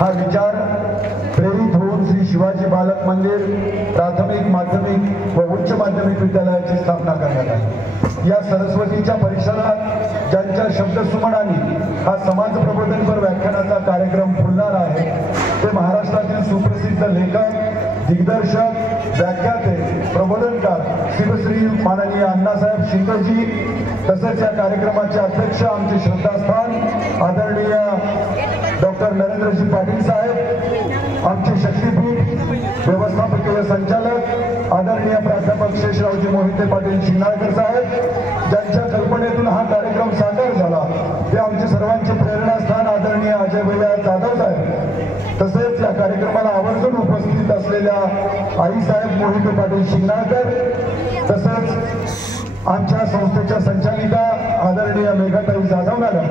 हा विचार प्रेरित होऊन श्री शिवाजी बालक मंदिर प्राथमिक माध्यमिक व उच्च माध्यमिक विद्यालयाची स्थापना करण्यात आली। या सरस्वतीच्या परिसरात ज्यांच्या शब्दसुमनाने हा समाज प्रबोधनपर व्याख्यानाचा कार्यक्रम फुलणार आहे ते महाराष्ट्रातील सुप्रसिद्ध लेखक, दिग्दर्शक, व्याख्याते, प्रबोधनकार शिवश्री माननीय अण्णासाहेब शिंदेजी, तसेच या कार्यक्रमाचे अध्यक्ष आमचे श्रद्धास्थान आदरणीय डॉक्टर नरेंद्रजी पाटील साहेब, आमचे शक्तीपीठ व्यवस्थापकीय संचालक आदरणीय प्राध्यापक शेषरावजी मोहिते पाटील शिंगाळकर साहेब, ज्यांच्या कल्पनेतून हा कार्यक्रम साकार झाला ते आमचे सर्वांचे प्रेरणास्थान आदरणीय अजय भैया जाधव साहेब, तसेच या कार्यक्रमाला आवर्जून उपस्थित असलेल्या आईसाहेब मोहिते पाटील शिंगाळकर, तसेच आमच्या संस्थेच्या संचालिका आदरणीय मेघाताई जाधव मॅडम,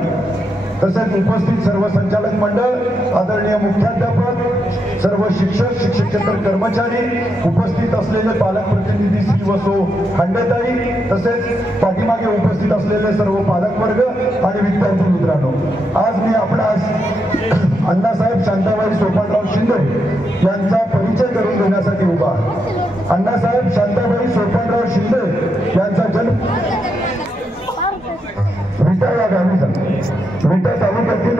तसेच उपस्थित सर्व संचालक मंडळ, आदरणीय मुख्याध्यापक, सर्व शिक्षक, शिक्षकेतर कर्मचारी, उपस्थित असलेले पालक प्रतिनिधी श्री वसो खंडेताई, तसेच पाठीमागे उपस्थित असलेले सर्व पालक वर्ग आणि विद्यार्थी मित्रांनो, आज मी आपणास अण्णासाहेब शांताबाई सोपानराव शिंदे यांचा परिचय करून देण्यासाठी उभा आहे। अण्णासाहेब शांताबाई सोपानराव शिंदे यांचा जन्म विटा या गावी झाला। विटा तालुक्यातील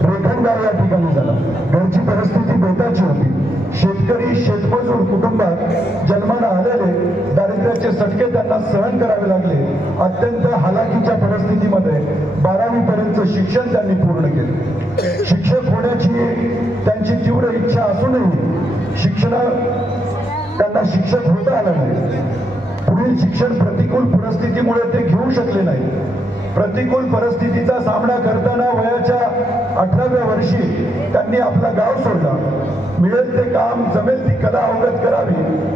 रेखनगाव या ठिकाणी झाला। घरची परिस्थिती बेताची होती। शेतकरी शेतमजूर कुटुंबात जन्माला आलेले दारिद्र्याचे चटके त्यांना सहन करावे लागले। अत्यंत हालाकीच्या परिस्थितीमध्ये 12वी पर्यंत शिक्षण त्यांनी पूर्ण केले। शिक्षक होण्याची त्यांची तीव्र इच्छा असूनही त्यांना शिक्षक होता आलं नाही। पुढील शिक्षण प्रतिकूल परिस्थितीमुळे ते घेऊ शकले नाही। प्रतिकूल परिस्थितीचा सामना करताना वयाच्या 18व्या वर्षी त्यांनी आपला गाव सोडला। मिळेल ते काम, जमेल ती कला अवगत करावी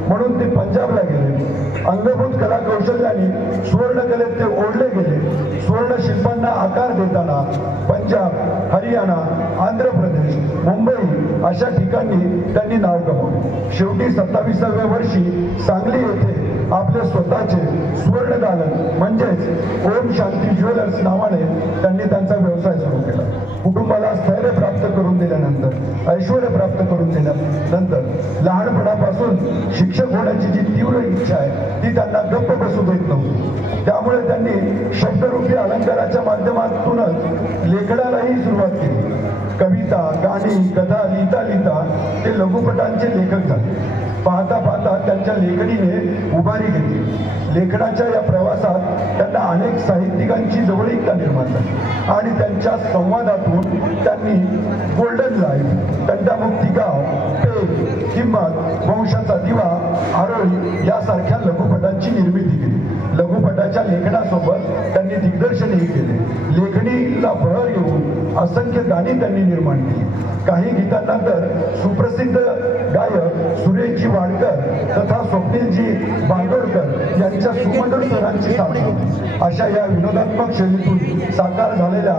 म्हणून ते पंजाबला गेले। अंगभूत कला कौशल्याने सुवर्णकलेत ते ओढले गेले। सुवर्ण शिल्पांना आकार देताना पंजाब, हरियाणा, आंध्र प्रदेश, मुंबई अशा ठिकाणी त्यांनी नाव कमावले। शेवटी 27व्या वर्षी सांगली येथे आपले स्वतःचे सुवर्ण दालन म्हणजेच ओम शांती ज्वेलर्स नावाने त्यांनी त्यांचा व्यवसाय सुरू केला। कुटुंबाला स्थैर्य प्राप्त करून दिल्यानंतर, ऐश्वर्य प्राप्त करून दिल्यानंतर लहानपणापासून शिक्षक होण्याची जी तीव्र इच्छा आहे ती त्यांना गप्प बसू देत नव्हती। त्यामुळे त्यांनी शब्दरूपी अलंकाराच्या माध्यमातूनच लेखनालाही सुरुवात केली। कविता, गाणी, कथा लिहिता लिहिता ते लघुपटांचे लेखक झाले। पाहता पाहता त्यांच्या लेखणीने उभारी घेतली। लेखनाच्या या प्रवासात त्यांना अनेक साहित्यिकांची जवळीकता निर्माण झाली आणि त्यांच्या संवादातून त्यांनी गोल्डन लाईफ, तंटामुक्ती गाव, पेग, किंमत, वंशाचा दिवा, आरोळी यासारख्या लघुपटांची निर्मिती केली। लघुपटाच्या लेखनासोबत त्यांनी दिग्दर्शनही केले। लेखणीला बहर येऊन असंख्य गाणी त्यांनी निर्माण केली। काही गीतांनंतर सुप्रसिद्ध गायक सुरेशजी वाडकर तथा स्वप्नीलजी बांदोडकर यांच्या सुमधुर स्वरांची साथ होती। अशा या विनोदात्मक शैलीतून साकार झालेल्या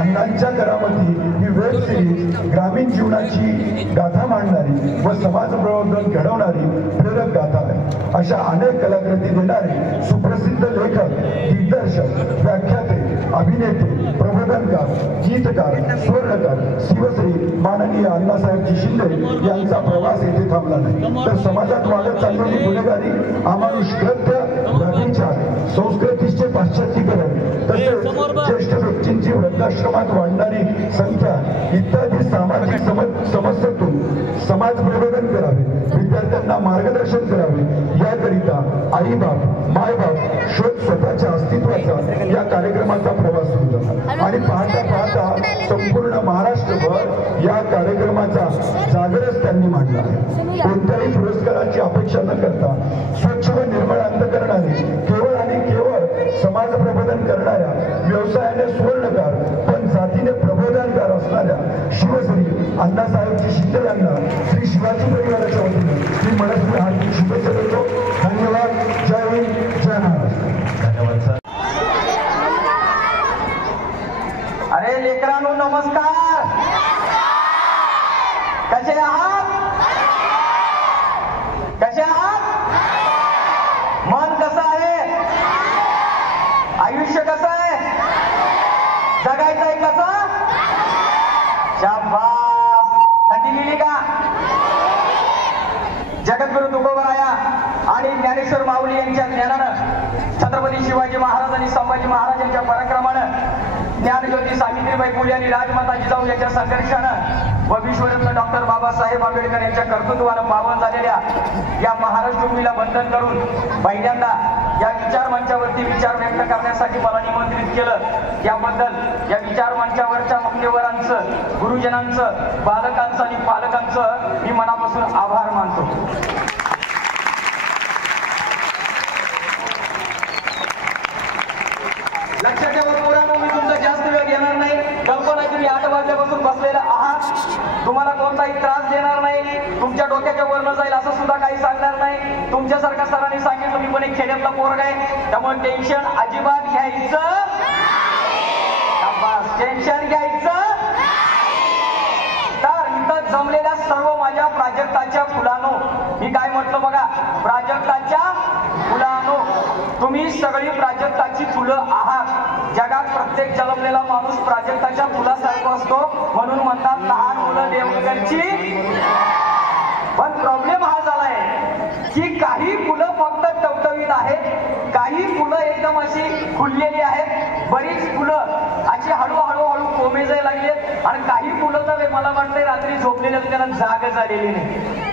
अण्णांच्या करामती ही वेब सिरीज ग्रामीण जीवनाची गाथा मांडणारी व समाज प्रबोधन घडवणारी प्रेरक गाथा आहे। अशा अनेक कलाकृती देणारे सुप्रसिद्ध लेखक, दिग्दर्शक, व्याख्याते, अभिनेते, प्रबोधनकार, गीतकार, स्वर्णकार शिवश्री माननीय अण्णासाहेबजी शिंदे यांचा प्रवास येथे थांबला नाही, तर समाजात वाढत चाललेली गुन्हेगारी, अमानुष कृत्य, व्यभिचार, संस्कृतीचे पाश्चात्तीकरण, तसेच ज्येष्ठ व्यक्तींची वृद्धाश्रमात वाढणारी संख्या इत्यादी सामाजिक समस्येतून समाज प्रबोधन करावे, विद्यार्थ्यांना मार्गदर्शन करावे याकरिता आई बाप, माय बाप शोध स्वतःच्या अस्तित्वाचा या कार्यक्रमाचा प्रवास सुरू झाला आणि पाहता पाहता संपूर्ण महाराष्ट्रभर या कार्यक्रमाचा जागरच त्यांनी मांडला आहे। कोणत्याही पुरस्काराची अपेक्षा न करता स्वच्छ व निर्मळ अंतःकरणाने केवळ आणि केवळ समाज प्रबोधन करणाऱ्या, व्यवसायाने सुवर्णकार पण जातीने प्रबोधनकार असणाऱ्या शिवश्री अण्णासाहेबजी शिंदे यांना श्री शिवाजी परिवाराच्या वतीने मी मनस्वी हार्दिक शुभेच्छा देतो। धन्यवाद। जय हिंद, जय महाराष्ट्र। धन्यवाद सर। अरे लेकरांनो नमस्कार, कसे आहात? कसे आहात? मन कसं आहे? आयुष्य कसं आहे? जगायचंय कसं? शाबास। माऊली यांच्या ज्ञानानं, छत्रपती शिवाजी महाराज आणि संभाजी महाराज यांच्या पराक्रमानं, ज्ञानज्योती सावित्रीबाई फुले आणि राजमाता जिजाऊ यांच्या संघर्षानं व विश्वरत्न डॉक्टर बाबासाहेब आंबेडकर यांच्या कर्तृत्वानं पावन झालेल्या या महाराष्ट्र भूमीला बंधन करून पहिल्यांदा या विचार मंचावरती विचार व्यक्त करण्यासाठी मला निमंत्रित केलं, याबद्दल या विचार मंचावरच्या मान्यवरांचं, गुरुजनांचं, बालकांचं आणि पालकांचं मी मनापासून आभार मानतो. लक्षात ठेवा पोरांनो, मी तुमचा जास्त वेळ घेणार नाही. कल्पना तुम्ही 8 वाजल्यापासून बसलेला आहात. तुम्हाला कोणताही त्रास देणार नाही, तुमच्या डोक्याच्या वरनं जाईल असं सुद्धा काही सांगणार नाही. तुमच्यासारख्या सरांनी सांगितलं मी पण एक खेड्यातला पोरगा आहे, त्यामुळे टेन्शन अजिबात घ्यायचं, टेन्शन घ्यायचं. तर इथं जमलेल्या सर्व माझ्या प्राजक्ताच्या फुलांनो, मी काय म्हटलं बघा, प्राजक्ताच्या फुलांनो, तुम्ही सगळी प्राजक्ताची फुलं आहात. जगात प्रत्येक जन्मलेला माणूस प्राजक्ताच्या फुलासारखा असतो, म्हणून म्हणतात लहान मुलं देवघरची. पण प्रॉब्लेम हा झालाय की काही फुलं फक्त टवटवीत आहेत, काही फुलं एकदम अशी खुललेली आहेत, बरीच फुलं अशी हळूहळू कोमेजायला लागलेत, आणि काही फुलं तर मला वाटतंय रात्री झोपलेल्या त्यांना जाग झालेली नाही.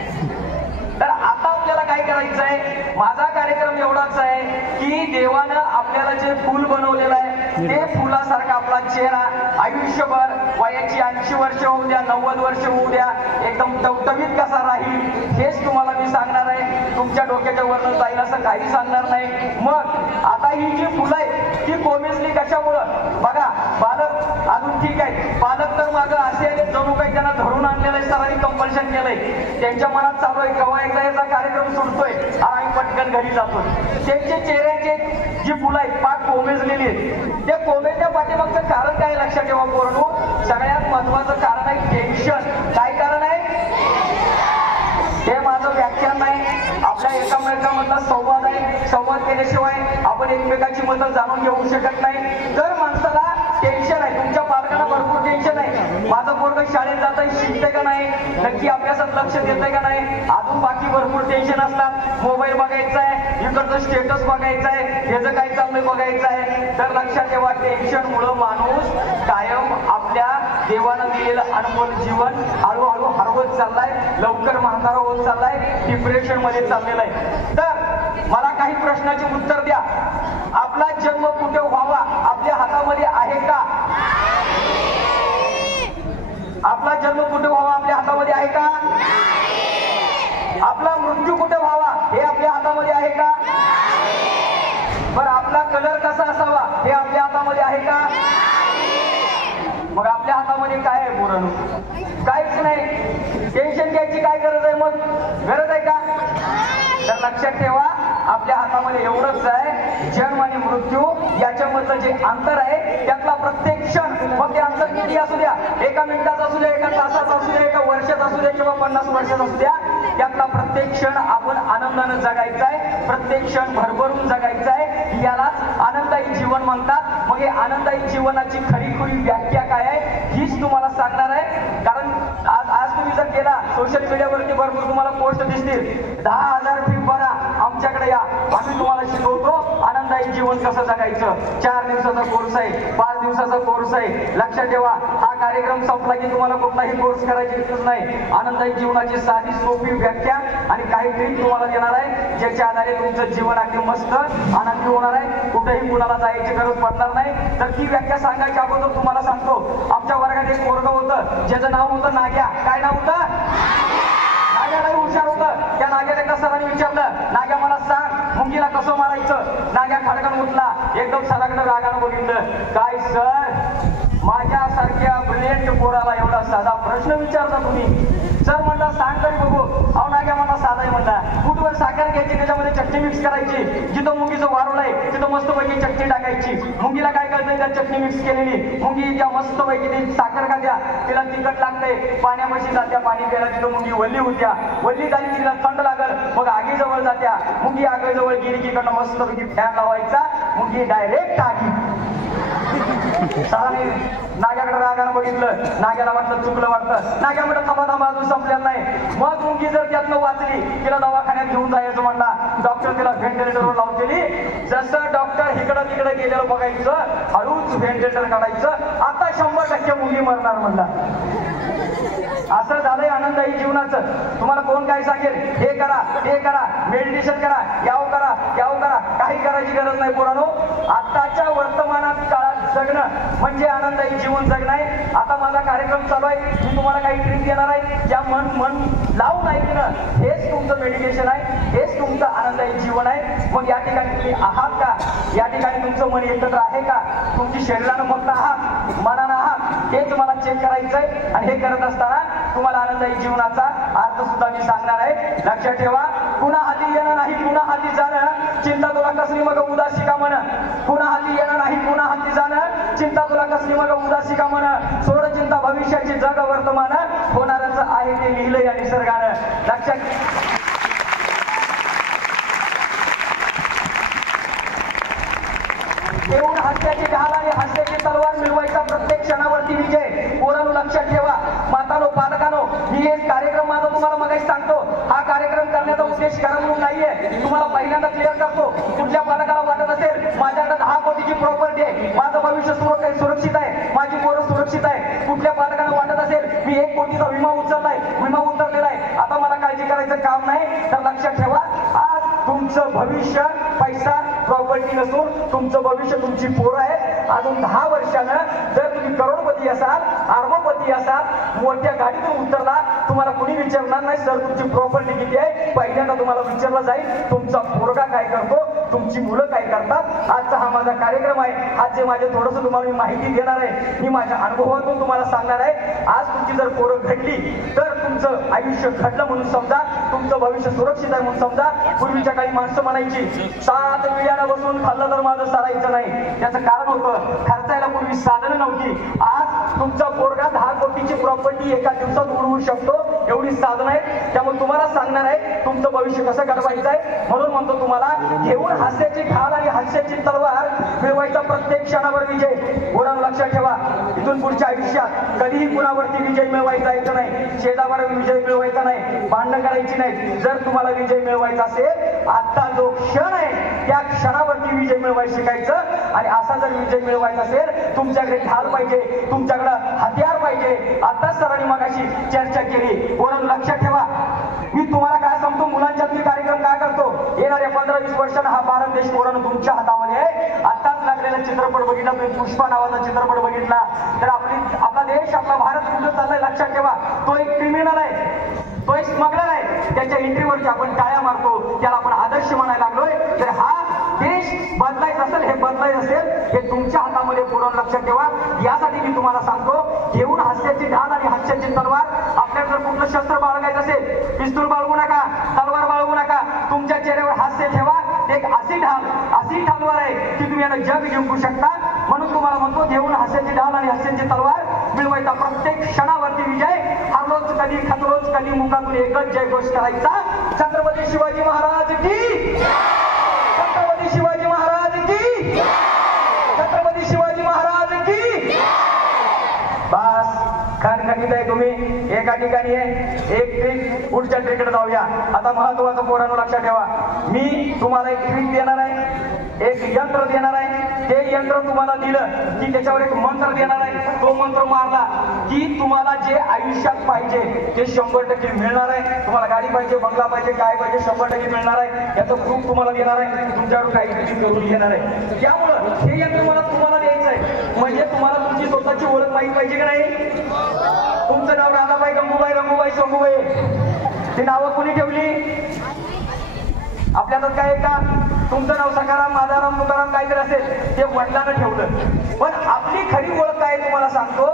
तर आता आपल्याला काय करायचं आहे, माझा कार्यक्रम एवढाच आहे की देवानं आपल्याला जे फूल बनवलेलं आहे ते फुलासारखा आपला चेहरा आयुष्यभर, वयाची 80 वर्ष होऊ द्या, 90 वर्ष होऊ द्या, एकदम टवटवीत कसा राहील हेच तुम्हाला मी सांगणार आहे. तुमच्या डोक्याच्या वरनं जाईल असं काही सांगणार नाही. मग आता ही जी फुलं आहे ती कोमेजली कशामुळं बघा, बालक अजून ठीक आहे, पालक तर मागं असे जणू काही त्यांना धरून आणलेलं आहे, सरांनी कंपल्शन केलंय, त्यांच्या मनात चालू आहे केव्हा एकदा याचा कार्यक्रम सुटतोय आणि आम्ही पटकन घरी जातो. त्यांचे चेहऱ्याचे जी फुलं आहेत पाठ कोमेजलेली आहेत, ते कोमेजच्या पाठीमागचं कारण काय लक्षात ठेवा पोरांनो, सगळ्यात महत्वाचं कारण आहे टेन्शन. काय कारण आहे ते माझं व्याख्यान नाही, आपल्या एकामेकांमधला संवाद आहे. संवाद केल्याशिवाय आपण एकमेकाची मतं जाणून घेऊ शकत नाही. तर माणसाला टेन्शन आहे, तुमच्या पालकांना भरपूर टेन्शन आहे, माझं पोरगं शाळेत जात आहे, शिकते का नाही, नक्की अभ्यासात लक्ष देते का नाही, अजून बाकी भरपूर टेन्शन असतात. मोबाईल बघायचा आहे, इकडचं स्टेटस बघायचं आहे, ह्याचं काय चाललंय बघायचं आहे. तर लक्षात ठेवा, टेन्शनमुळं माणूस कायम आपल्या देवानं दिलेलं अनमोल जीवन हळूहळू हरवत चाललाय, लवकर म्हातारा होत चाललाय, डिप्रेशन मध्ये चाललेलं आहे. तर मला काही प्रश्नाचे उत्तर द्या. आपला जन्म कुठे व्हावा आपल्या हातामध्ये आहे का? आपला जन्म कुठे व्हावा आपल्या हातामध्ये आहे का? आपला मृत्यू कुठे व्हावा हे आपल्या हातामध्ये आहे का? बरं, आपला कलर कसा असावा हे आपल्या हातामध्ये आहे का? मग आपल्या हातामध्ये काय आहे पोरांनो? काहीच नाही. टेन्शन घ्यायची काय गरज आहे? मग गरज आहे का? तर लक्षात ठेवा, आपल्या हातामध्ये एवढंच आहे, जन्म आणि मृत्यू याच्यामधलं जे अंतर आहे त्यातला प्रत्येक क्षण, मग ते अंतर किती असू द्या, 1 मिनिटाचा असू द्या, 1 तासाचा असू द्या, 1 वर्षाचा असू द्या किंवा 50 वर्षाचा असू द्या, त्यातला प्रत्येक क्षण आपण आनंदानं जगायचा आहे, प्रत्येक क्षण भरभरून जगायचा आहे. यालाच आनंदायी जीवन म्हणतात. मग हे आनंदायी जीवनाची खरी व्याख्या काय आहे हीच तुम्हाला सांगणार आहे. कारण आज तुम्ही जर गेला सोशल मीडियावरती भरपूर तुम्हाला पोस्ट दिसतील, 10,000 फी भरा आमच्याकडे या, आम्ही तुम्हाला शिकवतो आनंदायी जीवन कसं जगायचं. 4 दिवसाचा कोर्स आहे, 5 दिवसाचा कोर्स आहे. लक्षात ठेवा, हा कार्यक्रम संपला की तुम्हाला कुठलाही कोर्स करायची गरज नाही. आनंदायी जीवनाची साधी सोपी व्याख्या आणि काही ट्रिक तुम्हाला देणार आहे, ज्याच्या आधारे तुमचं जीवन अगदी मस्त आनंदी होणार आहे. कुठेही कुणाला जायची गरज पडणार नाही. तर ती व्याख्या सांगायच्या अगोदर तुम्हाला सांगतो, आमच्या वर्गात एक पोरगं होतं ज्याचं नाव होतं नाग्या. काय नाव होतं? नाग्या लई हुशार होतं. त्या नाग्याने एकदा सरांनी विचारलं, नाग्या मला सांग मुंगीला कसं मारायचं? नाग्या खडकन उठला, एकदम सराकडे रागानं बघितलं, काय सर माझ्यासारख्या ब्रिलियंट पोराला एवढा साधा प्रश्न विचारता तुम्ही? सर म्हणला सांग तरी बघू. अहो नाग्या मला साधा आहे म्हणला, कुठवर साखर घ्यायची, त्याच्यामध्ये चटणी मिक्स करायची, जिथं मुंगीचं वारुळ आहे तिथं मस्तपैकी चटणी टाकायची. मुंगीला काय कळतंय त्या चटणी मिक्स केलेली, मुंगी ज्या मस्तपैकी ती साखर खात्या, तिला तिखट लागते, पाण्यापाशी जात्या, पाणी प्यायला तिथं मुंगी वल्ली होत्या, वल्ली झाली तिला थंड लागल, मग आगीजवळ जात्या, मुंगी आगीजवळ गेली की कडनं मस्तपैकी फॅन लावायचा, मुंगी डायरेक्ट आगी. सरांनी नाग्याकडे रागानं बघितलं, नाग्याला वाटलं चुकलं वाटतं, नाग्या म्हटलं थांबा थांबा अजून संपलेलं नाही. मग मुंगी जर त्यातनं वाचली, तिला दवाखान्यात घेऊन जायचं म्हणला. डॉक्टर तिला व्हेंटिलेटरवर लावतेली. जसं डॉक्टर इकडं तिकडे गेलेलं बघायचं, हळूच व्हेंटिलेटर काढायचं. आता 100% मुंगी मरणार म्हणला. असं झालंय आनंदाई जीवनाचं. तुम्हाला कोण काय सांगेल, हे करा हे करा, मेडिटेशन करा, याव करा याव करा, काही करायची गरज नाही पोरांनो. आताच्या वर्तमानात काळात जगणं म्हणजे आनंदाई जीवन जगणं आहे. आता माझा कार्यक्रम चालू आहे, मी तुम्हाला काही ट्रिक देणार आहे. ज्या मन लावून ऐकणं हेच तुमचं मेडिटेशन आहे, हेच तुमचं आनंदाई जीवन आहे. मग या ठिकाणी तुम्ही आहात का? या ठिकाणी तुमचं मन एकत्र आहे का? तुमची शरीरानं फक्त आहात, मनानं आहात, हेच मला चेक करायचंय. आणि हे करत असताना तुम्हाला आनंदाई जीवनाचा अर्थ सुद्धा मी सांगणार आहे. लक्षात ठेवा, पुन्हा हाती येणं नाही पुन्हा हाती जाणं, चिंता तुला कसली मग उदासी का म्हण. पुन्हा हाती येणं नाही पुन्हा हाती जाणं, चिंता तुला कसली मग उदासी का म्हण. सोड चिंता भविष्याची जग वर्तमान, होणारच आहे ते लिहिलं या निसर्गानं. लक्षात येऊन हास्याची ढाल आणि हास्याची तलवार मिळवायचा प्रत्येक क्षणावरती विजय. पोरांनो लक्षात ठेवा, मातानो पालकानो, मी हे कार्यक्रम माझा तुम्हाला मगाशी सांगतो. हा कार्यक्रम करण्याचा उद्देश करा म्हणून नाहीये, तुम्हाला पहिल्यांदा क्लिअर करतो. कुठल्या पालकाला वाटत असेल माझ्याकडे 10 कोटीची प्रॉपर्टी आहे, माझं भविष्य सुरक्षित आहे, माझी पोरं सुरक्षित आहे. कुठल्या पालकाला वाटत असेल मी 1 कोटीचा विमा उचललाय, विमा उतरलेला आहे, आता मला काळजी करायचं काम नाही, तर लक्षात ठेवा, आज तुमचं भविष्य पैसा प्रॉपर्टी नसून तुमचं भविष्य तुमची पोरं आहे. अजून 10 वर्षानं जर तुम्ही करोडपती असाल, अरबपती असाल, मोठ्या गाडीतून उतरला, तुम्हाला कोणी विचारणार नाही सर तुमची प्रॉपर्टी किती आहे. पहिल्यांदा तुम्हाला विचारलं जाईल तुमचा पोरगा काय करतो, तुमची मुलं काय करतात. आजचा हा माझा कार्यक्रम आहे. आज जे माझे थोडंसं तुम्हाला मी माहिती देणार आहे, मी माझ्या अनुभवातून तुम्हाला सांगणार आहे. आज तुमची जर पोरं घडली तर तुमचं आयुष्य घडलं म्हणून समजा, तुमचं भविष्य सुरक्षित आहे म्हणून समजा. पूर्वीच्या काही माणसं म्हणायची 7 विड्याला बसून खाल्लं तर माझं सरायचं नाही. त्याचं कारण होतं खर्चायला पूर्वी साधनं नव्हती. आज तुमचा पोरगा 10 कोटीची प्रॉपर्टी एका दिवसात उडवू शकतो, एवढी साधनं आहेत. त्यामुळे तुम्हाला सांगणार आहे तुमचं भविष्य कसं घडवायचं आहे. म्हणून म्हणतो तुम्हाला, घेऊन हास्याची ढाल आणि हास्याची तलवार मिळवायचा प्रत्येक क्षणावर विजय. पोरांनो लक्षात ठेवा, इथून पुढच्या आयुष्यात कधीही कुणावरती विजय मिळवायचा यायचं नाही, शेजावर विजय मिळवायचा नाही, भांडणं करायची नाही. जर तुम्हाला विजय मिळवायचा असेल, आता जो क्षण आहे त्या क्षणावरती विजय मिळवायला शिकायचं. आणि असा जर विजय मिळवायचा असेल, तुमच्याकडे ढाल पाहिजे, तुमच्याकडे हत्यार पाहिजे. आता सरांनी मगाशी चर्चा केली. पोरांनो लक्षात ठेवा, मी तुम्हाला काय सांगतो, मुलांच्यात मी कार्यक्रम काय करतो, येणाऱ्या 15-20 वर्षांना हा भारत देश पोरांनो तुमच्या हातामध्ये आहे. आताच लागलेला चित्रपट बघितला, तुम्ही पुष्पा नावाचा चित्रपट बघितला, तर आपला देश, आपला भारत कुठं चाललाय लक्षात ठेवा. तो एक क्रिमिनल आहे, तो एक स्मगलर आहे. त्याच्या एंट्रीवरती आपण टाळ्या मारतो, त्याला आपण आदर्श म्हणायला लागलोय. तर हा देश बदलायचं असेल, हे बदलायचं असेल, हे तुमच्या हातामध्ये पूर्ण लक्षात ठेवा. यासाठी मी तुम्हाला सांगतो, घेऊन हास्याची ढाल आणि हास्याची तलवार. आपल्याला जर कुठलं शस्त्र बाळगायचं असेल, पिस्तूल बाळगू नका, तलवार बाळगू नका, तुमच्या चेहऱ्यावर हास्य ठेवा. एक अशी ढाल, अशी तलवार आहे की तुम्ही याला जग जिंकू शकता. म्हणून तुम्हाला म्हणतो, घेऊन हास्याची ढाल आणि हास्याची तलवार मिळवायचा प्रत्येक क्षणावरती विजय. हरलोच कधी खतरोच कधी मुखातून एकच जयघोष करायचा. छत्रपती शिवाजी महाराज की, छत्रपती शिवाजी महाराज की, छत्रपती शिवाजी महाराज की. बस खणखणीत आहे तुम्ही, एका ठिकाणी आहे. एक ट्रिक, पुढच्या ट्रिककडे जाऊया. आता महत्वाचं पोरांनो लक्षात ठेवा, मी तुम्हाला एक ट्रिक देणार आहे, एक यंत्र देणार आहे. ते यंत्र तुम्हाला दिलं की त्याच्यावर एक मंत्र देणार आहे. तो मंत्र मारला की तुम्हाला जे आयुष्यात पाहिजे ते 100% मिळणार आहे. तुम्हाला गाडी पाहिजे, बंगला पाहिजे, काय पाहिजे, 100% मिळणार आहे. याचं प्रूफ तुम्हाला देणार आहे, तुमच्याकडून काही करून घेणार आहे. त्यामुळं हे यंत्र मला तुम्हाला द्यायचं आहे. म्हणजे तुम्हाला तुमची स्वतःची ओळख माहीत पाहिजे की नाही. तुमचं नाव राधाबाई, गंगूबाई, रंगूबाई, शंभूबाई, ती नावं कोणी ठेवली? आपल्यातच काय का? तुमचं नाव सखाराम, माधाराम, तुकाराम काहीतरी असेल, ते वडिलांना ठेवलं. पण आपली खरी ओळख काय तुम्हाला सांगतो,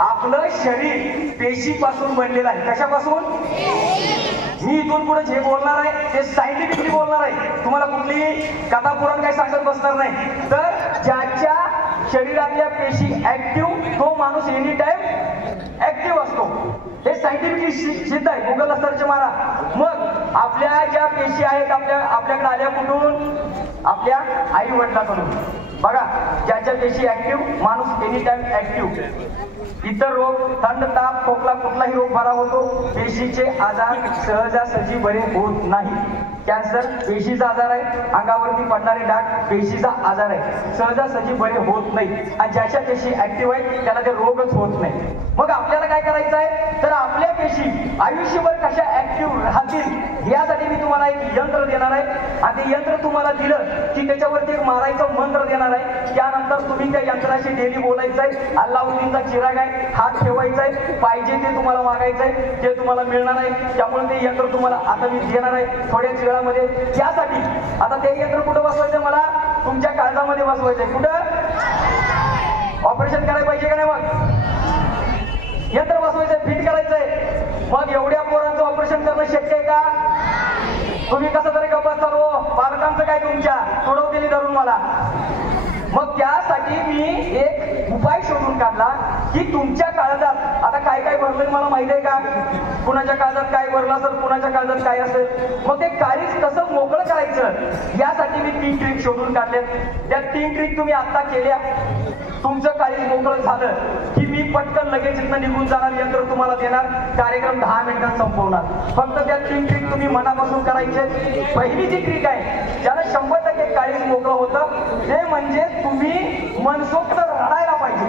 आपलं शरीर पेशीपासून बनलेलं आहे. कशापासून? मी इथून पुढे जे बोलणार आहे ते सायंटिफिकली बोलणार आहे. तुम्हाला कुठली कथा पुराण काही सांगत बसणार नाही. तर ज्याच्या शरीरातल्या पेशी ऍक्टिव्ह, तो माणूस एनी टाइम ऍक्टिव्ह असतो. हे सायंटिफिकली सिद्ध आहे, गुगलला सर्च मारा. मग आपल्या ज्या पेशी आहेत आपल्याकडे आल्या कुठून? आपल्या आई वडिलांकडून. बघा, ज्याच्या पेशी ऍक्टिव्ह माणूस एनी टाइम ऍक्टिव्ह. इतर रोग, थंड, ताप, खोकला, कुठलाही रोग बरा होतो. पेशीचे आजार सहजासहजी बरे होत नाही. कॅन्सर पेशीचा आजार आहे, अंगावरती पडणारे डाग पेशीचा आजार आहे, सहजासहजी बरे होत नाही. आणि ज्याच्या पेशी ऍक्टिव्ह आहेत त्याला ते रोगच होत नाही. मग आपल्याला काय करायचं आहे, तर आपल्या पेशी आयुष्यभर कशा ऍक्टिव्ह राहतील यासाठी मी तुम्हाला एक यंत्र देणार आहे. आणि ते यंत्र तुम्हाला दिलं की त्याच्यावरती एक मारायचं मंत्र देणार आहे. त्यानंतर तुम्ही त्या यंत्राशी डेली बोलायचं आहे. अल्लाउद्दीनचा चिराग आहे, हात ठेवायचा आहे, पाहिजे ते तुम्हाला मागायचं आहे, ते तुम्हाला मिळणार आहे. त्यामुळे ते यंत्र तुम्हाला आता मी देणार आहे थोड्याच वेळामध्ये. त्यासाठी आता ते यंत्र कुठं बसवायचं, मला तुमच्या काळजामध्ये बसवायचंय. कुठं ऑपरेशन करायला पाहिजे का नाही, मग यंत्र बसवायचंय, फिट करायचंय. मग एवढ्या पोरांचं ऑपरेशन करणं शक्य आहे का? तुम्ही कसं तरी गप्प बसता हो, पालकांचं काय तुमच्या सोडवतेली धरून मला. मग त्यासाठी मी एक उपाय शोधून काढला की तुमच्या काळजात आता काय काय भरलं मला माहिती आहे का? कुणाच्या काळजात काय भरलं असेल, कुणाच्या काळजात काय असेल, मग ते काळीज कसं मोकळं करायचं यासाठी मी 3 ट्रिक शोधून काढल्यात. त्या 3 ट्रिक तुम्ही आता केल्या, तुमचं काळीज मोकळं झालं की मी पटकन लगेच इथं निघून जाणार, यंत्र तुम्हाला देणार, कार्यक्रम 10 मिनिटात संपवणार. फक्त त्या 3 ट्रिक तुम्ही मनापासून करायचे. पहिली जी ट्रिक आहे ज्याला 100% काळीज मोकळं होतं ते म्हणजे तुम्ही मनसोक्त रडायला पाहिजे.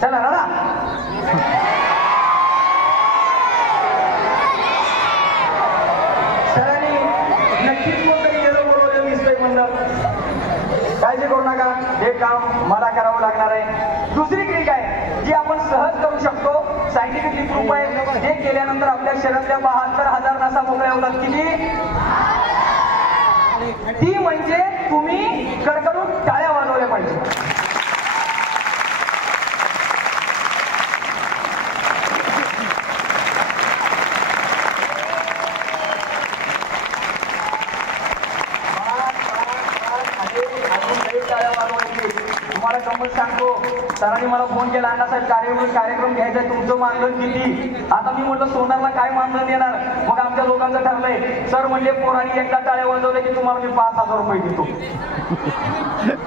चला रडा. सरांनी नक्कीच कोणतरी गेलं बोलवलं दिसतंय म्हणलं. काळजी करू नका, हे काम मला करावं लागणार आहे. दुसरी ट्रिक आहे जी आपण सहज करू शकतो, सायंटिफिकली प्रूफ आहे. हे केल्यानंतर आपल्या शरीरातल्या 72,000 नसा मोकळ्या होतात. किती? ती म्हणजे तुम्ही कडकडून टाळ्या वाजवल्या पाहिजे. तुम्हाला गंमत सांगतो, सरांनी मला फोन केला, अण्णासाहेब कार्यक्रम घ्यायचा आहे, तुमचं मानधन किती? आता मी म्हटलं सोनारला काय मानधन देणार? मग आमच्या लोकांचं ठरलंय. सर म्हणले पोरांनी एकदा टाळ्या वाजवल्या की तुम्हाला मी 5,000 रुपये देतो.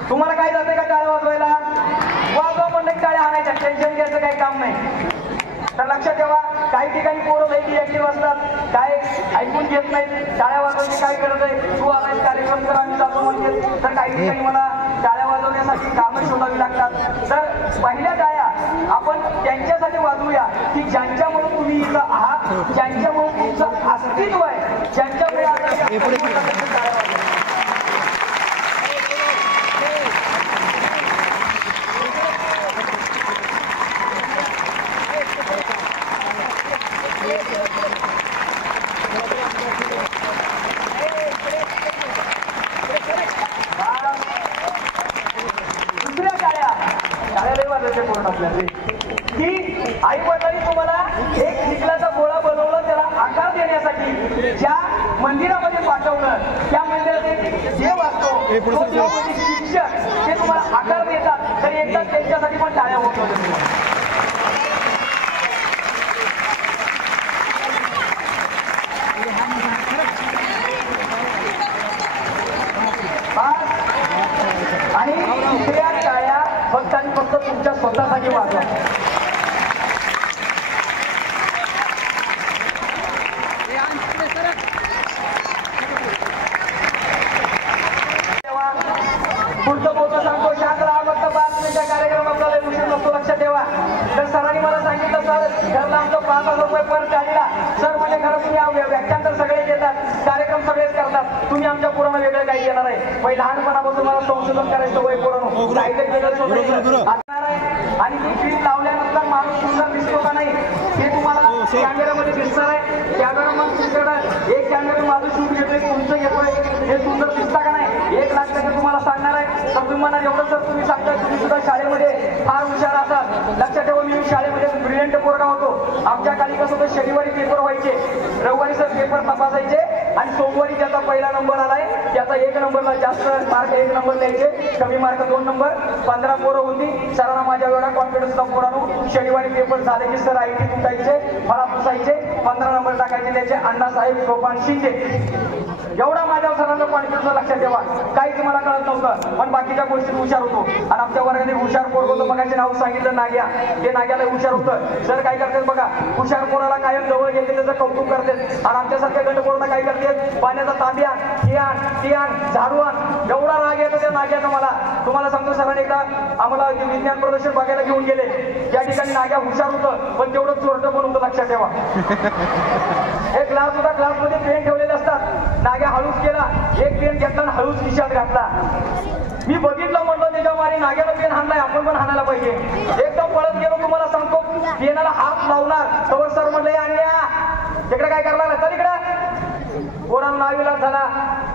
तुम्हाला काय जातंय का टाळ्या वाजवायला? वाजवा म्हणलं टाळ्या आणायच्या, टेन्शन घ्यायचं काही काम नाही. तर लक्षात ठेवा, काही ठिकाणी पोरं लई ऍक्टिव्ह असतात, काय ऐकून घेत नाहीत. टाळ्या वाजवायची काय गरज आहे? तू आलाय कार्यक्रम करा आम्ही जातो म्हणजे. तर काही ठिकाणी मला टाळ्या वाजवण्यासाठी कामं शोधावी लागतात. तर पहिल्या टाळ्या आपण त्यांच्यासाठी वाजवूया की ज्यांच्यामुळे तुम्ही इथं आहात, ज्यांच्यामुळे तुमचं अस्तित्व आहे, ज्यांच्यामुळे आता टाळ्या वाजवा. की आई वडिलांनी तुम्हाला एक चिखलाचा गोळा बनवला, त्याला आकार देण्यासाठी ज्या मंदिरामध्ये पाठवलं, त्या मंदिरात एक देव असतो, तो देव म्हणजे शिक्षक, ते तुम्हाला आकार देतात. तरी एकदा त्यांच्यासाठी पण टाळ्या होत होत्या. आणि दुसऱ्या टाळ्या फक्त आणि फक्त तुमच्या स्वतःसाठी वाजवा. पुढचं बोलतो सांगतो, शांत राहा, फक्त 5 मिनिटच्या कार्यक्रम आपल्याला उशीर नसतो, लक्षात ठेवा. तर सरांनी मला सांगितलं, सर घरला आमचं 5,000 रुपये पर टाळीला. सर म्हणजे खरं तुम्ही व्याख्यान तर सगळे देतात, कार्यक्रम सगळेच करतात, तुम्ही आमच्या पोरांना वेगळं काही देणार आहे? पहिले लहानपणापासून मला संशोधन करायचं वय पोरांनो, काहीतरी वेगळं आणि ती फिल्म लावल्यानंतर माणूस सुंदर दिसतो का नाही ते तुम्हाला कॅमेऱ्यामध्ये दिसणार आहे. कॅमेरामन तुमच्याकडे एक कॅमेरा माझं शूट घेतोय, तुमचं घेतोय, हे सुंदर दिसता का नाही 1 लाख टक्के तुम्हाला सांगणार आहे. तर तुम्ही म्हणा एवढं सर तुम्ही सांगता, तुम्ही सुद्धा शाळेमध्ये फार हुशार असाल. लक्षात ठेवा, मी शाळेमध्ये ब्रिलियंट पोरगा होतो. आमच्या काळी कसं होतं, शनिवारी पेपर व्हायचे, रविवारी सर पेपर तपासायचे आणि सोमवारी ज्याचा पहिला नंबर आलाय त्याचा 1 नंबरला जास्त मार्क 1 नंबर द्यायचे, कमी मार्क 2 नंबर. 15 पोरं होती. सरांना माझ्या एवढा कॉन्फिडन्स होता पोरांनो, शनिवारी पेपर झाले की सर IT तुटायचे, मला पुसायचे, 15 नंबर टाकायचे त्याचे. अण्णासाहेब सोपान शिंदे एवढा माझ्या सरांचा कॉन्फिडन्स लक्षात ठेवा. काहीच मला कळत नव्हतं पण बाकीच्या गोष्टीत हुशार होतो. आणि आमच्या वर्गाने हुशार पोर होतं, मगाचे नाव सांगितलं नाग्या, ते नाग्याला हुशार होतं. सर काय करतात बघा, हुशार पोराला कायम जवळ घेते त्याचं कौतुक करतात. आणि आमच्यासारख्या गंडपोराला काय करतात, पाण्याचा तांब्या ती आण झाडू आण, एवढा राग येतो त्या नाग्याचा मला. तुम्हाला सांगतो, सरांनी एकदा आम्हाला विज्ञान प्रदर्शन बघायला घेऊन गेले. त्या ठिकाणी नाग्या हुशार होतं पण तेवढं चोरटं पण होतं, लक्षात ठेवा. एक ग्लास होता, ग्लासमध्ये पेन ठेवलेले असतात. नाग्या हळूच केला, एक पेन घेतला आणि हळूच खिशात घातला. मी बघितलं, म्हटलं त्याच्या मारी नाग्याला पेन हाणलाय, आपण पण हाणायला पाहिजे. एकदम पळत गेलो, तुम्हाला सांगतो पेनाला हात लावणार तवर सर म्हटलं आणल्या तिकडे काय करणार, चल इकडे. पोरांना नावीला झाला,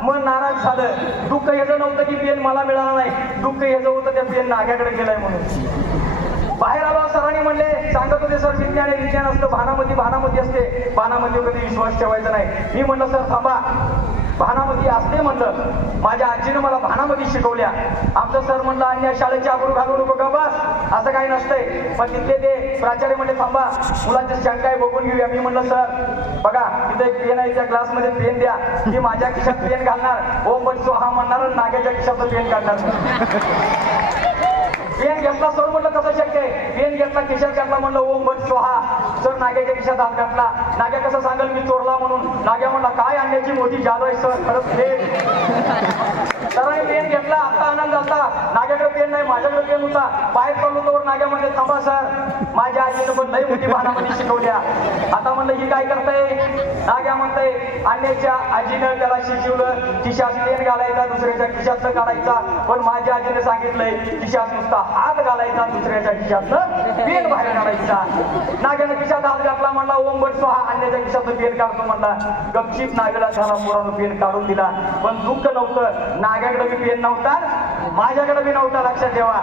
मन नाराज झालं. दुःख याचं नव्हतं की पेन मला मिळाला नाही, दुःख याचं होतं त्या पेन नाग्याकडे गेलाय म्हणून. बाहेर आलो, सरांनी म्हणले, सांगत होते सर विज्ञान आहे, विज्ञान असतं, भानामती असते, भानामध्ये कधी विश्वास ठेवायचा नाही. मी म्हणलं सर थांबा, भानामती असते म्हणलं, माझ्या आजीनं मला भानामती शिकवल्या. आमचं सर म्हणलं अन्य शाळेची आबरू घालू नको का, बस असं काही नसतंय. पण तिथले ते प्राचार्य म्हणले थांबा, मुलांची शंका आहे बघून घेऊया. मी म्हणलं सर बघा तिथे एक पेन आहे, त्या ग्लासमध्ये पेन द्या. मी माझ्या खिशात पेन घालणार, ओम बट हा म्हणणार, नाग्याच्या खिशातलं पेन काढणार. पेन घेतला सर, म्हटलं कसं शक्य आहे, पेन घेतला खिशात घातला, म्हणलं ओम भट स्वाहा. सर नाग्याच्या खिशात हात घातला. नाग्या कसं सांगेल मी चोरला म्हणून. नाग्या म्हणला काय आणण्याची मोठी जादू आहे सर, खरंच पेन. सरांनी पेन घेतला, आता आनंद झाला. नाग्याकडे पेन नाही, माझ्याकडे पेन होता. बाहेर पडलो तर नाग्या म्हणजे थांबा सर, माझ्या आजीनं पण लई मोठी भानामध्ये शिकवल्या. आता म्हणलं ही काय करताय, नाग्या म्हणताय आणण्याच्या आजीनं त्याला शिकवलं खिशात पेन घालायचा, दुसऱ्याच्या खिशातलं काढायचा. पण माझ्या आजीने सांगितलंय खिशात नुसता हात घालायचा, दुसऱ्याच्या खिशातनं पेन बाहेर काढायचा. नाग्यानं खिशात हात घातला, म्हणला ओम बट स्वाहा, अन्याच्या खिशातनं पेन काढतो म्हणला. गपचीप नाग्याला झाला, पोरानं पेन काढून दिला. पण दुःख नव्हतं, नाग्याकडे बी पेन नव्हता, माझ्याकडे बी नव्हता, लक्षात ठेवा.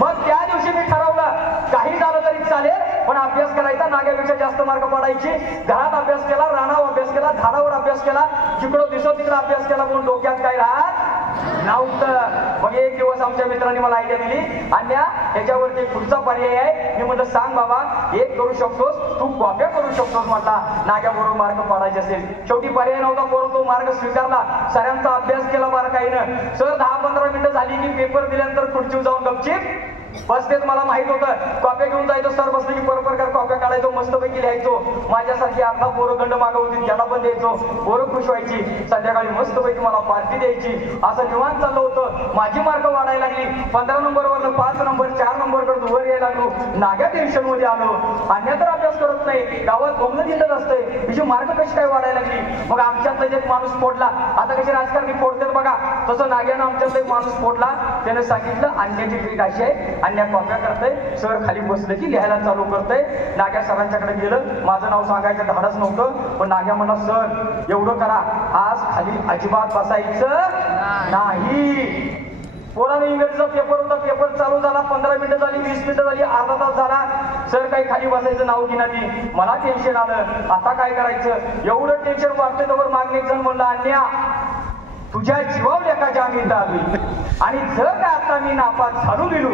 मग त्या दिवशी मी ठरवलं काही झालं तरी चालेल पण अभ्यास करायचा, नाग्यापेक्षा जास्त मार्क पडायची. घरात अभ्यास केला, रानावर अभ्यास केला, झाडावर अभ्यास केला, जिकडं दिसत तिकडं अभ्यास केला, म्हणून डोक्यात काय राहत नव्हतं. मग एक दिवस आमच्या मित्रांनी मला आयडिया दिली, अन्या याच्यावरती पुढचा पर्याय आहे. मी म्हटलं सांग बाबा. एक करू शकतोस तू, कॉप्या करू शकतोस म्हटला, नाग्याबरोबर मार्क पाडायचे असेल. शेवटी पर्याय नव्हता, परंतु मार्ग स्वीकारला. सरांचा अभ्यास केला बारकाईनं. सर 10-15 मिनिटं झाली की पेपर दिल्यानंतर खुर्चीवर जाऊन गपचीप बसतेच. मला माहित होतं कॉप्या घेऊन जायचो, सर बसले की बरोबर कॉप्या काढायचो, मस्तपैकी लिहायचो. माझ्यासारखी अर्धा पोरं गंड मागं होती, त्याला पण द्यायचो, पोरं खुश व्हायची. संध्याकाळी मस्तपैकी मला पार्टी द्यायची. असं निवांत चाललं होतं. माझी मार्क वाढायला लागली. 15 नंबरवर 5 नंबर 4 नंबरकडे वर यायला लागलो. नाग्या टेन्शन मध्ये आलो. अन्य तर अभ्यास करत नाही, गावात बोंबलं दिलं असतंय, तिची मार्क कशी काय वाढायला लागली. मग आमच्यातला एक माणूस फोडला. आता कशी राजकारणी फोडतात बघा, तसं नाग्यानं आमच्यातला एक माणूस फोडला. त्याने सांगितलं अन्याची ट्रीट अशी आहे, अन्या कॉप्या करतंय, सर खाली बसलं की लिहायला चालू करतंय. नाग्या सरांच्याकडे गेलं, माझं नाव सांगायचं धाडच नव्हतं. पण नाग्या म्हणला सर एवढं करा, आज खाली अजिबात बसायचं नाही. पोराने इंग्रजीचा पेपर होता, पेपर चालू झाला, 15 मिनिटं झाली, 20 मिनिटं झाली, अर्धा तास झाला. सर काही खाली बसायचं नाव घेणार नाही. मला टेन्शन आलं, आता काय करायचं. एवढं टेन्शन वाटतंय तर मागणी जण म्हणलं अन्या तुझ्या जीवावर एका जामीन आली, आणि जर का आता मी नापास झालो गेलो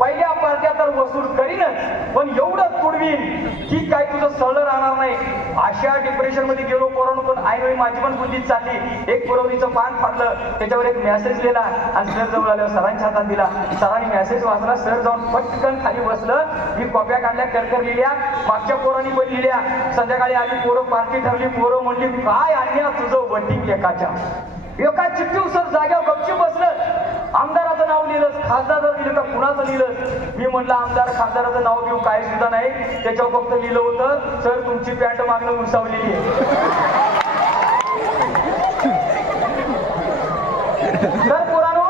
पहिल्या पार्ट्या तर वसूल करीनच, पण एवढं तुडवीन की काय तुझं सरळ राहणार नाही. अशा डिप्रेशन मध्ये गेलो पोरांनो. पण आई माझी पण बुद्धीच चालली. एक पुरवणीचं पान फाडलं, त्याच्यावर एक मेसेज लिहिला आणि सर जवळ आल्यावर सरांच्या हातात दिला. सरांनी मेसेज वाचला, सर जाऊन पटकन खाली बसलं. मी कॉप्या काढल्या, करकर लिहिल्या, मागच्या पोरांनी पण लिहिल्या. संध्याकाळी आली, पोरं पार्टी ठरली. पोरं म्हणली काय आणल्या तुझं वटिंग एकाच्या एका चिठ्ठीवर. सर जाग्यावर गपची बसलं. आमदाराचं नाव लिहिलं, खासदाराचं लिहिलं का कुणाचं लिहिलं. मी म्हटलं आमदार खासदाराचं नाव देऊ काय सुद्धा नाही, त्याच्यावर फक्त लिहिलं होतं सर तुमची पॅन्ट मागणं उंचावलेली आहे. तर पोरांनो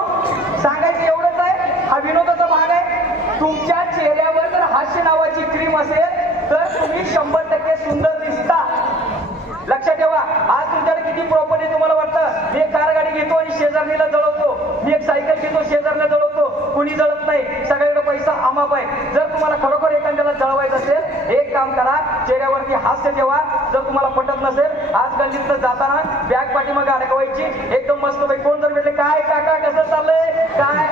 सांगायचं एवढंच आहे, हा विनोदाचा भाग आहे. तुमच्या चेहऱ्यावर जर हास्य नावाची क्रीम असेल तर तुम्ही 100% सुंदर दिसता. लक्षात ठेवा. आज तुमच्याकडे किती प्रॉपर्टी तुम्हाला वाटतं मी एक कार गाडी घेतो आणि शेजारणीला जळवतो, मी एक सायकल घेतो शेजारला जळवतो, कुणी जळत नाही, सगळ्याकडे पैसा अमाप आहे. जर तुम्हाला खरोखर एखाद्याला जळवायचं असेल एक काम करा, चेहऱ्यावरती हास्य ठेवा. जर तुम्हाला पटत नसेल आज गल्लीत जाताना बॅग पाठीमागे अडकवायची, एकदम मस्त पैकी. कोण जर भेटले काय काका कसं चाललंय काय,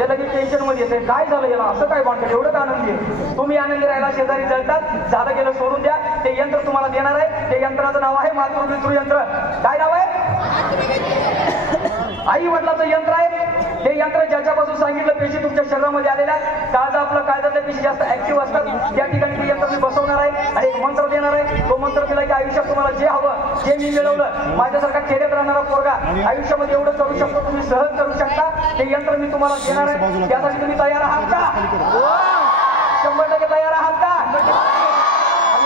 या लगेच टेन्शन मध्ये येते, काय झालं याला असं काय भांडण, एवढं आनंदी आहे. तुम्ही आनंदी राहायला शेजारी जळतात, झालं गेलं सोडून द्या. ते यंत्र तुम्हाला देणार आहे, ते यंत्राचं नाव आहे मातृ यंत्र. काय नाव आहे आई वडिलाचं यंत्र आहे. हे यंत्र ज्याच्यापासून सांगितलं पेशी तुमच्या शरीरामध्ये आलेल्या काळजातल्या पेशी जास्त ऍक्टिव्ह असतात. त्या ठिकाणी ते यंत्र मी बसवणार आहे आणि एक मंत्र देणार आहे. तो मंत्र दिला की आयुष्यात तुम्हाला जे हवं, जे मी मिळवलं, माझ्यासारखा खेड्यात राहणारा पोरगा आयुष्यामध्ये एवढं करू शकतो, तुम्ही सहज करू शकता. हे यंत्र मी तुम्हाला देणार आहे. त्यासाठी तुम्ही तयार आहात का? 100% तयार आहात का?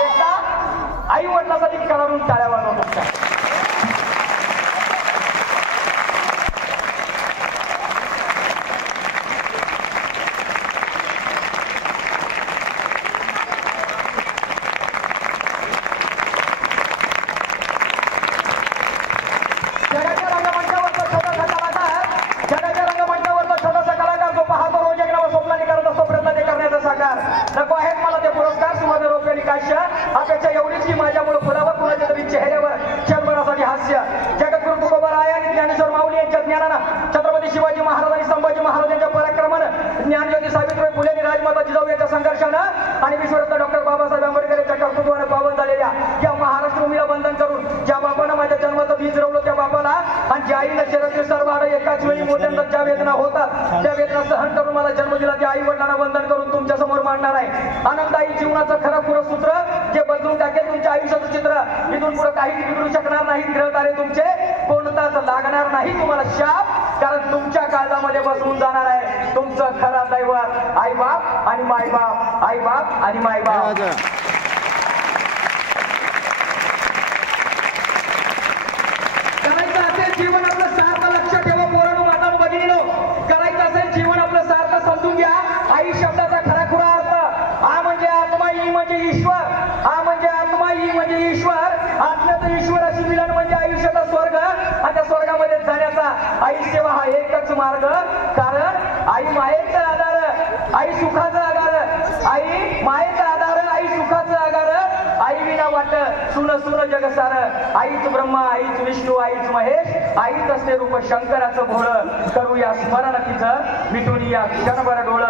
एकदा आई वडिलांसाठी कडाडून टाळ्या वाजवतो तुमच्या. नको आहेत मला ते पुरस्कार सुवर्ण रोप्यानी काश्य. अपेक्षा एवढीच की माझ्यामुळे फुलावर कुणाच्या तरी चेहऱ्यावर क्षणभरासाठी हास्य. जगद्गुरु तुकोबाराय आणि ज्ञानेश्वर माऊली यांच्या ज्ञानानं, छत्रपती शिवाजी महाराज आणि संभाजी महाराज यांच्या पराक्रमानं, ज्ञानज्योती सावित्रीबाई फुले आणि राजमाता जिजाऊ यांच्या संघर्षानं आणि विश्वरत्न डॉक्टर बाबासाहेब आंबेडकर यांच्या कर्तृत्वाने पावन झालेल्या या महाराष्ट्र भूमीला वंदन करून ज्या बापानं माझ्या जन्माचं बीज रवलं त्या बापाला आणि ज्या आईनं शरीरातील सर्व हाडं एकाच वेळी मोठ्यांदा ज्या वेदना होतात त्या वेदना सहन करून मला जन्म दिला त्या आई वडिलांना वंदन करून तुमच्या समोर मांडणार आहे. आनंदाई जीवनाचं खरं पुरं सूत्र जे बदलून टाकेल तुमच्या आयुष्याचं चित्र. इथून पुढे काही बिघडू शकणार नाही. ग्रह तारे तुमचे कोणताच लागणार नाही तुम्हाला शाप, कारण तुमच्या काळजामध्ये बसवून जाणार आहे तुमचं खरं दैवत आई बाप आणि मायबाप. आई बाप आणि मायबाप. करायचं असेल जीवन आपलं सार्थ लक्ष ठेवा. पोरांनो, मातांनो, भगिनीनो, करायचं असेल जीवन आपलं सार्थ समजून घ्या. आई शब्दाचा खरा खुरा अर्थ आ म्हणजे आत्मा, ई म्हणजे ईश्वर. आ म्हणजे आत्मा, ई म्हणजे ईश्वर. आत्म्यात ईश्वर अशी मिलन म्हणजे आयुष्याचा स्वर्ग आणि त्या स्वर्गामध्ये जाण्याचा आई सेवा हा एकच मार्ग. कारण आई मायेचा आधार, आई सुखाचा आधार, आई मायेचा आधार, आई सुखाचा आधार. आई विना वाट सुन सुन जग सार. आईच ब्रह्मा, आईच विष्णू, आईच महेश, आईच असते रूप शंकराचं भोळ. करूया स्मरण तिचं, मिटून या क्षणभर डोळ,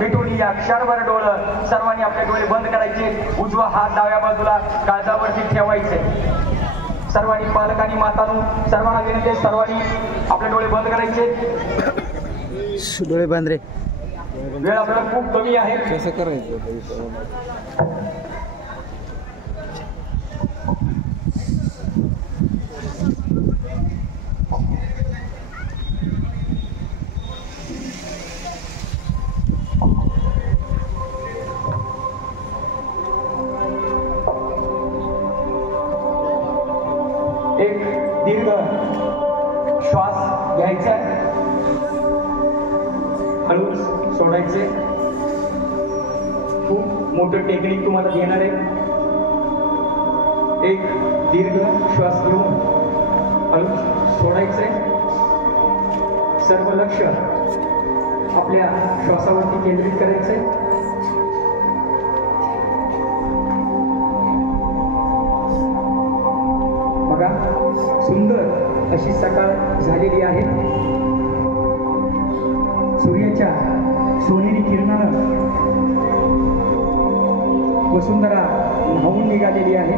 मिटून या क्षणभर डोळ. सर्वांनी आपले डोळे बंद करायचे. उजवा हात डाव्या बाजूला काळजावरती ठेवायचे. सर्वांनी पालकांनी मातांनो सर्वांना विनंती आहे, सर्वांनी आपले डोळे बंद करायचे. डोळे बंद रे. वेळ आपल्याला खूप कमी आहे. कसं करायचं? एक दीर्घ श्वास घ्यायचा, हळूच सोडायचे. खूप मोठं टेक्निक तुम्हाला देणार आहे. एक दीर्घ श्वास घेऊन हळूच सोडायचे. सर्व लक्ष आपल्या श्वासावरती केंद्रित करायचे. बघा, सुंदर अशी सकाळ झालेली आहे. सूर्याच्या सोनेरी किरणानं वसुंधरा न्हावून निघालेली आहे.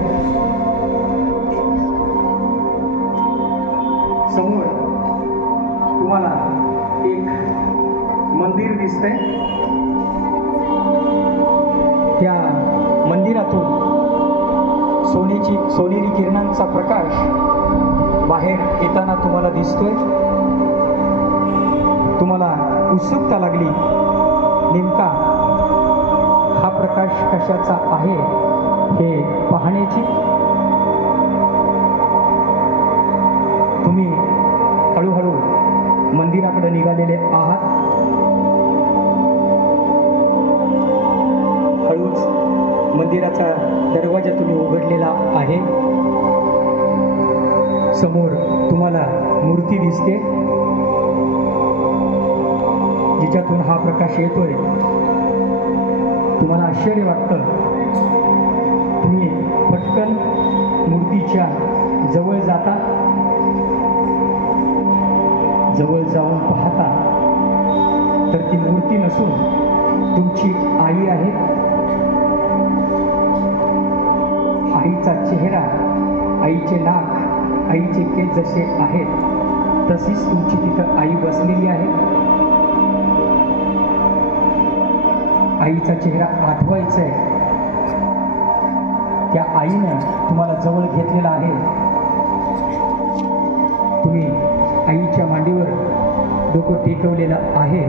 समोर तुम्हाला एक मंदिर दिसतंय. त्या मंदिरातून सोनेरी किरणांचा प्रकाश बाहेर येताना तुम्हाला दिसतोय. तुम्हाला उत्सुकता लागली नेमका हा प्रकाश कशाचा आहे हे पाहण्याची. तुम्ही हळूहळू मंदिराकडे निघालेले आहात. हळूच मंदिराचा दरवाजा तुम्ही उघडलेला आहे. समोर तुम्हाला मूर्ती दिसते जिच्यातून हा प्रकाश येतोय. तुम्हाला आश्चर्य वाटतं. तुम्ही पटकन मूर्तीच्या जवळ जाता. जवळ जाऊन पाहता तर ती मूर्ती नसून तुमची आई आहे. आईचा चेहरा, आईचे नाक आईचे केस जसे आहेत तशीच तुमची तिथं आई बसलेली आहे. आईचा चेहरा आठवायचा आहे. त्या आईनं तुम्हाला जवळ घेतलेला आहे. तुम्ही आईच्या मांडीवर डोकं टेकवलेलं आहे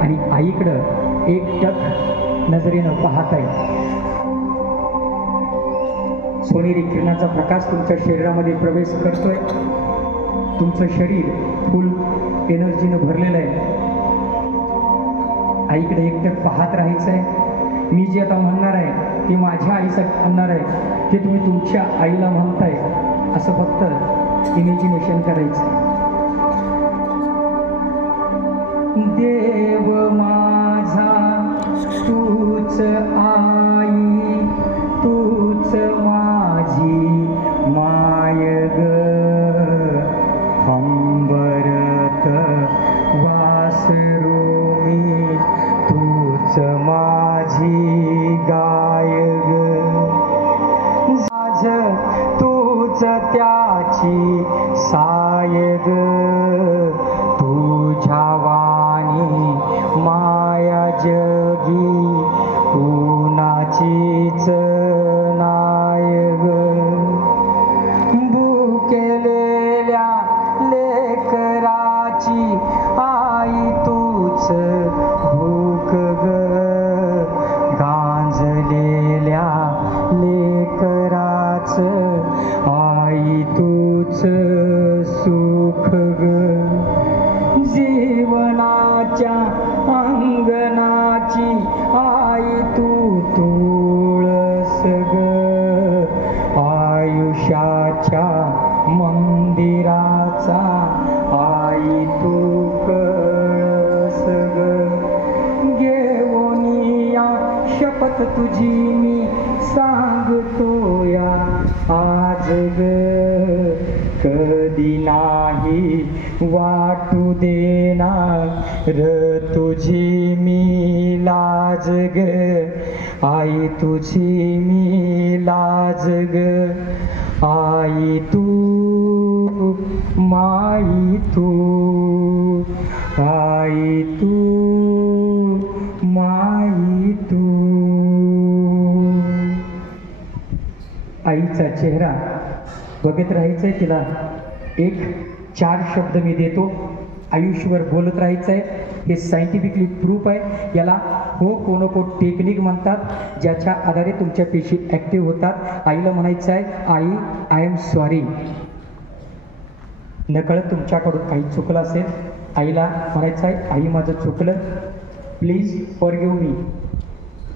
आणि आईकडं एकटक नजरेनं पाहत आहे. सोनेरी किरणाचा प्रकाश तुमच्या शरीरामध्ये प्रवेश करतोय. तुमचं शरीर फुल एनर्जीनं भरलेलं आहे. आईकडे एकटक पाहत राहायचं आहे. मी जे आता म्हणणार आहे ते माझ्या आईसाठी म्हणणार आहे, ते तुम्ही तुमच्या आईला म्हणताय असं फक्त इमॅजिनेशन करायचं. देव माझा तूच आई, तूच माझी माय ग, अंबरत वासरू मी, तूच माझी गाय ग, तूच त्याची साय ग, तुझ्या वाणी माया जगी कुणाचीच नाय ग, भुकेलेल्या लेकराची आई तूच भूक ग, गांजलेल्या लेकराच आई तूच सुख ग, जीवनाच्या अंगणाची आई तू तुळस ग, आयुष्याच्या मंदिराचा आई तू कळस ग, घेऊनिया शपथ तुझी मी सांगतो या आज ग, कधी नाही वाटू देणार तुझी मी लाज ग, आई तुझी मी लाज ग, आई तू माई तू, आई तू माई तू. आईचा चेहरा बघत राहायचंय. तिला एक 4 शब्द मी देतो, आयुष्यभर बोलत राहायचं आहे. हे सायंटिफिकली प्रूफ आहे. याला होपोनोपो टेक्निक म्हणतात, ज्याच्या आधारे तुमच्या पेशी ॲक्टिव्ह होतात. आईला म्हणायचं आहे, आई आय एम सॉरी. नकळत तुमच्याकडून काही चुकलं असेल, आईला म्हणायचं आहे, आई माझं चुकलं, प्लीज फॉरगिव्ह मी,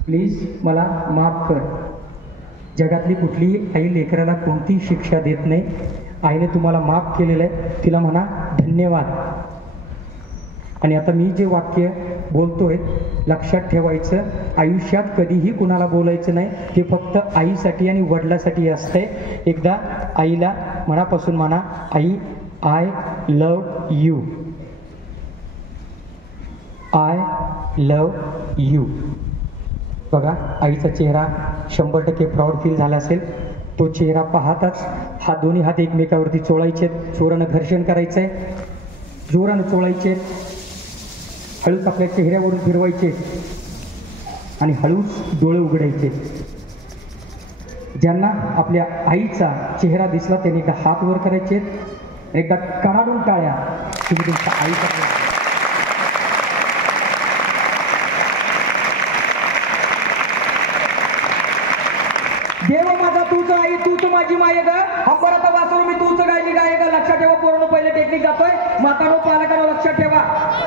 प्लीज मला माफ कर. जगातली कुठलीही आई लेकराला कोणतीही शिक्षा देत नाही. आईने तुम्हाला माफ केलेलं आहे, तिला म्हणा धन्यवाद. आणि आता मी जे वाक्य बोलतोय लक्षात ठेवायचं, आयुष्यात कधीही कुणाला बोलायचं नाही. ते फक्त आईसाठी आणि वडिलासाठी असते. एकदा आईला मनापासून म्हणा, आई I love you, I love you. बघा आईचा चेहरा 100% प्राऊड फील झाला असेल. तो चेहरा पाहताच हा दोन्ही हात एकमेकावरती चोळायचे, जोरानं घर्षण करायचं आहे, जोरानं चोळायचे, हळूच आपल्या चेहऱ्यावरून फिरवायचे आणि हळूच डोळे उघडायचे. ज्यांना आपल्या आईचा चेहरा दिसला त्यांनी एकदा हात वर करायचे, एकदा कणाडून टाळ्या. तुम्ही तुमच्या आईचा देव माझा तूच आई तूच माझी माय ग, अंबरात वासरू मी तूच गायची गाय ग. लक्षात ठेवा, पोरांनो पहिले टेक्निक जातोय. म्हातारो पालकांनो लक्षात ठेवा,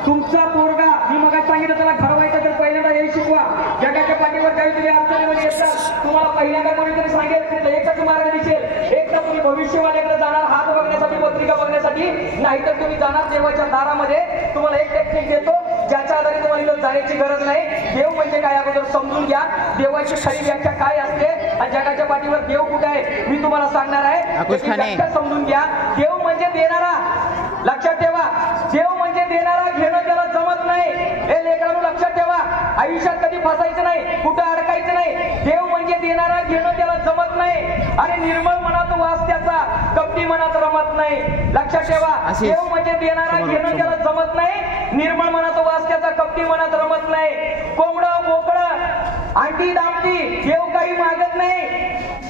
तुमचा पोरगा मी मगाच सांगितलं त्याला घडवायचं तर पहिल्यांदा हे शिकवा. जगाच्या पाठीवर काही तुम्ही अडचणीमध्ये येतात, तुम्हाला पहिल्यांदा कोणीतरी सांगेल तिथं एकच मार्ग दिसेल. एक तर तुम्ही भविष्यवाल्याकडे जाणार हात बघण्यासाठी, पत्रिका बघण्यासाठी, नाहीतर तुम्ही जाणार देवाच्या दारामध्ये. तुम्हाला एक टेक्निक देतो ज्याच्या आधारे तुम्हाला जाण्याची गरज नाही. देव म्हणजे काय अगोदर समजून घ्या. देवाची खरी व्याख्या काय असते आणि जगाच्या पाठीवर देव कुठे आहे मी तुम्हाला सांगणार आहे. समजून घ्या. देव म्हणजे देणारा. लक्षात ठेवा, देव म्हणजे देणारा. घेणं त्याला जमत नाही. हे लेकरांनो लक्षात ठेवा, आयुष्यात कधी फसायचं नाही, कुठं अडकायचं नाही. देव म्हणजे देणारा, घेणं त्याला जमत नाही आणि निर्मळ मनात वास त्याचा कपटी मनात रमत नाही. लक्षात ठेवा, देव म्हणजे देणारा, घेणं त्याला जमत नाही. निर्मळ मनात वास त्याचा कपटी मनात रमत नाही. कोंबडं बोकडं अंडी दामटी देव काही मागत नाही.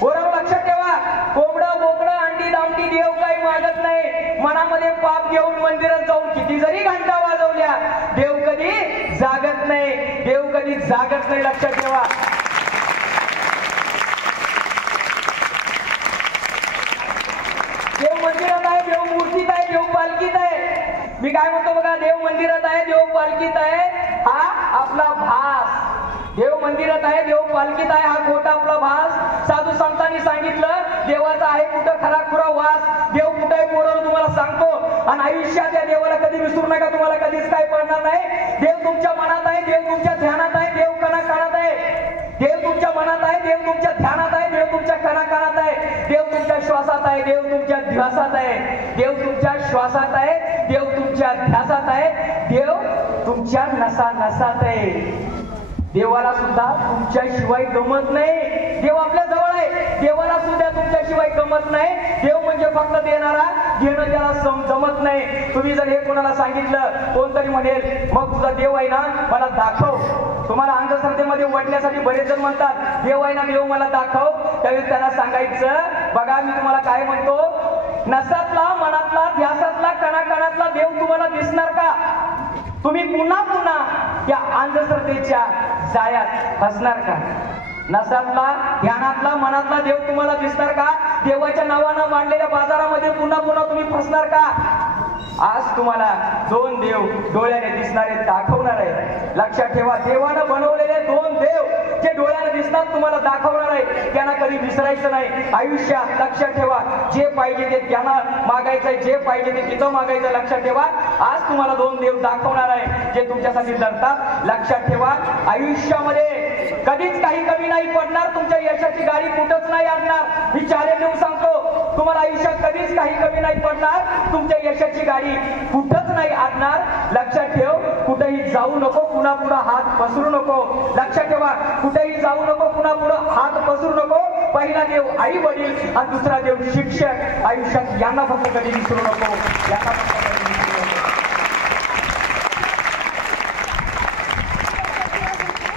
बरोबर लक्षात ठेवा, कोंबडं बोकडं अंडी दामटी देव काही मागत नाही. मनामध्ये पाप घेऊन मंदिरात जाऊन किती जरी घंटा वाजवल्या देव कधी जागत नाही. देव कधी जागत नाही. लक्षात ठेवा. देव मंदिरात आहे, देव मूर्तीत आहे, देव पालखीत आहे. मी काय म्हणतो बघा, देव मंदिरात आहे, देव पालखीत आहे, हा आपला भास. देव मंदिरात आहे, देव पालखीत आहे, हा खोटा आपला भास. साधू संतांनी सांगितलं देवाचा आहे कुठं खरा खुरा वास. देव कुठं आहे पोरांनो तुम्हाला सांगतो. आणि आयुष्यात या देवाला कधी विसरू नका, तुम्हाला कधीच काय पडणार नाही. देव तुमच्या मनात आहे, देव तुमच्या ध्यानात आहे, देव कणाकणात आहे. देव तुमच्या मनात आहे, देव तुमच्या ध्यानात आहे, देव तुमच्या कणाकणात आहे. देव तुमच्या श्वासात आहे, देव तुमच्या ध्यासात आहे. देव तुमच्या श्वासात आहे, देव तुमच्या ध्यासात आहे. देव तुमच्या नसा नसात आहे. देवाला सुद्धा तुमच्याशिवाय गमत नाही. देव आपल्या जवळ आहे, देवाला सुद्धा तुमच्याशिवाय गमत नाही. देव म्हणजे फक्त देणारा, घेणं त्याला जमत नाही. तुम्ही जर हे कोणाला सांगितलं, कोणतरी म्हणेल मग तुझा देव आहे ना मला दाखव. तुम्हाला अंधश्रद्धेमध्ये वाटण्यासाठी बरेच जण म्हणतात देव आहे ना देव मला दाखव. त्यावेळी त्यांना सांगायचं बघा मी तुम्हाला काय म्हणतो, नसातला मनातला ध्यासातला कणाकणातला देव तुम्हाला दिसणार का? तुम्ही पुन्हा पुन्हा त्या अंधश्रद्धेच्या जाळ्यात फसणार का? नसातला ध्यानातला मनातला देव तुम्हाला दिसणार का? देवाच्या नावानं मांडलेल्या बाजारामध्ये पुन्हा पुन्हा तुम्ही फसणार का? आज तुम्हाला दोन देव डोळ्याने दिसणारे दाखवणार आहे. लक्षात ठेवा, देवानं बनवलेले दोन देव जे डोळ्याने दिसतात तुम्हाला दाखवणार आहे. त्यांना कधी विसरायचं नाही आयुष्यात. लक्षात ठेवा, जे पाहिजे ते त्यांना मागायचंय, जे पाहिजे ते तिथं मागायचं. लक्षात ठेवा, आज तुम्हाला दोन देव दाखवणार आहे जे तुमच्यासाठी लढतात. लक्षात ठेवा, आयुष्यामध्ये कधीच काही कमी नाही पडणार. तुमच्या यशाची गाडी कुठंच नाही आणणार. मी चॅलेंज देऊन सांगतो, तुम्हाला आयुष्यात कधीच काही कमी नाही पडणार. तुमच्या यशाची गाडी कुठंच नाही आणणार. लक्षात ठेव, कुठेही जाऊ नको, पुन्हा पुढे हात पसरू नको. लक्षात ठेवा, कुठेही जाऊ नको, पुन्हा पुढे हात पसरू नको. पहिला देव आई वडील आणि दुसरा देव शिक्षक. आयुष्यात यांना फक्त कधी विसरू नको, यांना फक्त कधी विसरू नको.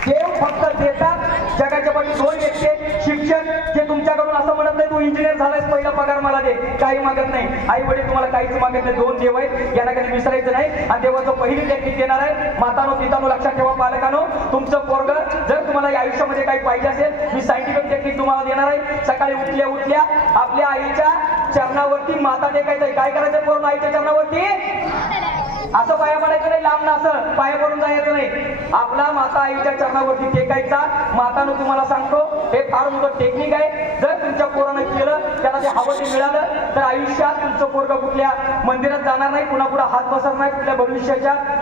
देव फक्त देतात. जगाच्या पाठी दोन व्यक्ती, शिक्षक जे तुमच्याकडून असं म्हणत नाही तू इंजिनियर झालायस पहिला पगार मला दे, काही मागत नाही. आई वडील तुम्हाला काहीच मागत नाही. दोन देव आहेत, यांना कधी विसरायचं नाही. आणि देवाचं पहिली टेक्निक देणार आहे. मातानो पितानो लक्षात ठेवा, पालकानो तुमचं पोरग जर तुम्हाला या आयुष्यामध्ये काही पाहिजे असेल, मी सायंटिफिक टेक्निक तुम्हाला देणार आहे. सकाळी उठल्या उठल्या आपल्या आईच्या चरणावरती माता टेकायचंय. काय करायचं पोरं आईच्या चरणावरती? असं पाया पडायचं नाही, लांब ना असं पाया पडून जायचं नाही. आपला माता आईच्या चरणावरती टेकायचा. मातानो तुम्हाला सांगतो हे फार मोठं टेक्निक आहे. जर तुमच्या पोरानं केलं, त्याला ते हवं ते मिळालं, तर आयुष्यात तुमचं पोरग कुठल्या मंदिरात जाणार नाही, पुन्हा पुढे हात पसरणार नाही, कुठल्या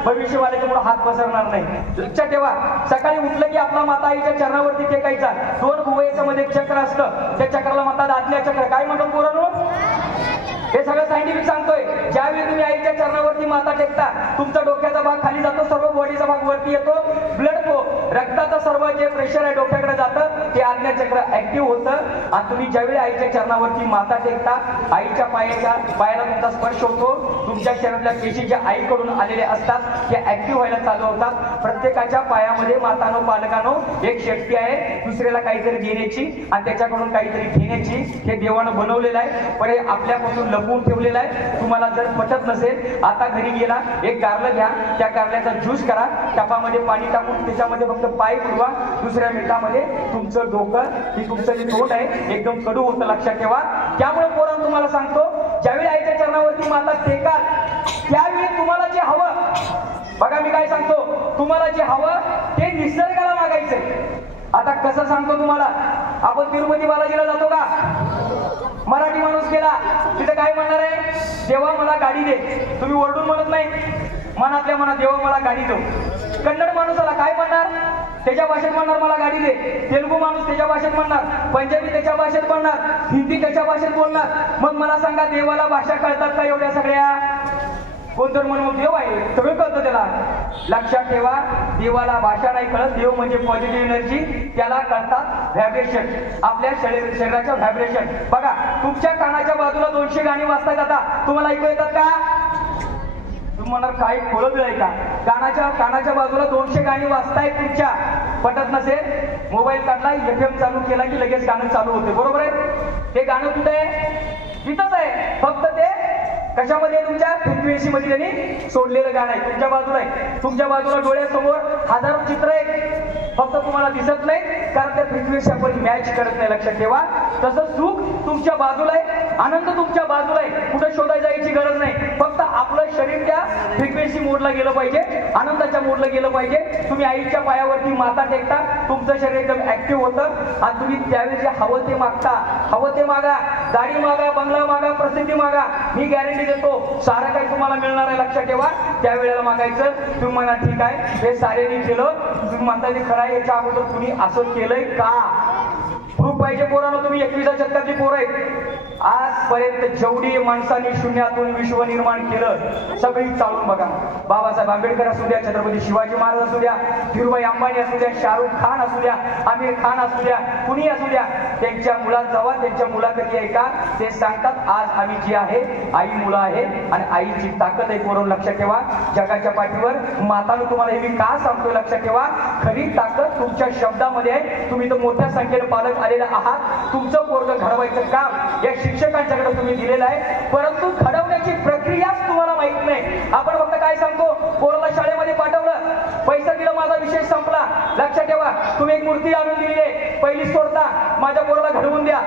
भविष्यवाल्याच्या पुढे हात पसरणार नाही. लक्षात ठेवा, सकाळी उठलं की आपला माता आईच्या चरणावरती टेकायचा. दोन भुवयाच्या मध्ये एक चक्र असतं, त्या चक्राला म्हणतात आज्ञा चक्र. काय म्हणतो पोरांनो? हे सगळं सायंटिफिक सांगतोय. ज्यावेळी तुम्ही आईच्या चरणावरती माता टेकता, तुमचा डोक्याचा भाग खाली जातो, सर्व बॉडीचा भाग वरती येतो. ब्लड फ्लो, रक्ताचं सर्व जे प्रेशर आहे डोक्याकडे जातं, ते आज्ञा चक्र ऍक्टिव्ह होतं. आणि तुम्ही ज्यावेळी आईच्या चरणावरती माता टेकता, आईच्या पायाला तुमचा स्पर्श होतो. तुमच्या शरीरातल्या पेशी ज्या आईकडून आलेल्या असतात त्या ऍक्टिव्ह व्हायला चालू होतात. प्रत्येकाच्या पायामध्ये मातानो पालकानो एक शक्ती आहे दुसऱ्याला काहीतरी देण्याची आणि त्याच्याकडून काहीतरी घेण्याची. हे देवानं बनवलेलं आहे, पण हे आपल्यापासून लपवून ठेवलेलं आहे. तुम्हाला जर पटत नसेल, आता घरी गेला एक कारलं घ्या, त्या कारल्याचा ज्यूस करा, टपामध्ये पाणी टाकून त्याच्यामध्ये फक्त पाय बुडवा, दुसऱ्या मिठामध्ये तुमचं डोकं, ही तुमचं जे तोंड आहे एकदम कडू होतं. लक्षात ठेवा. त्यामुळे पोरांनो तुम्हाला सांगतो, ज्यावेळी आईच्या चरणावरती माता टेकाल, त्यावेळी तुम्हाला जे हवं, बघा मी काय सांगतो, तुम्हाला जे हवं ते निसर्गाला मागायचंय. आता कसं सांगतो तुम्हाला, आपण तिरुपती बालाजीला जातो का? मराठी माणूस गेला तिथे काय म्हणणार आहे? देवा मला गाडी दे. तुम्ही ओरडून म्हणत नाही, मनातल्या मनात देवा मला गाडी दो. कन्नड माणूसाला काय म्हणणार? त्याच्या भाषेत म्हणणार मला गाडी दे. तेलुगू माणूस त्याच्या भाषेत म्हणणार, पंजाबी त्याच्या भाषेत म्हणणार, हिंदी त्याच्या भाषेत बोलणार. मग मला सांगा, देवाला भाषा कळतात का एवढ्या सगळ्या? कोणतर म्हणून देव आहे, सगळं कळतं त्याला. लक्षात ठेवा, देवाला भाषा नाही कळत. देव म्हणजे पॉझिटिव्ह एनर्जी, त्याला कळतात व्हायब्रेशन, आपल्या शरीराच्या व्हायब्रेशन. बघा, तुमच्या कानाच्या बाजूला 200 गाणी वाजतात. आता तुम्हाला ऐकू येतात का? तुम्हाला काही खोळत आहे का? कानाच्या बाजूला 200 गाणी वाजतायत तुमच्या. पटत नसेल, मोबाईल काढला, FM चालू केला की लगेच गाणं चालू होते. बरोबर आहे? ते गाणं कुठे आहे? तिथंच आहे, फक्त ते कशामध्ये? तुमच्या फ्रिक्वेन्सी मध्ये त्यांनी सोडलेलं गाणं आहे. तुमच्या बाजूला आहे, तुमच्या बाजूला डोळ्यासमोर हजारो चित्र आहेत, फक्त तुम्हाला दिसत नाही कारण त्या फ्रिक्वेन्सी आपण मॅच करत नाही. लक्षात ठेवा, तसं सुख तुमच्या बाजूला आहे, आनंद तुमच्या बाजूला आहे. कुठे शोधायला जायची गरज नाही, फक्त आपलं शरीर त्या फ्रिक्वेन्सी मोडला गेलं पाहिजे, आनंदाच्या मोडला गेलं पाहिजे. तुम्ही आईच्या पायावरती माता टेकता, तुमचं शरीर एकदम ऍक्टिव्ह होतं आणि तुम्ही त्यावेळी जे हवं ते मागता. हवं ते मागा, गाडी मागा, बंगला मागा, प्रसिद्धी मागा, मी गॅरंटी देतो सारं काही तुम्हाला मिळणार आहे. लक्षात ठेवा, त्यावेळेला मागायचं. तुम्ही म्हणा ठीक आहे, हे सारेने केलं, तुम्ही म्हणता ते खरं आहे, याच्या अगोदर तुम्ही असं केलंय का? प्रूफ पाहिजे पोरांनो. तुम्ही 21व्या शतकातली पोरं आहेत. आजपर्यंत जेवढी माणसांनी शून्यातून विश्व निर्माण केलं, सगळी चालून बघा. बाबासाहेब आंबेडकर असू द्या, छत्रपती शिवाजी महाराज असू द्या, धीरूभाई अंबानी असू द्या, शाहरुख खान असू द्या, आमिर खान असू द्या, कुणी असू द्या, त्यांच्या मुलात जावा, त्यांच्या मुलाखती ऐका, ते सांगतात आज आम्ही जी आहे आई मुलं आहे आणि आईची ताकद आहे. पोरं लक्षात ठेवा, जगाच्या पाठीवर मातानं तुम्हाला हे मी का सांगतोय लक्षात ठेवा, खरी ताकद तुमच्या शब्दामध्ये आहे. तुम्ही तर मोठ्या संख्येने पालक आलेले आहात. तुमचं पोरगं घडवायचं काम या शिक्षकांच्याकडे तुम्ही दिलेलं आहे, परंतु घडवण्याची प्रक्रियाच तुम्हाला माहित नाही. आपण फक्त काय सांगतो, पोराला शाळेमध्ये पाठवलं, पैसा दिला, माझा विषय संपला. लक्षात ठेवा, तुम्ही एक मूर्ती आणून दिली आहे, पहिली सोडता, माझ्या पोराला घडवून द्या.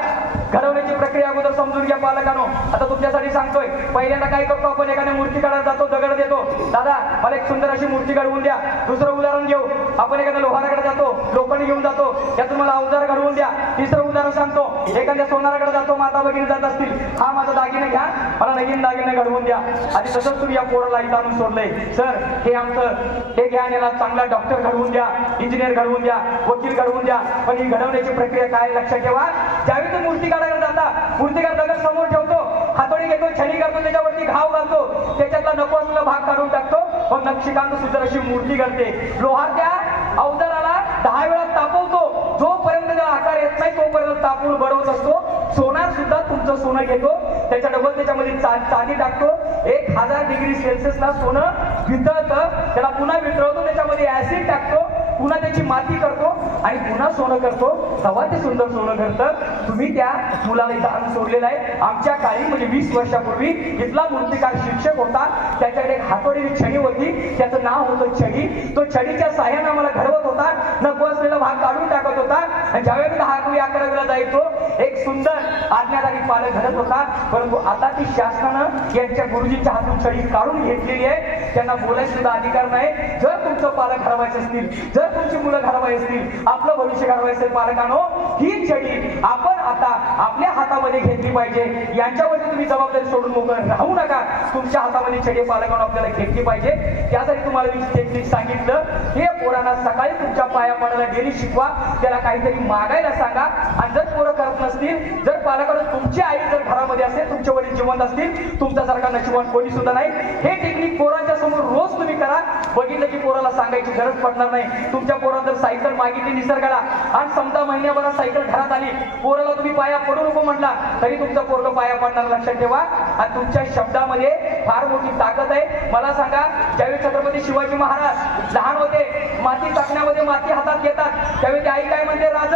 घडवण्याची प्रक्रिया अगोदर समजून घ्या पालकांनो. आता तुमच्यासाठी सांगतोय, पहिल्यांदा काय करतो आपण, एखाद्या मूर्ती काढायला जातो, दगड देतो, दादा मला एक सुंदर अशी मूर्ती घडवून द्या. दुसरं उदाहरण घेऊ, आपण एखाद्या लोहाराकडे जातो, लोखंड घेऊन जातो, त्यातून मला अवजार घडवून द्या. तिसरं उदाहरण सांगतो, एखाद्या सोनाराकडे जातो, माता भगिनी जात असतील, हा माझा दागिने घ्या, मला नवीन दागिने घडवून द्या. आणि तसंच तुम्ही या पोराला इथं आणून सोडलंय, सर हे आमचं, हे घ्या, याला चांगला डॉक्टर घडवून द्या, इंजिनियर घडवून द्या, वकील घडवून द्या. पण ही घडवण्याची प्रक्रिया काय लक्षात ठेवा, ज्यावेळी तुम्ही मूर्ती काढायला जाता, मूर्तीकार दगड समोर ठेवतो, हातोडी घेतो, छडी करतो, त्याच्यावरती घाव घालतो, त्याच्यातला नको असलेला भाग काढून टाकतो, पण नक्षीकांत सुंदर अशी मूर्ती करते. लोहार त्या अवजाराला 10 वेळा तापवतो, जोपर्यंत त्याला आकार येत नाही तोपर्यंत तापून बडवत असतो. सोनार सुद्धा तुमचं सोनं घेतो, त्याच्या डबल त्याच्यामध्ये चांदी टाकतो, 1000 डिग्री सेल्सिअसला सोनं वितळतं, त्याला पुन्हा वितळवतो, त्याच्यामध्ये ऍसिड टाकतो, पुन्हा त्याची माती करतो आणि पुन्हा सोनं करतो, तेव्हा ते सुंदर सोनं करतं. तुम्ही त्या मुलाला इथं आणून सोडलेलं आहे. आमच्या काळी म्हणजे 20 वर्षापूर्वी इथला मूर्तिकार शिक्षक होता, त्याच्याकडे एक हातोडीची छडी होती, त्याचं नाव होतं छडी. तो छडीच्या साह्यानं आम्हाला घडवत होता, नको असलेला भाग काढून टाकत होता. आणि ज्यावेळी 10वी 11वीला जायचो, एक सुंदर आज्ञाधारी पालक घडत होता. परंतु आता ती शासनानं यांच्या गुरुजींच्या हातून छडी काढून घेतलेली आहे, त्यांना बोलायला सुद्धा अधिकार नाही. जर तुमचं पालक घडवायचं असतील, जर तुमची मुलं घडवायची असतील, आपलं भविष्य घडवायचं असेल, पालकांनो ही छडी आपण आता आपल्या हातामध्ये घेतली पाहिजे. यांच्यावरती तुम्ही जबाबदारी सोडून मोकळं राहू नका. तुमच्या हातामध्ये छडी पालकांनो आपल्याला घेतली पाहिजे. त्यासाठी तुम्हाला मी टेक्निक सांगितलं, हे पोरांना सकाळी तुमच्या पाया पडायला डेली शिकवा, त्याला काहीतरी मागायला सांगा. आणि जर पोरं करत नसतील, जर पालकांना तुमची आई जर घरामध्ये असेल, तुमचे वडील जिवंत असतील, तुमच्यासारखा नशिबान कोणी सुद्धा नाही. हे टेक्निक पोरांच्या समोर रोज तुम्ही करा, बघितलं की पोराला सांगायची गरज पडणार नाही. तुमच्या पोराला जर सायकल मागितली निसर्गाला आणि समजा महिन्याभरात सायकल घरात आली, पोराला तुम्ही पाया पडू नको म्हटला तरी तुमचा पोरग पाया पडणार. लक्षात ठेवा. आणि तुमच्या शब्दामध्ये फार मोठी ताकद आहे. मला सांगा, ज्यावेळी छत्रपती शिवाजी महाराज लहान होते, माती टाकण्यामध्ये माती हातात घेतात, त्यावेळी ती आई काय म्हणते, राज.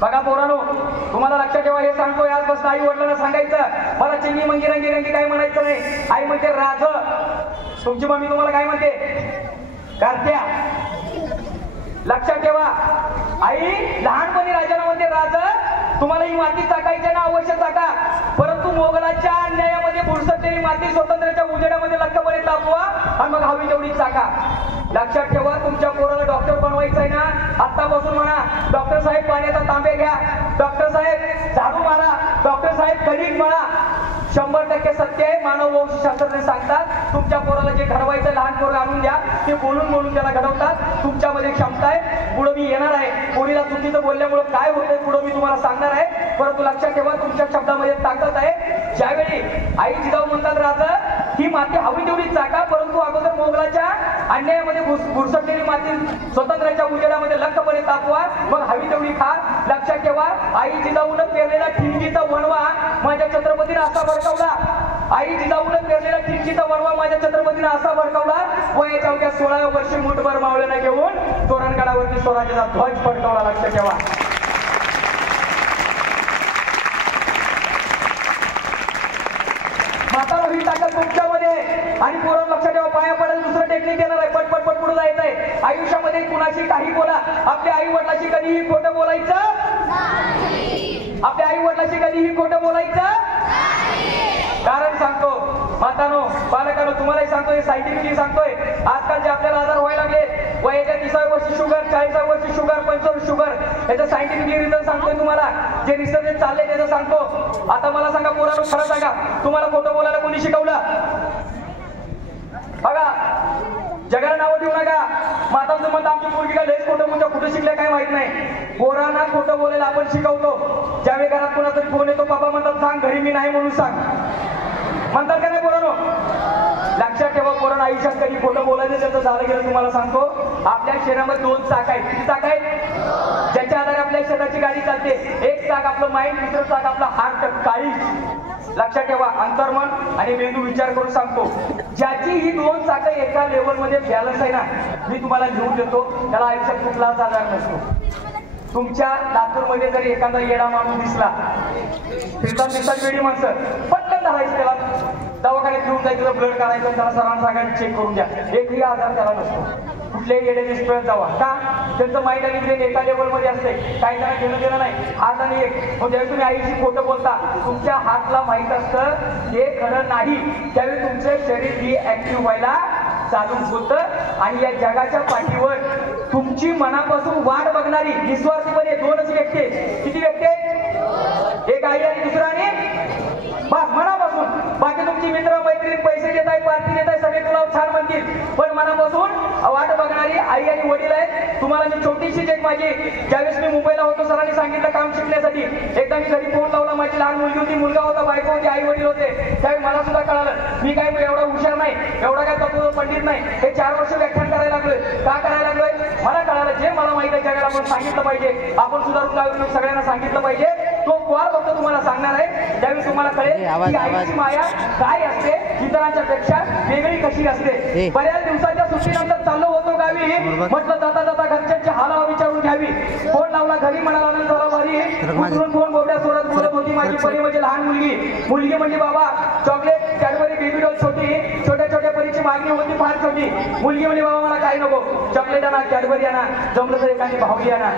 बघा पोरांनो, तुम्हाला लक्षात ठेवा, हे सांगतोय आजपासून आई वडिलांना सांगायचं, मला चिंगी मंगी रंगी रंगी काय म्हणायचं नाही. आई म्हणते राज. तुमची मम्मी तुम्हाला काय म्हणते, करत्या. लक्षात ठेवा, आई लहानपणी राजाला म्हणते राज, तुम्हाला ही माती टाकायची ना, अवश्य टाका, परंतु मोगलाच्या अन्यायामध्ये बुडसटलेली माती स्वातंत्र्याच्या उजेडामध्ये लक्षामध्ये तापवा आणि मग हवी तेवढी टाका. लक्षात ठेवा, तुमच्या पोराला डॉक्टर बनवायचं आहे ना, आतापासून म्हणा, डॉक्टर साहेब पाण्याचा तांबे घ्या, डॉक्टर साहेब झाडू मारा, डॉक्टर साहेब कणिक मळा. 100% सत्य आहे. मानव वंशशास्त्रज्ञ सांगतात, तुमच्या पोराला जे घडवायचं लहान पोरं आणून द्या, ते बोलून बोलून त्याला घडवतात. तुमच्यामध्ये क्षमता आहे, पुढे मी येणार आहे. पोरीला चुकीचं बोलल्यामुळे काय होतंय पुढे मी तुम्हाला सांगणार आहे, परंतु लक्षात ठेवा, तुमच्या शब्दामध्ये ताकद आहे. ज्यावेळी आई जिजाऊ म्हणतात राजा, ही माती हवी तेवढी चाका, परंतु अगोदर मोगलाच्या अन्यायामध्ये बुरसटलेली माती स्वातंत्र्याच्या उजेडामध्ये लखपणे तापवा, मग हवी तेवढी खा. लक्षात ठेवा, आई जिजाऊनं पेरलेला ठिणगीचा वणवा माझ्या छत्रपतीने असा भडकावला. आई जिजाऊनं पेरलेला ठिणगीचा वणवा माझ्या छत्रपतीने असा भडकावला. वयाच्या अवघ्या 16व्या वर्षी मुठभर मावळ्यांना घेऊन तोरणगडावरती स्वराज्याचा ध्वज फडकावला. लक्षात ठेवा. म्हातारा ही ताकद तुमच्यामध्ये आणि पोरं लक्षात ठेवा, पाया पडेल दुसरं टेक्निक येणार आहे. पटपट पुढे जायचं आहे. आयुष्यामध्ये कुणाशी काही बोला, आपल्या आई वडिलाशी कधीही खोटं बोलायचं नाही. आपल्या आई वडिलाशी कधीही खोटं बोलायचं कारण सांगतो मातानो पालकानो, तुम्हालाही सांगतोय, सायंटिफिकली सांगतोय. आजकाल जे आपल्याला आजार व्हायला लागले, वयाच्या 30व्या वर्षी शुगर, 40व्या वर्षी शुगर, 45 शुगर, याचं सायंटिफिकली रिझन सांगतोय तुम्हाला. जे रिसर्च चाललंय त्याचं सांगतो. आता मला सांगा पोरांनो, खरं सांगा, तुम्हाला खोटं बोलायला कोणी शिकवलं? बघा, जगाला नावं देऊ नका. मातांचं म्हणतं आमची पोरगी काय लयच खोटं बोलतो, कुठं शिकले काय माहित नाही. पोरांना खोटं बोलायला आपण शिकवतो. ज्यावेळी घरात कोणाचा तरी फोन येतो, बाबा म्हणतात सांग घरी मी नाही म्हणून सांग, म्हणतात का नाही पोरांनो? लक्षात ठेवा, पोरांना आयुष्यात कधी खोटं बोलायचं त्याचं झालं गेलं तुम्हाला सांगतो. आपल्या शरीरामध्ये 2 चाक आहेत. किती चाक आहेत? ज्याच्या आधारे आपल्या शरीराची गाडी चालते. एक चाक आपलं माइंड, दुसरं चाक आपला हार्ट, काळीज. लक्षात ठेवा, अंतर्मन आणि मेंदू. विचार करून सांगतो, ज्याची ही 2 चाकं एका लेवलमध्ये बॅलन्स आहे ना, मी तुम्हाला लिहून देतो, त्याला आयुष्यात कुठलाच आजार नसतो. तुमच्या लातूरमध्ये जर एखादा येडा माणूस दिसला, फिरतात वेडी माणसं, पटकन धरायचं, त्याला दवाखान्यात घेऊन जायचं, ब्लड काढायचं, त्याला सर्वांना सांगायचं चेक करून द्या. एकही आजार त्याला नसतो. कुठल्याही येडे निष्प्रयत जावा का? त्यांचं माइंड आणि ब्रेन एका लेवलमध्ये असते. काही त्यांना घेणं देणं नाही. हात आणि एक. मग ज्यावेळी तुम्ही आईशी खोटं बोलता, तुमच्या हातला माहीत असतं हे खरं नाही, त्यावेळी तुमचं शरीर डिॲक्टिव्ह व्हायला चालू होतं. आणि या जगाच्या पाठीवर तुमची मनापासून वाट बघणारी निस्वार्थीपणे 2च व्यक्ती आहेत. किती व्यक्ती आहेत? एक आई आणि दुसरा आणि बस मनापासून. बाकी तुमची मित्र मैत्रीण पैसे देत आहेत, पार्टी देत आहेत, सगळे तुला छान म्हणतील, पण मनापासून वाट बघणारी आई आणि वडील आहेत. तुम्हाला मी छोटीशी एक माझी, ज्यावेळेस मी मुंबईला होतो, सरांनी सांगितलं काम शिकण्यासाठी. एकदा मी घरी फोन लावला, माझी लहान मुलगी होती, मुलगा होता, बायको होती, आई वडील होते. त्यावेळी मला सुद्धा कळालं मी काय एवढा हुशार नाही, एवढा काय तत्व पंडित नाही. हे 4 वर्ष व्याख्यान करायला लागलोय. का करायला लागलोय? मला कळालं जे मला माहिती आहे जगाला आपण सांगितलं पाहिजे, आपण सुधारून काय सगळ्यांना सांगितलं पाहिजे. तो कॉल फक्त तुम्हाला सांगणार आहे. त्यावेळी तुम्हाला कळेल की आईची माया काय असते, इतरांच्या पेक्षा वेगळी कशी असते. बऱ्याच दिवसाच्या सुट्टीनंतर चाललो होतो गावी, म्हटलं जाता जाता घरच्यांची हालवा विचारून घ्यावी. फोन लावला घरी, म्हणाला झाला भारी, उचलून फोन बोबड्या सोडत बोलत होती माझी परी म्हणजे लहान मुलगी म्हणजे बाबा चॉकलेट, कॅडबरी, बेबी डॉल छोटी, छोट्या छोट्या परीची मागणी होती फार छोटी. मुलगी म्हणजे बाबा मला काय नको, चॉकलेट आणा, कॅडबरी आणा, जमलं तर एखादी भावली आणा.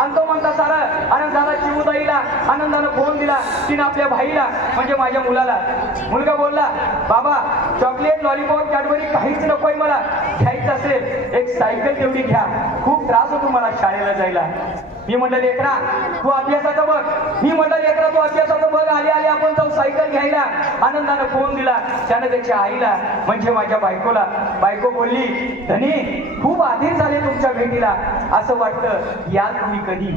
आणि तो म्हणता सारा आनंद झाला. चिमुताईला आनंदानं फोन दिला, तिनं आपल्या भाईला म्हणजे माझ्या मुलाला. मुलगा बोलला बाबा चॉकलेट, लॉलीपॉप, कॅडबरी काहीच नकोय, मला घ्यायचं असेल एक सायकल तेवढी घ्या, खूप त्रास होतो मला शाळेला जायला. मी म्हटलं लेकरा तू अभ्यासाचं बघ, मी म्हटलं लेकरा तू अभ्यासाचं बघ, आले आले आपण जाऊ सायकल घ्यायला. आनंदानं फोन दिला त्यानं त्याच्या आईला म्हणजे माझ्या बायकोला. बायको बोलली धनी खूप आधीच झाले तुमच्या भेटीला, असं वाटतं याल तुम्ही कधी.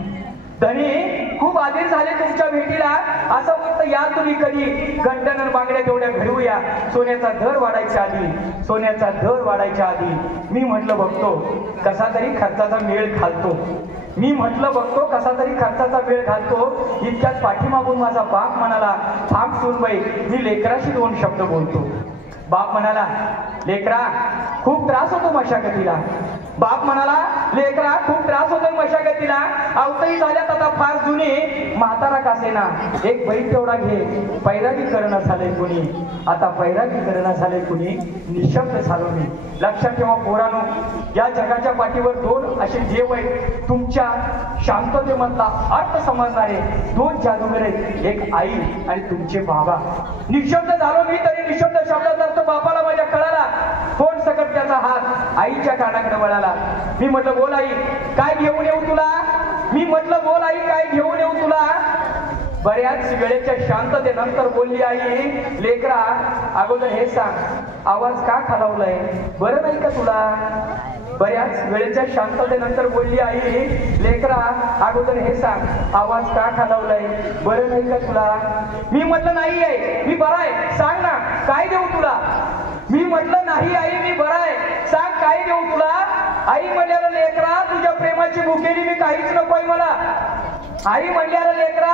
धनी खूप आधीच झाले तुमच्या भेटीला, असं वाटतं याल तुम्ही कधी. गंटन बांगड्या तेवढ्या घडवूया, सोन्याचा दर वाढायच्या आधी, सोन्याचा दर वाढायच्या आधी. मी म्हटलं बघतो कसा तरी खर्चाचा मेळ घालतो, मी म्हटलं बघतो कसा तरी खर्चाचा वेळ घालतो. इतक्यात पाठीमागून माझा बाप म्हणाला थांब सूनबाई, मी लेकराशी 2 शब्द बोलतो. बाप म्हणाला लेकरा खूप त्रास होतो मशागतीला. बाप म्हणाला लेकरा खूप त्रास होतोय मशागतीला, आवतही झाल्यात आता फार जुनी, म्हातारा कासेना एक बैल तेवढा घे, पैरागी करणं झालंय कुणी, आता पैरागी करणं झालंय कुणी, निशब्द झालो मी. लक्षात ठेवा पोरानो, या जगाच्या पाठीवर 2 असे देव आहेत, तुमच्या शांततेमधला अर्थ समजणारे 2 जादूगर आहेत, एक आई आणि तुमचे बाबा. निशब्द झालो मी, तरी निशब्द शब्दाचा अर्थ बापाला माझ्या कळाला. फोन सकट त्याचा हात आईच्या कानाकडे वळाला. मी म्हटलं बोल आई काय घेऊन येऊ तुला, मी म्हटलं बोल आई काय घेऊन येऊ तुला. बऱ्याच वेळेच्या शांततेनंतर बोलली आई लेकरा अगोदर हे सांग आवाज का खालावलाय, बरं नाही का तुला. बऱ्याच वेळेच्या शांततेनंतर बोलली आई लेकरा अगोदर हे सांग आवाज का खालावलाय, बरं नाही का तुला. मी म्हटलं नाही आहे मी बरा आहे, सांग ना काय देऊ तुला. मी म्हटलं नाही आई मी बरा आहे, सांग काय देऊ तुला. आई म्हणल्याला लेकरा तुझ्या प्रेमाची भुकेली मी काहीच नकोय मला. आई म्हणल्याला लेकरा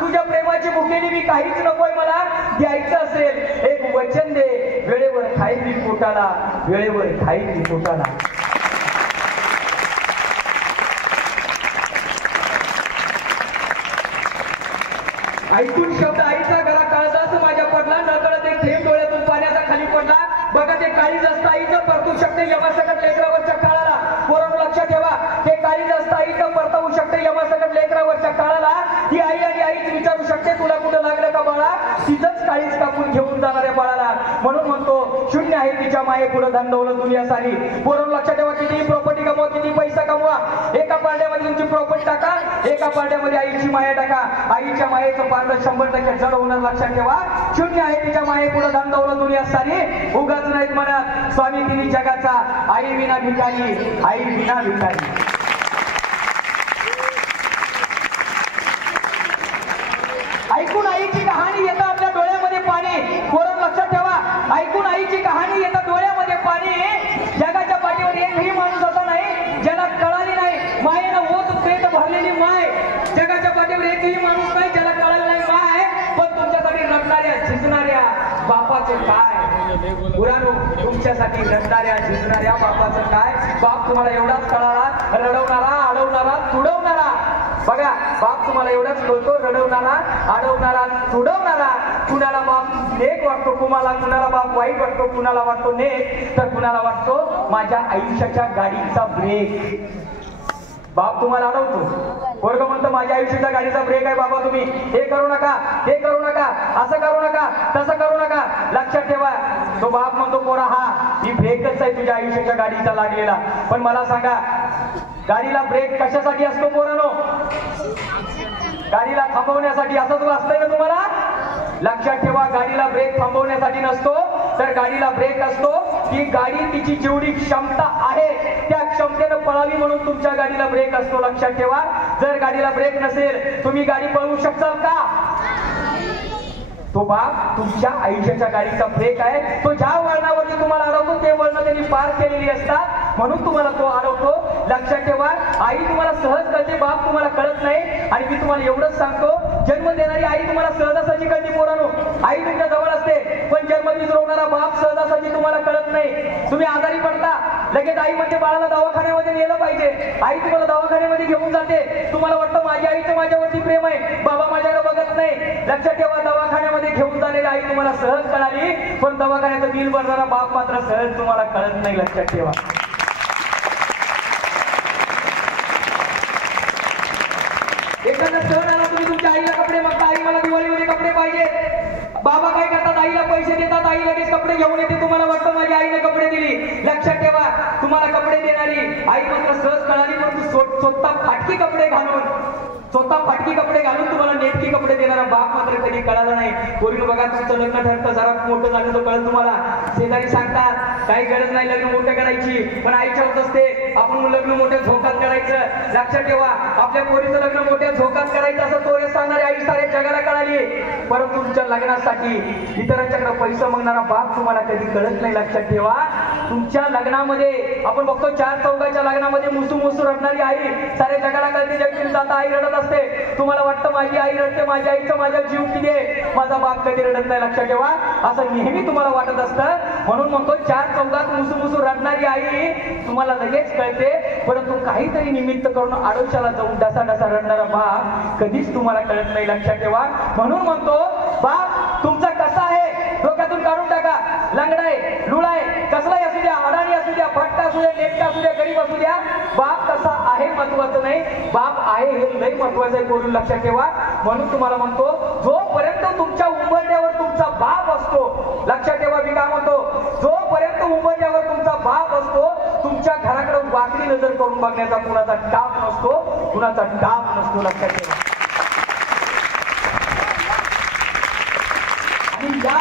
तुझ्या प्रेमाची भुकेली मी काहीच नकोय मला. द्यायचं असेल एक वचन दे, वेळेवर खाईल मी पोटाला, वेळेवर खाईल मी पोटाला. ऐकून शब्द आईचा घरा काळजास माझ्या पडला, नकळत एक थेंब डोळ्यातून पाण्याचा खाली पडला. बघा ते काळीज असतं आईचं परतू शकते यमासकट लेकरावरच्या काळाला. पोरांनो लक्षात ठेवा, ते काळीज असतं आईचं परतवू शकते यमासकट लेकरावरच्या काळाला. ही आई आणि आईच विचारू शकते तुला कुठं लागलं का बाळा, तिचंच काळीज कापून घेऊन जाणाऱ्या बाळाला. म्हणून म्हणतो शून्य आहे तिच्या माये पुढे धनदौलत दुनिया सारी. पोरांनो लक्षात ठेवा, किती प्रॉपर्टी कमवा, किती पैसा कमवा, एका पारड्यामध्ये तुमची प्रॉपर्टी टाका, एका पारड्यामध्ये आईची माया टाका. आईच्या मायेचं पारडं 100% जड होणार. लक्षात ठेवा, शून्य आहे तिच्या माये पुढे धनदौलत दुनिया सारी. उगाच नाहीत म्हणत स्वामी तिन्ही जगाचा, आई विना भिकारी, आई विना भिकारी. ऐकून आईची कहाणी येतं आपल्या डोळ्यामध्ये पाणी. पोरं लक्षात ठेवा, ऐकून आईची कहाणी येतं डोळ्यामध्ये पाणी. जगाच्या पाठीवर एकही माणूस असा नाही ज्याला कळाली नाही मायेनं ओत प्रेत भरलेली माय. जगाच्या पाठीवर एकही माणूस नाही ज्याला कळाली नाही माय. पण तुमच्यासाठी रडणाऱ्या झिजणाऱ्या बापाचं काय पुराणो, तुमच्यासाठी रडणाऱ्या झिजणाऱ्या बापाचं काय. बाप तुम्हाला एवढाच कळाला, रडवणारा, अडवणारा, तुडवणारा. बघा, बाप तुम्हाला एवढाच कळतो, रडवणारा, अडवणारा, तुडवणारा. कुणाला बाप नेक वाटतो, कुणाला बाप वाईट वाटतो, कुणाला वाटतो नेक, तर कुणाला वाटतो माझ्या आयुष्याच्या गाडीचा ब्रेक. बाप तुम्हाला अडवतो, वर्ग म्हणतो माझ्या आयुष्याच्या गाडीचा ब्रेक आहे बाबा, तुम्ही हे करू नका, हे करू नका, असं करू नका, तसं करू नका. लक्षात ठेवा, तो बाप म्हणतो पोरा हा ही ब्रेकच आहे तुझ्या आयुष्याच्या गाडीचा लागलेला. पण मला सांगा, गाडीला ब्रेक कशासाठी असतो पोरांनो? गाडीला थांबवण्यासाठी. असंच वाचतंय ना तुम्हाला? लक्षात ठेवा, गाडीला ब्रेक थांबवण्यासाठी नसतो, तर गाडीला ब्रेक असतो की गाडी तिची जेवढी क्षमता आहे त्या क्षमतेनं पळावी म्हणून तुमच्या गाडीला ब्रेक असतो. लक्षात ठेवा, जर गाडीला ब्रेक नसेल तुम्ही गाडी पळवू शकाल का? तो बाप तुमच्या आयुष्याच्या गाडीचा ब्रेक आहे. तो ज्या वळणावरती तुम्हाला अडवतो ते वळण त्यांनी पार केलेली असतात म्हणून तुम्हाला तो अडवतो. लक्षात ठेवा, आई तुम्हाला सहज कळते, बाप तुम्हाला कळत नाही. आणि मी तुम्हाला एवढंच सांगतो, जन्म देणारी आई तुम्हाला सहजासहजी कळते पोरांनो. आई तुमच्या जवळ असते, पण जन्म विसरवणारा बाप सहजासहजी तुम्हाला कळत नाही. तुम्ही आजारी पडता, लगेच आई म्हणते बाळाला दवाखान्यामध्ये नेलं पाहिजे. आई तुम्हाला दवाखान्यामध्ये घेऊन जाते. तुम्हाला वाटतं माझ्या आईचं माझ्यावरती प्रेम आहे, बाबा माझ्याकडे बघत नाही. लक्षात ठेवा, दवाखान्यामध्ये घेऊन जाणारी आई तुम्हाला सहज कळाली, पण दवाखान्याचं बिल भरणारा बाप मात्र सहज तुम्हाला कळत नाही. लक्षात ठेवा. एखादा सण आला, तुम्ही तुमच्या आईला कपडे मागता, आई मला दिवाळीमध्ये कपडे पाहिजे. बाबा काय करतात, आईला पैसे देतात, आई लगेच कपडे घेऊन येते. तुम्हाला वाटतं माझी आईने कपडे दिली. लक्षात ठेवा, तुम्हाला कपडे देणारी आई मात्र सहज कळाली, परंतु स्वतः फाटकी कपडे घालून तुम्हाला नेटकी कपडे देणारा बाप मात्र कधी कळाला नाही. पोरीनो बघा, तुमचं लग्न ठरतं, जरा मोठं झालं तर कळत तुम्हाला. शेजारी सांगतात काही गरज नाही लग्न मोठं करायची, पण आईच्या होत असते आपण लग्न मोठ्या झोकात करायचं. लक्षात ठेवा, आपल्या पोरीचं लग्न मोठ्या झोकात करायचं असं तोरे सांगणारी आई सारे जगाला कळाली. परंतु तुमच्या लग्नासाठी इतरांच्याकडे पैसा मागणारा बाप तुम्हाला कधी कळत नाही. लक्षात ठेवा, तुमच्या लग्नामध्ये आपण बघतो 4 चौघाच्या लग्नामध्ये मुसू रडणारी आई सारे जगाला कळते. जगतील जाता आई रडत असते. तुम्हाला वाटतं माझी आई रडते, माझ्या आईचं माझ्या जीव किती आहे, माझा बाप कधी रडत नाही. लक्षात ठेवा, असं नेहमी तुम्हाला वाटत असतं. म्हणून म्हणतो 4 चौघात मुसू रडणारी आई तुम्हाला लगेच कळते, परंतु काहीतरी निमित्त करून आडोशाला जाऊन डसा रडणारा बाप कधीच तुम्हाला कळत नाही. लक्षात ठेवा, म्हणून म्हणतो बाप तुमचा कसा आहे डोक्यातून काढून टाका. लंगडा आहे, लुळा आहे, कसलाही असू द्या, अडाणी असू द्या, भट्टा असू द्या, नेमका असू द्या, गरीब असू द्या, बाप कसा आहे महत्वाचं नाही, बाप आहे हे लय महत्वाचं आहे. बोलून लक्षात ठेवा. म्हणून तुम्हाला म्हणतो, जोपर्यंत तुमच्या उंबरड्यावर तुमचा बाप असतो, लक्षात ठेवा, मी काय म्हणतो, जोपर्यंत उंबरड्यावर तुमचा बाप असतो, तुमच्या घराकडे वाकडी नजर करून बघण्याचा कुणाचा डाप नसतो, कुणाचा डाप नसतो. लक्षात ठेवा. आणि या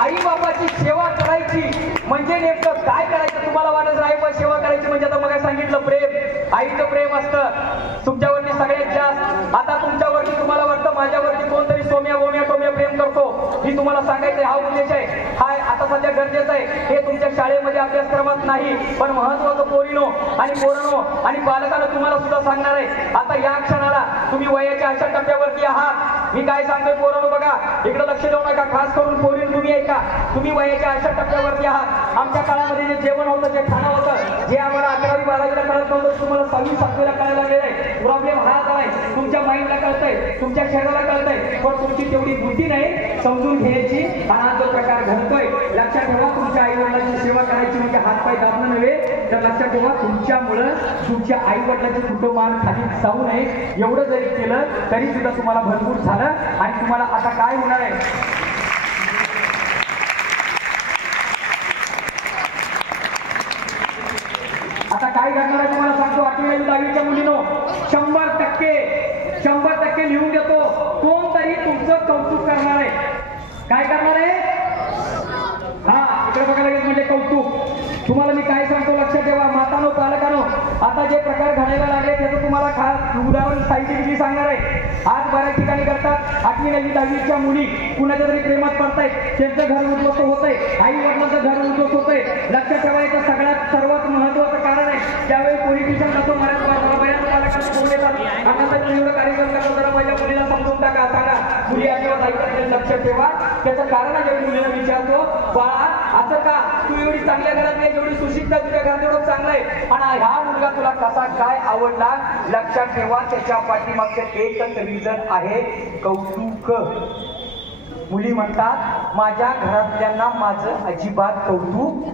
आई बाबाची सेवा करायची म्हणजे नेमकं काय करायचं तुम्हाला वाटत? आई बाबा सेवा करायची म्हणजे आता मग सांगितलं प्रेम, आईचं प्रेम असतं तुमच्यावरती सगळ्यात जास्त. आता तुमच्यावरती तुम्हाला वाटतं माझ्यावरती कोणतरी सोम्या टोम्या प्रेम करतो, ही तुम्हाला सांगायचं हा उद्देश आहे. हाय आता सध्या गरजेचं आहे हे तुमच्या शाळेमध्ये अभ्यासक्रमात नाही, पण महत्वाचं पोरीनो आणि पोरांनो आणि पालकांना तुम्हाला सुद्धा सांगणार आहे. आता या क्षणाला तुम्ही वयाच्या अशा टप्प्यावरती आहात. मी काय सांगतोय पोरांनो, बघा इकडे लक्ष देऊ नका, खास करून पोरीन तुम्ही ऐका. तुम्ही वयाच्या अशा टप्प्यावरती आहात. आमच्या काळामध्ये जे जेवण होतं, जे खाणं होतं, जे आम्हाला 11वी 12वीला कळत नव्हतं, तुम्हाला 6वी 7वीला कळायला लागलेलं आहे. प्रॉब्लेम हा झालाय, तुमच्या माइंडला कळतंय, तुमच्या शरीराला कळतंय, पण तुमची तेवढी बुद्धी नाही समजून घ्यायची. हा जो प्रकार घडतोय, लक्षात ठेवा, तुमच्या आई वडिलांची सेवा करायची म्हणजे हातपाय दाबणं नव्हे. तर लक्षात ठेवा, तुमच्यामुळं तुमच्या आई वडिलांचे कुटुंबान खाली जाऊ नये. एवढं जरी केलं तरी सुद्धा तुम्हाला भरपूर झालं. आणि तुम्हाला आता काय होणार आहे, आता काय घडणार आहे तुम्हाला सांगतो. 8वी 10वीच्या मुलीनो 100% लिहून देतो. कोणतरी तुमचं कौतुक करणार आहे. काय करणार आहे? हा, इकडे बघा लगेच म्हणजे कौतुक. तुम्हाला मी काय सांगतो लक्षात ठेवा, मातानो पालकानो, आता जे प्रकार घडायला लागले त्याचं तुम्हाला खास उदाहरण सायंटिफिकली सांगणार आहे. आज बऱ्याच ठिकाणी करतात 8वी 9वी 10वीच्या मुली कुणाच्या तरी प्रेमात पडतायत, त्यांचं घर उद्ध्वस्त होतंय, आई वडिलांचं घर उद्ध्वस्त होतंय. लक्षात ठेवा, याचं सगळ्यात सर्वात महत्वाचं कारण आहे त्यावेळी पोलिटिशियन जातो बऱ्याच पालकांना फोन येतात, आता एवढं कार्यक्रम करतो, जरा माझ्या मुलीला समजून टाका, सांगा. मुली अजिबात ऐकत नाही. लक्षात ठेवा, त्याचं कारण आहे. जेव्हा मुलीला विचारतो, बाळा असं का, तू एवढी चांगल्या घरात नाही, एवढी सुशिक्षित तुझ्या घरात एवढं चांगलं आहे, आणि हा मुलगा तुला कसा काय आवडला? लक्षात ठेवा, त्याच्या पाठीमागचं एकच रिझन आहे, कौतुक. मुली म्हणतात माझ्या घरातल्यांना माझं अजिबात कौतुक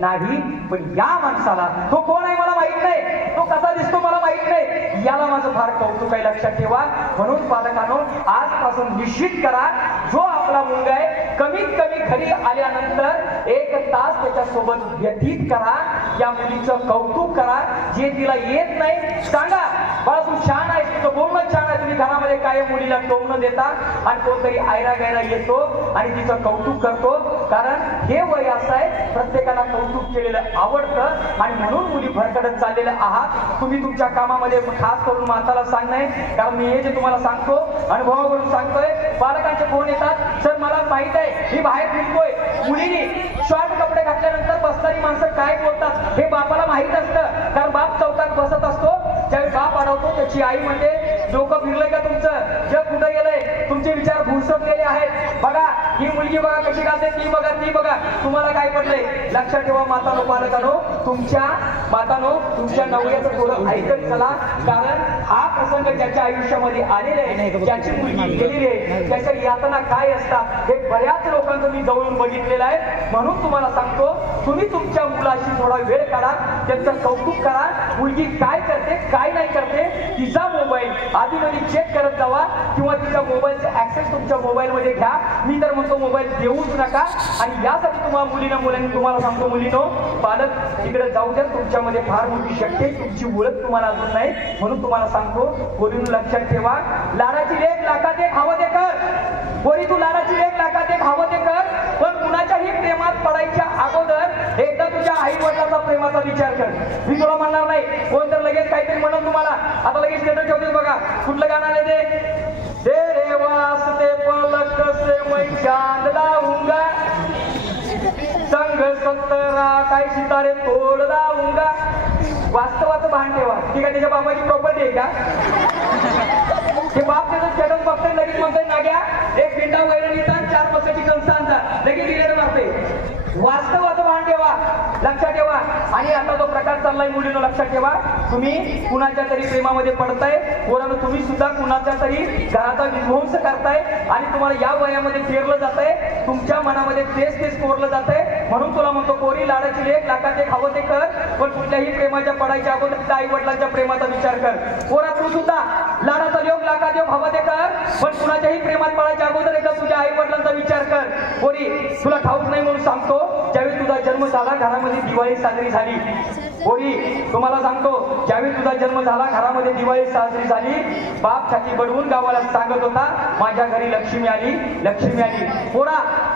नाही, पण या माणसाला, तो कोण आहे मला माहित नाही, तो कसा दिसतो मला माहित नाही, याला माझं फार कौतुक आहे. लक्षात ठेवा. म्हणून पालकांनो, आजपासून निश्चित करा, जो आपला मुलगा आहे कमीत कमी घरी आल्यानंतर 1 तास त्याच्यासोबत व्यतीत करा. या मुलीचं कौतुक करा. जे तिला येत नाही सांगा, बाळा तू छान आहेस, तुझं बोलणं छान आहे. तुम्ही घरामध्ये काय मुलीला टोमणं देता आणि कोणतरी आयरा गायरा येतो आणि तिचं कौतुक करतो. कारण हे वय असं आहे, प्रत्येकाला कौतुक केलेलं आवडतं. आणि म्हणून मुली भरकडत चाललेलं आहात. तुम्ही तुमच्या कामामध्ये खास करून माताला सांगणं, कारण मी हे जे तुम्हाला सांगतो अनुभवावरून सांगतोय. पालकांचे फोन येतात, सर मला माहित आहे मी बाहेर फिरतोय, मुलीने शॉर्ट कपडे घातल्यानंतर बसणारी माणसं काय बोलतात हे बापाला माहित असतं, कारण बाप चौकात बसत असतो. ज्यावेळी बाप अडवतो त्याची आई म्हणते, डोकं फिरलंय का तुमचं, जग कुठं गेलंय, तुमचे विचार भुसकलेले आहेत, बघा ही मुलगी बघा कशी घालते, ती बघा ती बघा, तुम्हाला काय पडलंय? लक्षात ठेवा मातानो पालकानो, तुमच्या नवऱ्याचं थोडं ऐकत चला. कारण हा प्रसंग ज्याच्या आयुष्यामध्ये आलेला आहे, ज्याची मुलगी गेलेली आहे, त्याच्या यातना काय असतात हे बऱ्याच लोकांचं मी जवळून बघितलेलं आहे. म्हणून तुम्हाला सांगतो, तुम्ही तुमच्या मुलाशी थोडा वेळ काढा, त्यांचं कौतुक करा. मुलगी काय करते काय नाही करते, तिचा मोबाईल आधी कधी चेक करत जावा, किंवा तिच्या मोबाईलचा ऍक्सेस तुमच्या मोबाईलमध्ये घ्या. मी तर म्हणतो मोबाईल देऊच नका. आणि यासाठी तुम्हाला मुलांनी तुम्हाला सांगतो, मुलीनो पालक इकडे जाऊ द्या, तुमच्यामध्ये फार मोठी शक्ती आहे, तुमची ओळख तुम्हाला अजून नाही. म्हणून तुम्हाला सांगतो, पोरींनो लक्षात ठेवा, लाडाची लेक लाखात एक हवं ते कर. पोरी तू लाडाची लेक लाखात एक हवं ते कर, पण कुणाच्याही प्रेमात पडायच्या अगोदर एकदा तुझ्या आई वडिलांचा प्रेमाचा विचार कर. मी तुला म्हणणार नाही, कोण तर लगेच काहीतरी म्हणून तुम्हाला आता लगेच स्टेटस ठेवते बघा, कुठलं गाणं आले ते रे वास्ते पलक से मैं चांद लाऊंगा, संग 17 काय सितारे तोड लाऊंगा. वास्तवाचं भान ठेवा, ठीक आहे. त्याच्या बाबाची प्रॉपर्टी आहे का? ते बाप त्याचं स्टेटस बघतोय, लगेच म्हणतोय नाग्या एक पिंडा वैरणीचा 4 बसाची कणसं आणतात, लगेच दिलेलं मारते. वास्तवाचं भान ठेवा, लक्षात ठेवा. आणि आता जो प्रकार चाललाय मुलींनो लक्षात ठेवा, तुम्ही कुणाच्या तरी प्रेमामध्ये पडताय, पोरांनो तुम्ही सुद्धा कुणाच्या तरी घराचा विध्वंस करताय, आणि तुम्हाला या वयामध्ये फेरलं जात आहे, तुमच्या मनामध्ये तेच कोरलं जात आहे. म्हणून तुला म्हणतो, पोरी लाडाची लेक लाखात एक हवं ते कर, पण कुठल्याही प्रेमाच्या पडायच्या अगोदर आई वडिलांच्या प्रेमाचा विचार कर. पोरा तू सुद्धा लाडाचा योग लाखात योग हवं ते कर, पण कुणाच्याही प्रेमात पडायच्या अगोदर एकदा तुझ्या आई वडिलांचा विचार कर. पोरी तुला ठाऊक नाही म्हणून सांगतो, ज्यावेळी तुझा जन्म झाला घरामध्ये दिवाळी साजरी झाली. पोरी तुम्हाला सांगतो, ज्यावेळी तुझा जन्म झाला घरामध्ये दिवाळी साजरी झाली, बाप छाती बडवून गावाला सांगत होता, माझ्या घरी लक्ष्मी आली, लक्ष्मी आली. पोरा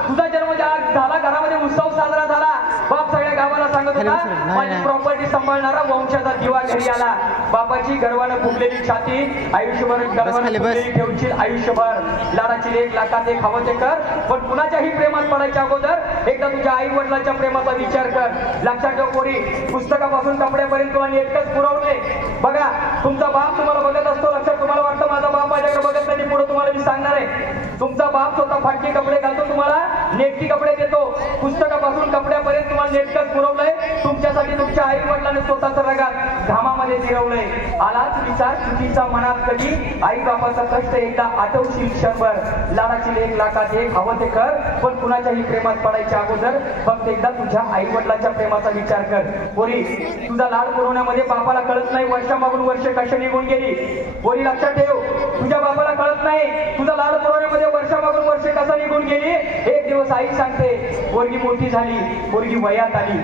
तुझा जन्म झाला घरामध्ये उत्सव साजरा झाला, बाप सगळ्या गावाला सांगत खाली का बस रे. नाही, माझी नाही. प्रॉपर्टी सांभाळणारा वंशाचा दिवा घरी आला बापाची गर्वानं फुगलेली छाती आयुष्यभर गर्वानं खाली बस. फुगलेली ठेवची आयुष्यभर लाडाची लेक लाखात एक हवं ते कर पण कुणाच्याही प्रेमात पडायच्या अगोदर एकदा तुझ्या आई वडिलांच्या प्रेमाचा विचार कर लक्षात ठेव पोरी पुस्तकापासून कपड्यापर्यंत तुला नेटकच पुरवले बघा तुमचा बाप तुम्हाला बघत असतो लक्षात तुम्हाला वाटतं माझा बाप माझ्याकडे बघत नाही पुढे तुम्हाला मी सांगणार आहे तुमचा बाप स्वतः फाटके कपडे घालतो तुम्हाला नेटकी कपडे देतो पुस्तकापासून कपड्यापर्यंत तुम्हाला नेटकच पुरवलंय तुमच्यासाठी तुमच्या आई वडिलांनी स्वतःच रगात घामामध्ये जिरवलंय आलाच विचार चुकीचा मनात कधी आई बापाचा कष्ट एकदा आठवशील क्षणभर लाडाची लेक लाखात एक हवं ते कर पण कुणाच्याही प्रेमात पडायच्या अगोदर फक्त एकदा तुझ्या आई वडिलांच्या प्रेमाचा विचार कर पोरी तुझा लाड पुरवण्यामध्ये बापाला कळत नाही वर्षामागून वर्ष कशी निघून गेली पोरी लक्षात ठेव तुझ्या बापाला कळत नाही तुझा लाड पुरवण्यामध्ये वर्षामागून वर्ष कसा निघून गेली एक दिवस आई सांगते पोरगी मोठी झाली पोरगी वयात आली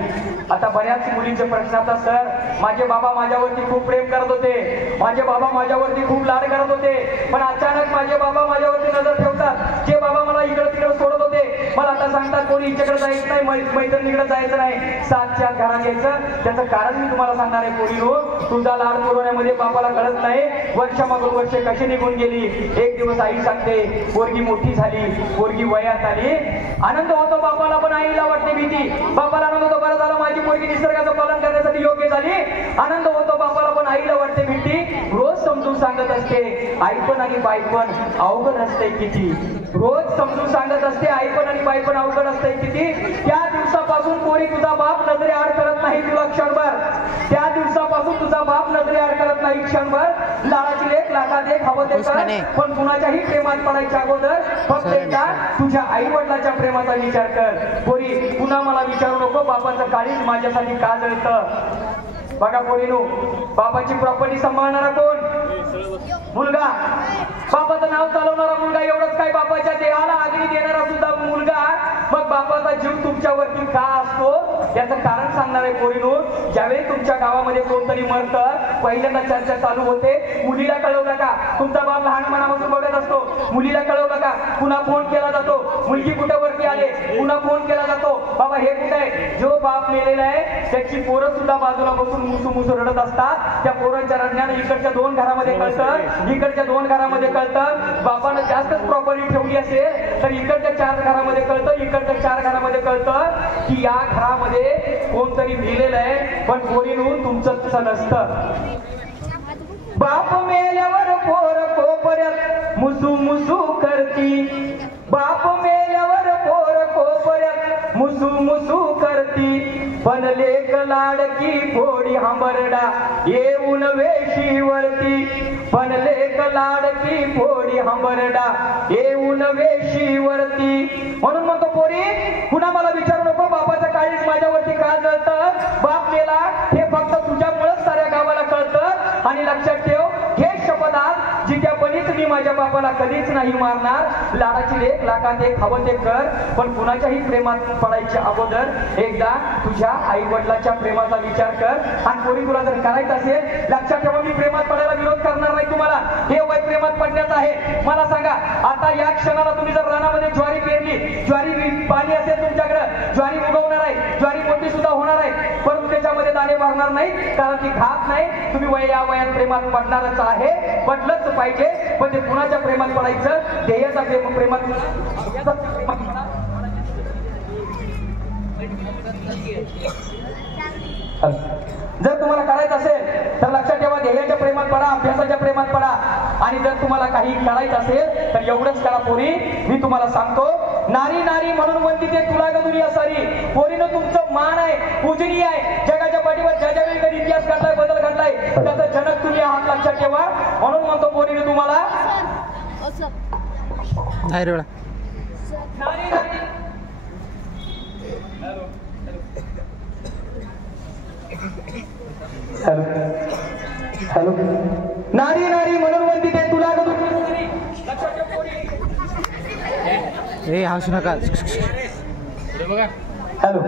आता बऱ्याच मुलींचे प्रश्न आता सर माझे बाबा माझ्यावरती खूप प्रेम करत होते माझे बाबा माझ्यावरती खूप लाड करत होते पण अचानक माझे बाबा माझ्यावरती नजर ठेवतात जे बाबा मला इकडे तिकडे सोडत होते मला आता सांगतात कोणी हिच्याकडे जायचं नाही मैत्रिणीकडे जायचं नाही सातच्या घरात यायचं त्याचं कारण मी तुम्हाला सांगणार आहे पोरीनो तुझा लाड पुरवण्यामध्ये बापाला कळत नाही वर्षामागून वर्ष कशी निघून गेली एक दिवस आई सांगते पोरगी मोठी झाली पोरगी वयात आली आनंद होतो बापाला पण आईला वाटते भीती बापाला आनंद होतो बरं झालं माझी पोरगी निसर्गाचं पालन करण्यासाठी योग्य झाली आनंद होतो बापाला पण आईला वाटते भीती रोज समजून सांगत असते आईपण आणि बाईपण अवघड असते किती रोज समजून सांगत असते आईपण आणि बाईपण अवघड असते किती त्या दिवसापासून पोरी तुझा बाप नजरे आड करत नाही तुला क्षणभर त्या दिवसापासून तुझा बाप नजरे आड करत नाही क्षणभर लाडाची लेक लाखात एक हवं ते कर पण कुणाच्याही प्रेमात पडायच्या अगोदर फक्त एकदा तुझ्या आई वडिलांच्या प्रेमाचा विचार कर पोरी पुन्हा मला विचारू नको बापाचं काळीज माझ्यासाठी का जळतं बघा पोरीनो बापाची प्रॉपर्टी सांभाळणारा कोण मुलगा बापाचं नाव चालवणारा मुलगा एवढंच काय बापाच्या देहाला आगरी देणारा सुद्धा मुलगा मग बापाचा जीव तुमच्यावरती का असतो याचं कारण सांगणार आहे पोरीनो ज्यावेळी तुमच्या गावामध्ये कोणतरी मरतं पहिल्यांदा चर्चा चालू होते मुलीला कळवलं का तुमचा बाप लहानपणापासून बघत असतो मुलीला कळवलं का पुन्हा फोन केला जातो मुलगी कुठे वरती आले पुन्हा फोन केला जातो बाबा हे कुठे आहे जो बाप मेलेला आहे त्याची पोरं सुद्धा बाजूला बसून मुसू मुसू रडत असतात त्या पोरांच्या रडण्याने इकडच्या 2 घरामध्ये कळतं इकडच्या 2 घरामध्ये कळतं बापानं जास्तच प्रॉपर्टी ठेवली असेल तर इकडच्या 4 घरामध्ये कळतं इकडच्या 4 घरामध्ये कळतं की या घरामध्ये कोणतरी मेलेलं आहे पण पोरीनून तुमचं तसं नसतं बाप मेल्यावर पोर कोपऱ्यात मुसू मुसू करती बाप मेल्यावर पोर कोपऱ्यात मुसू मुसू करती पण लेक लाडकी फोडी हंबरडा येऊन वेशीवरती पण लेक लाडकी फोडी हंबरडा येऊन वेशीवरती म्हणून म्हणतो पोरी पुन्हा मला विचारू नको बापाचं काळीज माझ्यावरती का जळतं बाप मेला हे फक्त तुझ्यामुळेच साऱ्या गावाला कळतं आणि लक्षात ठेव हे शपथात जित्यापणीच मी माझ्या बापाला कधीच नाही मारणार लाडाची लेक लाखात एक हवं ते कर पण कुणाच्याही प्रेमात पडायच्या अगोदर एकदा तुझ्या आई वडिलांच्या प्रेमाचा विचार कर आणि पोरी तुला जर करायचं असेल लक्षात ठेवा मी प्रेमात पडायला विरोध करणार नाही तुम्हाला हे वय प्रेमात पडण्याचं आहे मला सांगा आता या क्षणाला तुम्ही जर रानामध्ये ज्वारी पेरली ज्वारी पाणी असेल तुमच्याकडे ज्वारी उगवणार आहे ज्वारी मोठी सुद्धा होणार आहे परंतु त्याच्यामध्ये दाणे वाढणार नाही कारण ती घात नाही तुम्ही या वयात प्रेमात पडणारच आहे पडलंच पाहिजे पण ते कुणाच्या प्रेमात पडायचं ध्येयाचा प्रेमात जर तुम्हाला करायचं असेल तर लक्षात ठेवा ध्येयाच्या प्रेमात पडा अभ्यासाच्या प्रेमात पडा आणि जर तुम्हाला काही करायचं असेल तर एवढंच करा पोरी मी तुम्हाला सांगतो नारी नारी म्हणून म्हणती ते तुला ग दुनिया सारी पोरीनं तुमचं मान आहे पूजनीय आहे जगाच्या पाठीवर ज्या ज्यावेळी कधी इतिहास घडलाय बदल घडलाय त्याचा जनक तुम्ही आहात लक्षात ठेवा म्हणून म्हणतो पोरीने तुम्हाला नाही रे नारी नारी हॅलो नारी नारी म्हणून म्हणती ते तुला ग दुनिया सारी लक्षात ठेव पोरी ए हसू नका हॅलो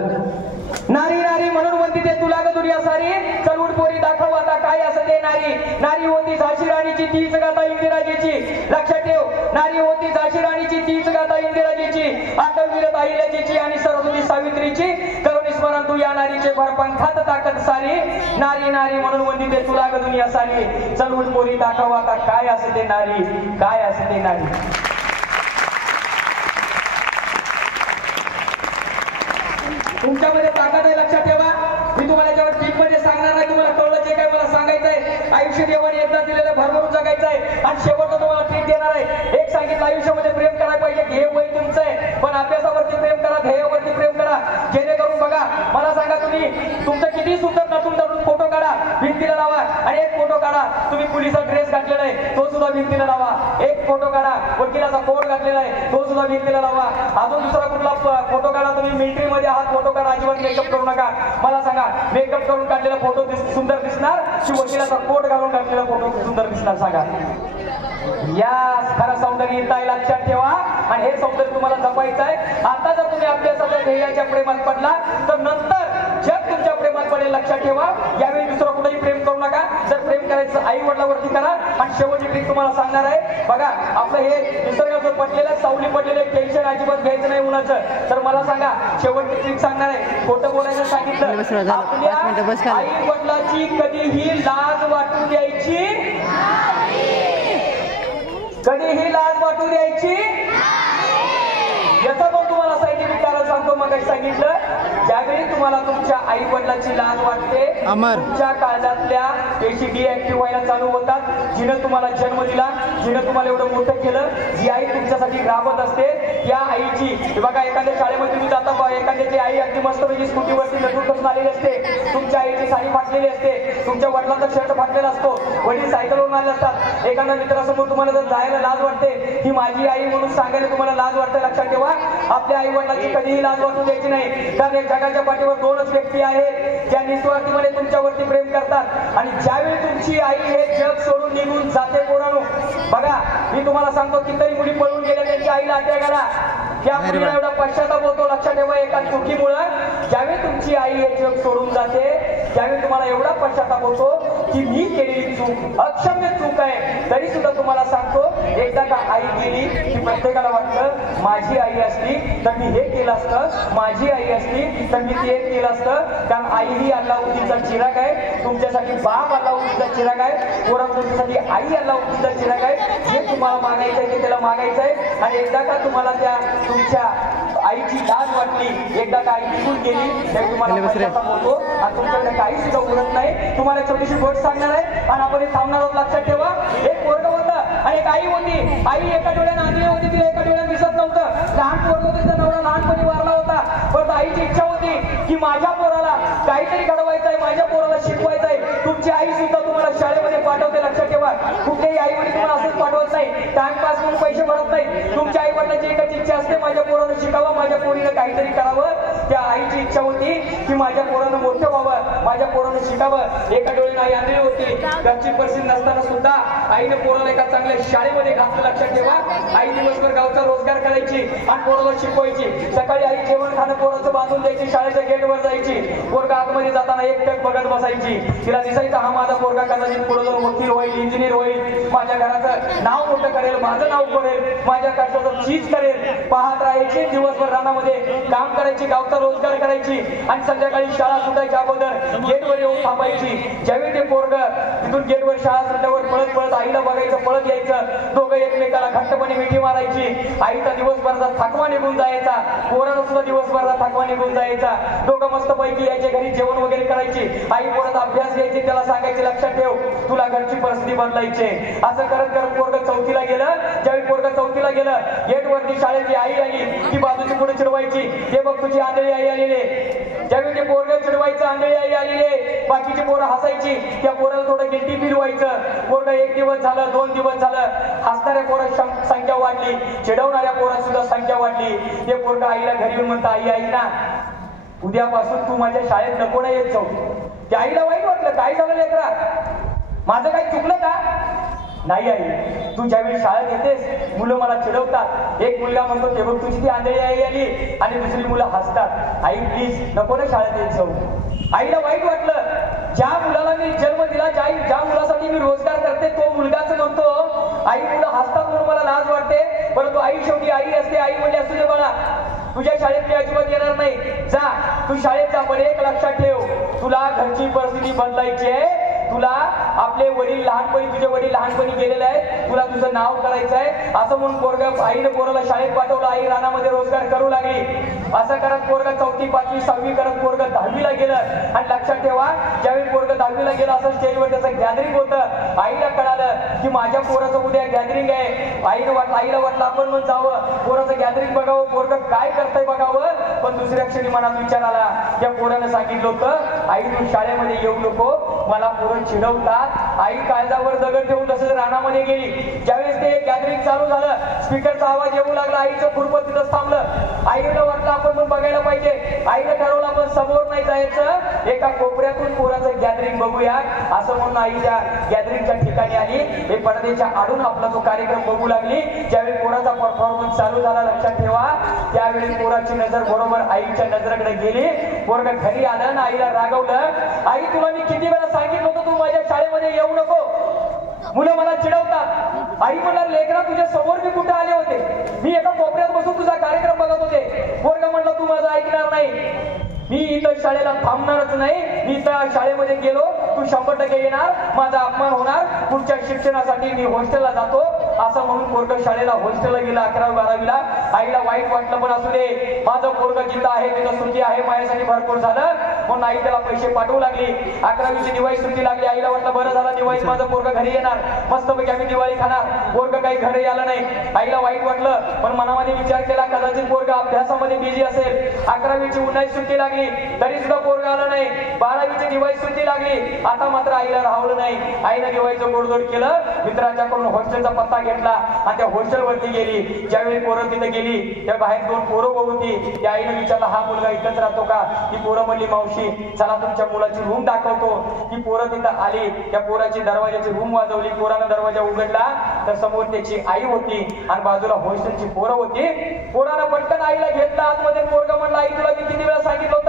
नारी नारी म्हणून म्हणती ते तुला ग दुनिया सारी चल उठ पोरी दाखव आता काय असं ते नारी नारी होती झाशी राणीची तीच गाथा इंदिराजीची लक्षात ठेव नारी होती झाशी राणीची तीच गाथा इंदिराजीची आठवीर अहिल्याजीची आणि सरस्वती सावित्रीची करुणी स्मरण तू या नारीचे भर पंखात ताकद सारी नारी नारी म्हणून वंदिते तुला ग दुनिया सारी चल उठ पोरी दाखव आता काय असते नारी काय असते नारी. तुमच्यामध्ये ताकद आहे लक्षात ठेवा. मी तुम्हाला याच्यावर डीप मध्ये सांगणार नाही. तुम्हाला कळलं जे काय मला सांगायचंय. आयुष्य देवाने एकदा दिलेलं भरभरून जगायचं आहे आणि शेवटचं तुम्हाला ट्रीट देणार आहे. एक सांगितलं आयुष्यामध्ये प्रेम करायला पाहिजे. हे वय तुमचं आहे पण अभ्यासावरती प्रेम करा ध्येयावरती प्रेम करा जेणेकरून बघा मला सांगा तुम्ही तुमचं किती सुंदर नटून नटून फोटो काढा भिंतीला लावा आणि एक फोटो काढा तुम्ही पोलिसाचा ड्रेस घातलेला आहे तो सुद्धा भिंतीला लावा. एक फोटो काढा वकिलाचा कोट घातलेला आहे तो सुद्धा भिंतीला लावा. अजून दुसरा कुठला फोटो काढा तुम्ही मिलिटरी मध्ये आहात फोटो काढा. अजिबात मेकअप करू नका. मला सांगा मेकअप करून काढलेला फोटो सुंदर दिसणार की वकिलाचा कोट घालून काढलेला फोटो सुंदर दिसणार सांगा. या खरं सौंदर्य येत आहे लक्षात ठेवा आणि हे सौंदर्य तुम्हाला जपायचं आहे. आता जर तुम्ही अभ्यासाच्या ध्येयाच्या प्रेमात पडला तर नंतर जग तुमच्या प्रेमात पडेल लक्षात ठेवा. यावेळी दुसरं कुठेही प्रेम करू नका. जर प्रेम करायचं आई वडिलावरती करा. आणि शेवटची ट्रिक तुम्हाला सांगणार आहे बघा आपलं हे निसर्गाचं पडलेलं सावली पडलेलं टेन्शन अजिबात घ्यायचं नाही उन्हाचं. तर मला सांगा शेवटची ट्रिक सांगणार आहे. खोटं बोलायचं सांगितलं आपल्या आई वडिलाची कधीही लाज वाटू द्यायची कधीही लाज वाटू द्यायची. याचं पण तुम्हाला सायंटिफिक कारण सांगतो. मग सांगितलं ज्यावेळी तुम्हाला तुमच्या आई वडिलांची लाज वाटते तुमच्या काळजातल्या पेशी डिऍक्टिव्ह व्हायला चालू होतात. जिनं तुम्हाला जन्म दिला जिनं तुम्हाला एवढं मोठं केलं जी आई तुमच्यासाठी राबत असते त्या आईची बघा एखाद्या शाळेमध्ये तुम्ही जाता एखाद्याची आई अगदी मस्तपैकी स्कूटीवरती नटून आलेली असते. तुमच्या आईची साडी फाटलेली असते. तुमच्या वडिलांचा शर्ट फाटलेला असतो. वडील सायकलवरून आले असतात. एखाद्या मित्रासमोर तुम्हाला जर जायला लाज वाटते ही माझी आई म्हणून सांगायला तुम्हाला लाज वाटते. लक्षात ठेवा आपल्या आई वडिलांची कधीही लाज वाटू द्यायची नाही. कारण या जगाच्या पाठीवर दोनच व्यक्ती आहेत ज्या निस्वार्थीपणे तुमच्यावरती प्रेम करतात. आणि ज्यावेळी तुमची आई हे जग सोडून निघून जाते पोरांनो बघा मी तुम्हाला सांगतो कितीतरी मुली पळून गेल्या त्यांच्या आईला अटॅक आला. त्या मुलीला एवढा पश्चाताप होतो. लक्षात ठेवा एका चुकीमुळे ज्यावेळी तुमची आई हे जग सोडून जाते त्यावेळी तुम्हाला एवढा पश्चाताप होतो की मी केलेली चूक अक्षम्य चूक आहे. तरी सुद्धा तुम्हाला सांगतो एकदा का आई गेली की प्रत्येकाला वाटतं माझी आई असली तर मी हे केलं असतं माझी आई असली तर मी ते केलं असतं. कारण आई ही अल्लाउद्दीनचा चिराग आहे. तुमच्यासाठी बाप अल्लाउद्दीनचा चिराग आहे. पोरं तुमच्यासाठी आई अल्लाउद्दीनचा चिराग आहे. जे तुम्हाला मागायचं आहे ते त्याला मागायचं आहे. आणि एकदा का तुम्हाला त्या तुमच्या आईची लाज वाटली एकदा का आई निघून गेली तर तुम्हाला पश्चाताप होतो आणि तुमच्याकडे काही सुद्धा उरत नाही. तुम्हाला छोटीशी गोष्ट सांगणार आहे आणि आपण थांबणार आहोत. लक्षात ठेवा एक पोरगं होतं आणि एक आई होती. आई एका डोळ्यानं आंधळी होती तिला एका डोळ्यानं दिसत नव्हतं. लहान पोरगं होतं तिचा नवरा लहानपणी वारला होता. पण आईची इच्छा होती की माझ्या पोराला काहीतरी घडवायचं आहे माझ्या पोराला शिकवायचं आहे. तुमची आई सुद्धा तुम्हाला शाळेमध्ये पाठवते. लक्षात ठेवा कुठेही आई वडील तुम्हाला असंच पाठवत नाही टाइमपास म्हणून पैसे भरत नाही. तुमच्या आई वडिलांची एकच इच्छा असते माझ्या पोरानं शिकावं माझ्या पोरीनं काहीतरी करावं. त्या आईची इच्छा होती की माझ्या पोरानं मोठं व्हावं माझ्या पोरानं शिकावं. एका डोळ्यानं आई आंधळी होती. घरची परिस्थिती नसताना सुद्धा आईने पोराला एका चांगल्या शाळेमध्ये घातलं. लक्षात ठेवा आई दिवसभर गावचा रोजगार करायची आणि पोराला शिकवायची. सकाळी आई जेवण खाणं पोराचं बांधून द्यायची. शाळेच्या गेटवर जायची. पोरगा आतमध्ये जाताना एकटक बघत बसायची. तिला दिसायचं हा माझा पोरगा कदाचित पुढे जाऊन वकील होईल इंजिनियर होईल माझ्या घराचं नाव मोठं करेल माझं नाव पडेल माझ्या कष्टाचं चीज करेल. पाहत राहायची दिवसभर रानामध्ये काम करायची गावचा रोजगार करायची आणि संध्याकाळी शाळा सुटायच्या अगोदर गेटवर येऊन थांबायची. ज्यावेळी ते पोरगं तिथून गेटवर शाळा सुटल्यावर पळत पळत आईला बघायचं पळत यायचं. दोघं एकमेकाला घट्टपणे मिठी मारायची. आईचा दिवसभरचा थकवा निघून जायचा. पोरानं सुद्धा दिवसभरचा थकवा निघून जायचा. दोघं मस्त पैकी यायचे घरी जेवण वगैरे करायची. आई पोराचा अभ्यास घ्यायची त्याला सांगायचे लक्षात ठेव तुला घरची परिस्थिती बदलायची. असं करत करत पोरगं चौथीला गेलं. ज्यावेळी पोरगं चौथीला गेलं गेटवरती शाळेची आई आली ती बाजूची पुढे चिडवायची ते बघ तुझी आंधळी आई आलेली. ज्यावेळी ते पोरगं चिडवायचं आंधळी आई आलेली बाकीची पोरं हसायची. त्या पोराला थोडं गिल्टी फील व्हायचं. पोरगं एक दिवस झालं 2 दिवस झालं हसणाऱ्या पोरांची संख्या वाढली चिडवणाऱ्या पोरांची सुद्धा संख्या वाढली. ते पोरगं आईला घरी येऊन म्हणतं आई आई ना उद्यापासून तू माझ्या शाळेत नको ना येत जाऊ. त्या आईला वाईट वाटलं काय झालं लेकरा माझं काही चुकलं का. नाही आई तू ज्यावेळी शाळेत येतेस मुलं मला चिडवतात. एक मुलगा म्हणतो ते बघ तुझी ती आंधळी आई आली आणि दुसरी मुलं हसतात. आई प्लीज नको ना शाळेत येत जाऊ. आईला वाईट वाटलं. ज्या मुलाला मी जन्म दिला ज्या मुलासाठी मी रोजगार करते तो मुलगाच म्हणतो आई मुलं हसतात म्हणून मला लाज वाटते. परंतु आई शेवटी आई असते. आई म्हणजे असू दे मला तुझ्या शाळेत मी अजिबात येणार नाही. जा तू शाळेत जा, पण एक लक्षात ठेव, तुला घरची परिस्थिती बदलायची आहे. तुला आपले वडील लहानपणी, तुझे वडील लहानपणी गेलेले आहेत, तुला तुझं नाव करायचं आहे. असं म्हणून पोरगा, आईने पोराला शाळेत पाठवलं, आई रानामध्ये रोजगार करू लागली. असं करत पोरगा 4थी 5वी 6वी करत पोरगा 10वीला गेलं. आणि लक्षात ठेवा, ज्यावेळी पोरगा 10वीला गेलं असं स्टेजवर त्याचं गॅदरिंग होतं, आईला कळालं की माझ्या पोराचं उद्या गॅदरिंग आहे. आईला वाटलं आपण पण जावं, पोराचं गॅदरिंग बघावं, पोरगं काय करतंय बघावं. पण दुसऱ्या क्षणी मनात विचार आला, त्या पोरानं सांगितलं होतं, आई तू शाळेमध्ये येऊ नको, मला पोरं चिडवतात. आई काळजावर दगड ठेवून तसंच रानामध्ये गेली. ज्यावेळेस ते गॅदरिंग चालू झालं, स्पीकरचा आवाज येऊ लागला, आईचं खुरपं तिथंच थांबलं. आईला वाटलं आपण पण बघायला पाहिजे. आईने ठरवलं आपण समोर नाही जायचं, एका कोपऱ्यातून पोराचं गॅदरिंग बघूया. असं म्हणून आई त्या गॅदरिंगच्या ठिकाणी आली. हे पडद्याच्या आडून आपला तो कार्यक्रम बघू लागली. ज्यावेळी पोराचा परफॉर्मन्स चालू झाला, लक्षात ठेवा, त्यावेळी पोराची नजर बरोबर आईच्या नजरेकडे गेली. पोरगा घरी आलं ना आईला रागवलं, आई तुला मी किती वेळा सांगितलं होतं तू माझ्या शाळेमध्ये येऊ नको, मुलं मला चिडवतात. आई म्हणणार, लेकरा तुझ्या समोर मी कुठे आले होते, मी एका कोपऱ्यात बसून तुझा कार्यक्रम बघत होते. पोरगा म्हणलं तू माझं ऐकणार नाही, मी इथं शाळेला थांबणारच नाही, मी इथं शाळेमध्ये गेलो तू 100% येणार, माझा अपमान होणार, पुढच्या शिक्षणासाठी मी हॉस्टेलला जातो. असं म्हणून पोरग शाळेला हॉस्टेलला गेला 11वी 12वीला. आईला वाईट वाटलं, पण असू दे, माझं पोरग जिथं आहे तिथं सुट्टी आहे, माझ्यासाठी भरपूर झालं. म्हणून आई त्याला पैसे पाठवू लागली. 11वीची दिवाळी सुट्टी लागली. आईला वाटलं बरं झालं, दिवाळीत माझं पोरग घरी येणार, मस्तपैकी आम्ही दिवाळी खाणार. पोरग काही घरी आलं नाही. आईला वाईट वाटलं, पण मनामध्ये विचार केला कदाचित पोरग अभ्यासामध्ये बिझी असेल. 11वीची उन्हाळी सुट्टी लागली तरी सुद्धा पोरग आलं नाही. 12वीची दिवाळी सुट्टी लागली. आता मात्र आईला राहवलं नाही. आईने दिवाळीचं गोडधोड केलं, मित्राच्याकडून हॉस्टेलचा पत्ता घेतला आणि त्या हॉस्टेलवरती गेली. ज्यावेळी पोरं तिथे गेली, त्या बाहेर 2 पोरं होती. त्या आईने विचारलं, हा मुलगा इथंच राहतो का? ती पोरं म्हणली, मावशी चला तुमच्या मुलाची रूम दाखवतो. ती पोरं तिथं आली. त्या पोराची दरवाजाची रूम वाजवली. पोरानं दरवाजा उघडला तर समोर त्याची आई होती आणि बाजूला हॉस्टेलची पोरं होती. पोरानं पटकन आईला घेतला आतमध्ये. पोरगा म्हणला, आई तुला मी किती वेळा सांगितलं होतं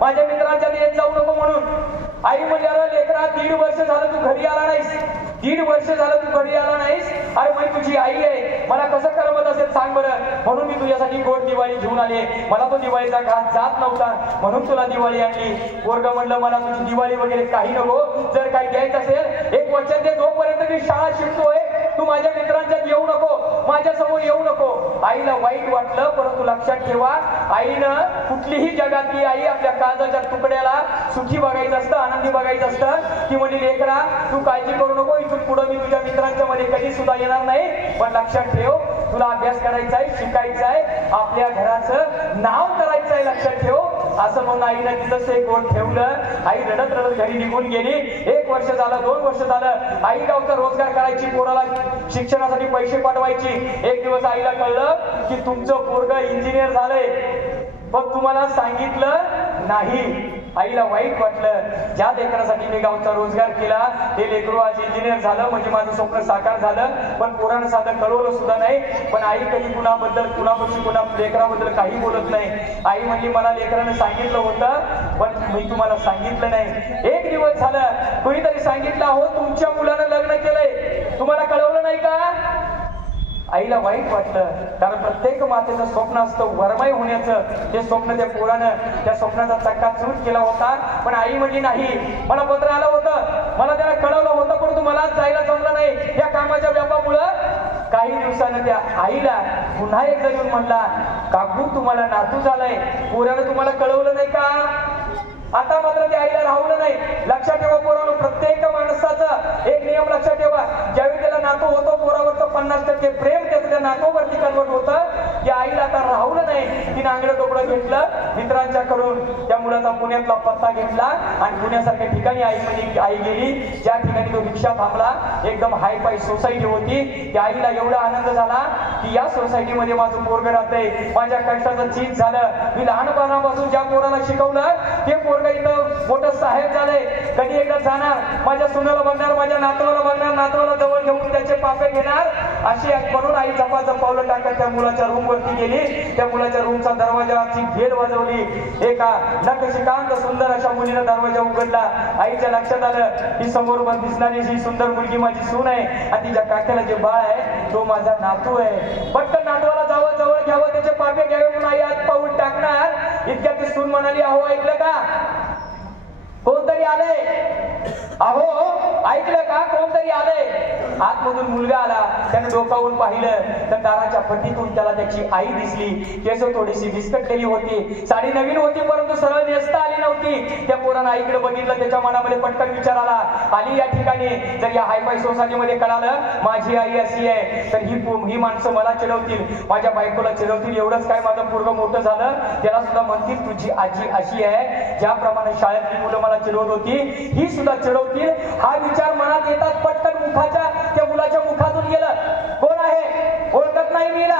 माझ्या मित्रांच्या येत जाऊ नको म्हणून. आई म्हणली, अरे लेकरा 1.5 वर्ष झालं तू घरी आला नाहीस, 1.5 वर्ष झालं तू घरी आला नाहीस. अरे मी तुझी आई आहे, मला कसं करमत असेल सांग बरं. म्हणून मी तुझ्यासाठी गोड दिवाळी घेऊन आले. मला तो दिवाळीचा घात जात नव्हता म्हणून तुला दिवाळी आणली. पोरगं म्हणलं, मला तुझी दिवाळी वगैरे काही नको. जर काही द्यायचं असेल एक वचन दे, जोपर्यंत मी शाळा शिकतोय तू माझ्या मित्रांच्यात येऊ नको, माझ्यासमोर येऊ नको. आईला वाईट वाटलं, परंतु लक्षात ठेवा, आईनं कुठलीही जगातली आई आपल्या काळजाच्या तुकड्याला सुखी बघायचं असतं, आनंदी बघायचं असतं. ती म्हणली, लेकरा तू काळजी करू नको, इथून पुढे मी तुझ्या मित्रांच्या मध्ये कधी सुद्धा येणार नाही. पण लक्षात ठेव, तुला अभ्यास करायचा आहे, शिकायचा आहे, आपल्या घराचं नाव करायचं आहे, लक्षात ठेव. असं म्हणून आईनं तिथंच एक गोड ठेवलं. आई रडत रडत घरी निघून गेली. 1 वर्ष झालं, 2 वर्ष झालं. आई गावचा रोजगार करायची, पोराला शिक्षणासाठी पैसे पाठवायची. एक दिवस आईला कळलं की तुमचं पोरग इंजिनियर झालंय, पण तुम्हाला सांगितलं नाही. आईला वाईट वाटलं, ज्या लेकरासाठी मी गावचा रोजगार केला ते लेकरू आज इंजिनियर झालं, म्हणजे माझं स्वप्न साकार झालं. पण पोरानं साधं कळवलं सुद्धा नाही. पण आई कधी कुणाबद्दल, कुणापाशी, कुणा लेकराबद्दल काही बोलत नाही. आई म्हणली, मला लेकरानं सांगितलं होतं पण मी तुम्हाला सांगितलं नाही. 1 दिवस झालं, कोणीतरी सांगितलं, हो तुमच्या मुलानं लग्न केलंय, तुम्हाला कळवलं नाही का? आईला वाईट वाटलं, कारण प्रत्येक मातेचं स्वप्न असतं वरमाई होण्याचं. ते स्वप्न त्या पोरानं त्या स्वप्नाचा चक्काचूर केला होता. पण आई म्हणली, नाही, मला पत्र आलं होतं, मला त्याला कळवलं होतं, परंतु मला जायला जमलं नाही या कामाच्या व्यापामुळं. काही दिवसानं त्या आईला पुन्हा एकदा येऊन म्हणला, काकू तुम्हाला नातू झालाय, पोरानं तुम्हाला कळवलं नाही का? आता मात्र त्या आईला राहवलं नाही. लक्षात ठेवा पोरांनो, प्रत्येक माणसाचा एक नियम लक्षात ठेवा, ज्यावेळी त्याला नातू होतो पोरावरचं 50% प्रेम त्याचं त्या नातूवरती कन्वर्ट होतं. त्या आईला आता राहवलं नाही. तिने आंगडं डोबळं घेतलं, मित्रांच्याकडून त्या मुलाचा पुण्यातला पत्ता घेतला आणि पुण्यासारख्या ठिकाणी आई गेली, ज्या ठिकाणी तो रिक्षा थांबला. एकदम हायफाय सोसायटी होती. त्या आईला एवढा आनंद झाला की या सोसायटीमध्ये माझं पोरगं राहतंय, माझ्या कष्टाचं चीज झालं. मी लहानपणापासून ज्या पोराला शिकवलं ते पोरगं इथं मोठं साहेब झालंय, कधी एकदा जाणार, माझ्या सुनाला बघणार, माझ्या नातवाला बघणार, नातवाला जवळ घेऊन त्याचे पापे घेणार. अशी म्हणून आई झपाझप पावलं टाकत त्या मुलाच्या रूम वरती गेली. त्या मुलाच्या रूमचा दरवाजाची भेल वाजवली. एका नक्षीकांत सुंदर अशा मुलीनं दरवाजा उघडला. आईच्या लक्षात आलं, ही समोर दिसणारी ही सुंदर मुलगी माझी सून आहे आणि तिच्या काक्याला जे बाळ आहे तो माझा नातू आहे. पटकन नातवाला जावं, जवळ घ्यावं, त्याचे पापे घ्यावे म्हणून आई आत पाऊल टाकणार. इतक्या ती सून म्हणाली, अहो ऐकलं का, कोणतरी आले, अहो ऐकलं का, कोणतरी आले. आतमधून मुलगा आला. त्याने डोकावून पाहिलं तर दाराच्या फटीतून त्याला त्याची आई दिसली. केस थोडीशी विस्कटलेली होती, साडी नवीन होती परंतु सरळ नेसता आली नव्हती. त्या पोरानं आईकडे बघितलं, त्याच्या मनामध्ये पटकन विचार आला, आली या ठिकाणी जर या हायफाय सोसायटीमध्ये कळालं माझी आई अशी आहे तर ही माणसं मला चिडवतील, माझ्या बायकोला चिडवतील. एवढंच काय, माझं पोरगं मोठं झालं त्याला सुद्धा म्हणतील तुझी आजी अशी आहे, ज्याप्रमाणे शाळेतली मुलं मला चिडवत होती ही सुद्धा चिडवतील. हा विचार मनात येतात पटकन मुखाच्या त्या मुलाच्या मुखातून गेलं. कोण आहे, ओळखत नाही मीला,